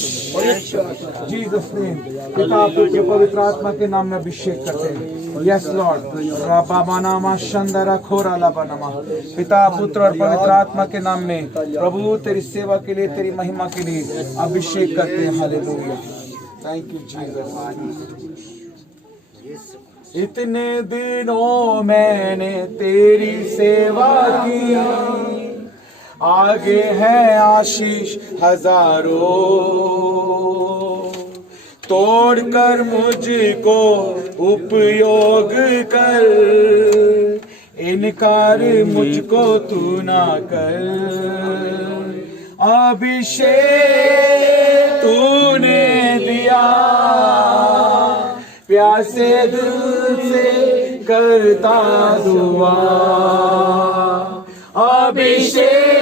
Jesus name, पिता, पुत्र, पवित्र आत्मा के नाम में अभिषेक करते हैं। Yes lord. राबाबानामा शंदरा खोरा लाबानामा। पिता, पुत्र और पवित्र आत्मा के नाम में प्रभु तेरी सेवा के लिए, तेरी महिमा के लिए अभिषेक करते हैं। हालेलुया। Thank you Jesus. इतने दिनों मैंने तेरी सेवा की, आगे है आशीष हजारों। तोड़कर मुझको उपयोग कर, इनकार मुझको तू ना कर। अभिषेक तूने दिया, प्यासे दिल से करता दुआ। अभिषेक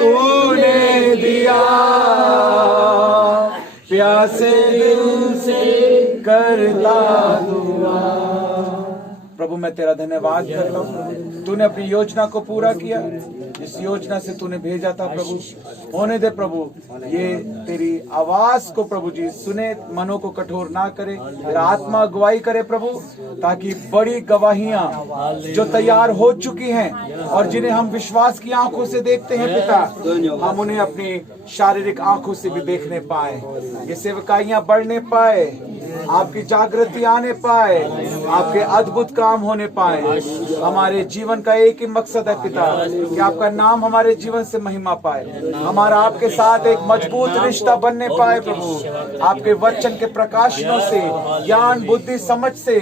तूने दिया, प्यासे दिल से करता दुआ। प्रभु मैं तेरा धन्यवाद करता हूँ, तूने अपनी योजना को पूरा किया। इस योजना से तूने भेजा था प्रभु, होने दे प्रभु ये तेरी आवाज को प्रभु जी सुने, मनों को कठोर ना करे, तेरा आत्मा अगुवाई करे प्रभु, ताकि बड़ी गवाहियां जो तैयार हो चुकी हैं और जिन्हें हम विश्वास की आंखों से देखते हैं पिता, हम उन्हें अपनी शारीरिक आंखों से भी देखने पाए। ये सेवकाइयां बढ़ने पाए, आपकी जागृति आने पाए, आपके अद्भुत काम होने पाए। हमारे जीवन का एक ही मकसद है पिता, कि आपका नाम हमारे जीवन से महिमा पाए, हमारा आपके साथ एक मजबूत रिश्ता बनने पाए प्रभु। आपके वचन के प्रकाशनों से, ज्ञान बुद्धि समझ से,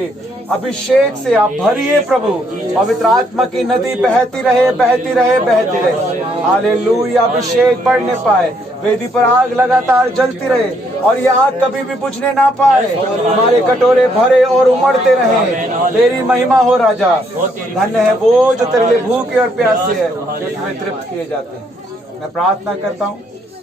अभिषेक से आप भरिए प्रभु। पवित्र आत्मा की नदी बहती रहे, बहती रहे, बहती रहे। हालेलुया। अभिषेक बढ़ने पाए, वेदी पर आग लगातार जलती रहे और ये आग कभी भी बुझने ना पाए। हमारे कटोरे भरे और उमड़ते रहे। तेरी महिमा हो राजा। धन्य है वो जो तेरे लिए भूखे और प्यासे है, जो तुम्हें तृप्त किए जाते हैं। मैं प्रार्थना करता हूँ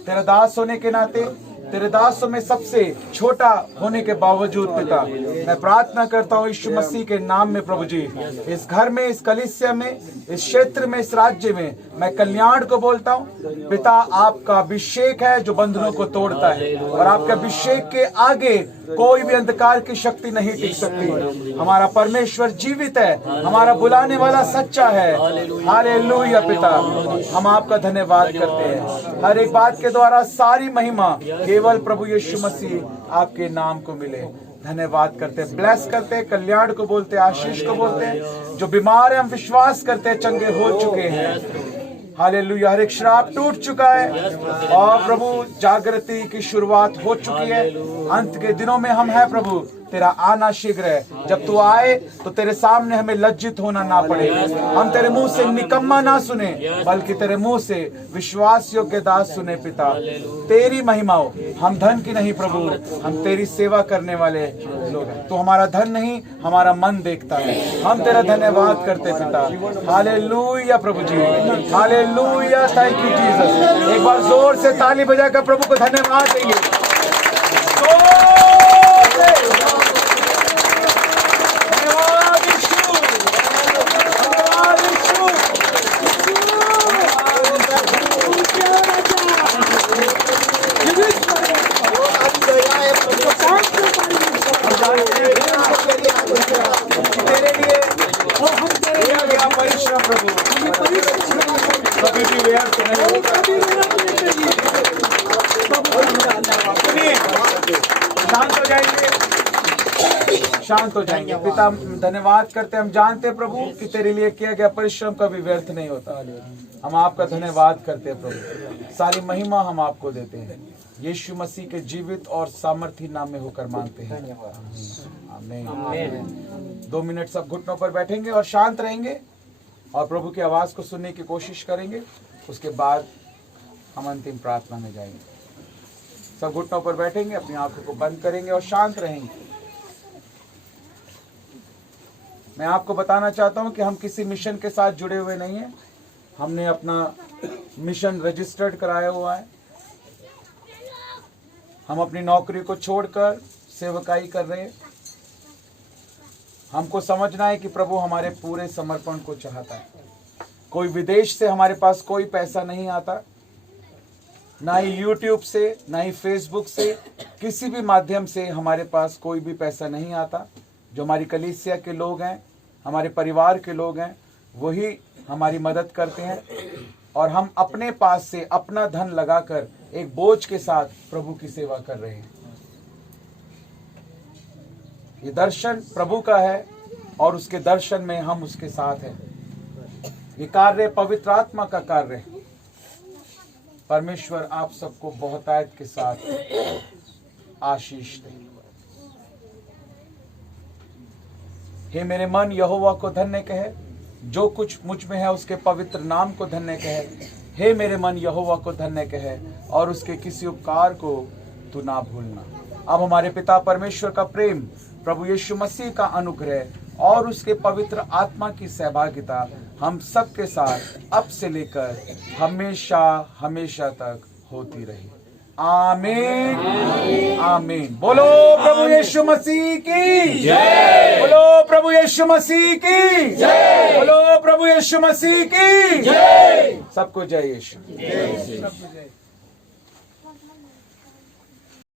तेरा दास होने के नाते, तेरे दासों में सबसे छोटा होने के बावजूद पिता, मैं प्रार्थना करता हूँ यीशु मसीह के नाम में प्रभु जी, इस घर में, इस कलीसिया में, इस क्षेत्र में, इस राज्य में मैं कल्याण को बोलता हूँ पिता। आपका अभिषेक है जो बंधनों को तोड़ता है और आपके अभिषेक के आगे कोई भी अंधकार की शक्ति नहीं टिक सकती। हमारा परमेश्वर जीवित है, हमारा बुलाने वाला सच्चा है। हालेलुया पिता, हम आपका धन्यवाद करते हैं। हर एक बात के द्वारा सारी महिमा केवल प्रभु यीशु मसीह आपके नाम को मिले। धन्यवाद करते हैं, ब्लेस करते हैं, कल्याण को बोलते हैं, आशीष को बोलते हैं। जो बीमार है हम विश्वास करते हैं चंगे हो चुके हैं। हालेलुया। हर एक श्राप टूट चुका है और प्रभु जागृति की शुरुआत हो चुकी है। अंत के दिनों में हम हैं प्रभु, तेरा आना शीघ्र है। जब तू आए तो तेरे सामने हमें लज्जित होना ना पड़े। हम तेरे मुंह से निकम्मा ना सुने, बल्कि तेरे मुंह से विश्वास योग्य दास सुने पिता। तेरी महिमा हो, हम धन की नहीं प्रभु, हम तेरी सेवा करने वाले लोग हैं। तो हमारा धन नहीं, हमारा मन देखता है। हम तेरा धन्यवाद करते पिता। हालेलुया प्रभु जी, हालेलुया। Thank you Jesus. एक बार जोर से ताली बजाकर प्रभु को धन्यवाद देंगे। प्रभु, हमें पवित्र कभी भी व्यर्थ नहीं और होगा। कभी व्यर्थ नहीं चाहिए। सुनिए, शांत हो जाएंगे, शांत हो जाएंगे। पिता धन्यवाद करते, हम जानते प्रभु कि तेरे लिए किया गया परिश्रम कभी व्यर्थ नहीं होता। हम आपका धन्यवाद करते हैं प्रभु, सारी महिमा हम आपको देते हैं। यीशु मसीह के जीवित और सामर्थी नाम में होकर मांगते हैं, आमीन। 2 मिनट सब घुटनों पर बैठेंगे और शांत रहेंगे और प्रभु की आवाज को सुनने की कोशिश करेंगे। उसके बाद हम अंतिम प्रार्थना में जाएंगे। सब घुटनों पर बैठेंगे, अपनी आंखों को बंद करेंगे और शांत रहेंगे। मैं आपको बताना चाहता हूं कि हम किसी मिशन के साथ जुड़े हुए नहीं हैं। हमने अपना मिशन रजिस्टर्ड कराया हुआ है। हम अपनी नौकरी को छोड़कर सेवकाई कर रहे हैं। हमको समझना है कि प्रभु हमारे पूरे समर्पण को चाहता है। कोई विदेश से हमारे पास कोई पैसा नहीं आता, ना ही यूट्यूब से, ना ही फेसबुक से, किसी भी माध्यम से हमारे पास कोई भी पैसा नहीं आता। जो हमारी कलीसिया के लोग हैं, हमारे परिवार के लोग हैं, वही हमारी मदद करते हैं और हम अपने पास से अपना धन लगाकर एक बोझ के साथ प्रभु की सेवा कर रहे हैं। ये दर्शन प्रभु का है और उसके दर्शन में हम उसके साथ हैं। ये कार्य पवित्र आत्मा का कार्य है। परमेश्वर आप सबको बहुतायत के साथ आशीष दे। हे मेरे मन यहोवा को धन्य कहे, जो कुछ मुझ में है उसके पवित्र नाम को धन्य कहे। हे मेरे मन यहोवा को धन्य कहे और उसके किसी उपकार को तू ना भूलना। अब हमारे पिता परमेश्वर का प्रेम, प्रभु यीशु मसीह का अनुग्रह और उसके पवित्र आत्मा की सहभागिता हम सबके साथ अब से लेकर हमेशा हमेशा तक होती रहे। आमीन, आमीन। बोलो प्रभु यीशु मसीह की जय। बोलो प्रभु यीशु मसीह की जय। बोलो प्रभु यीशु मसीह की जय। सबको जय यीशु। सबको जय।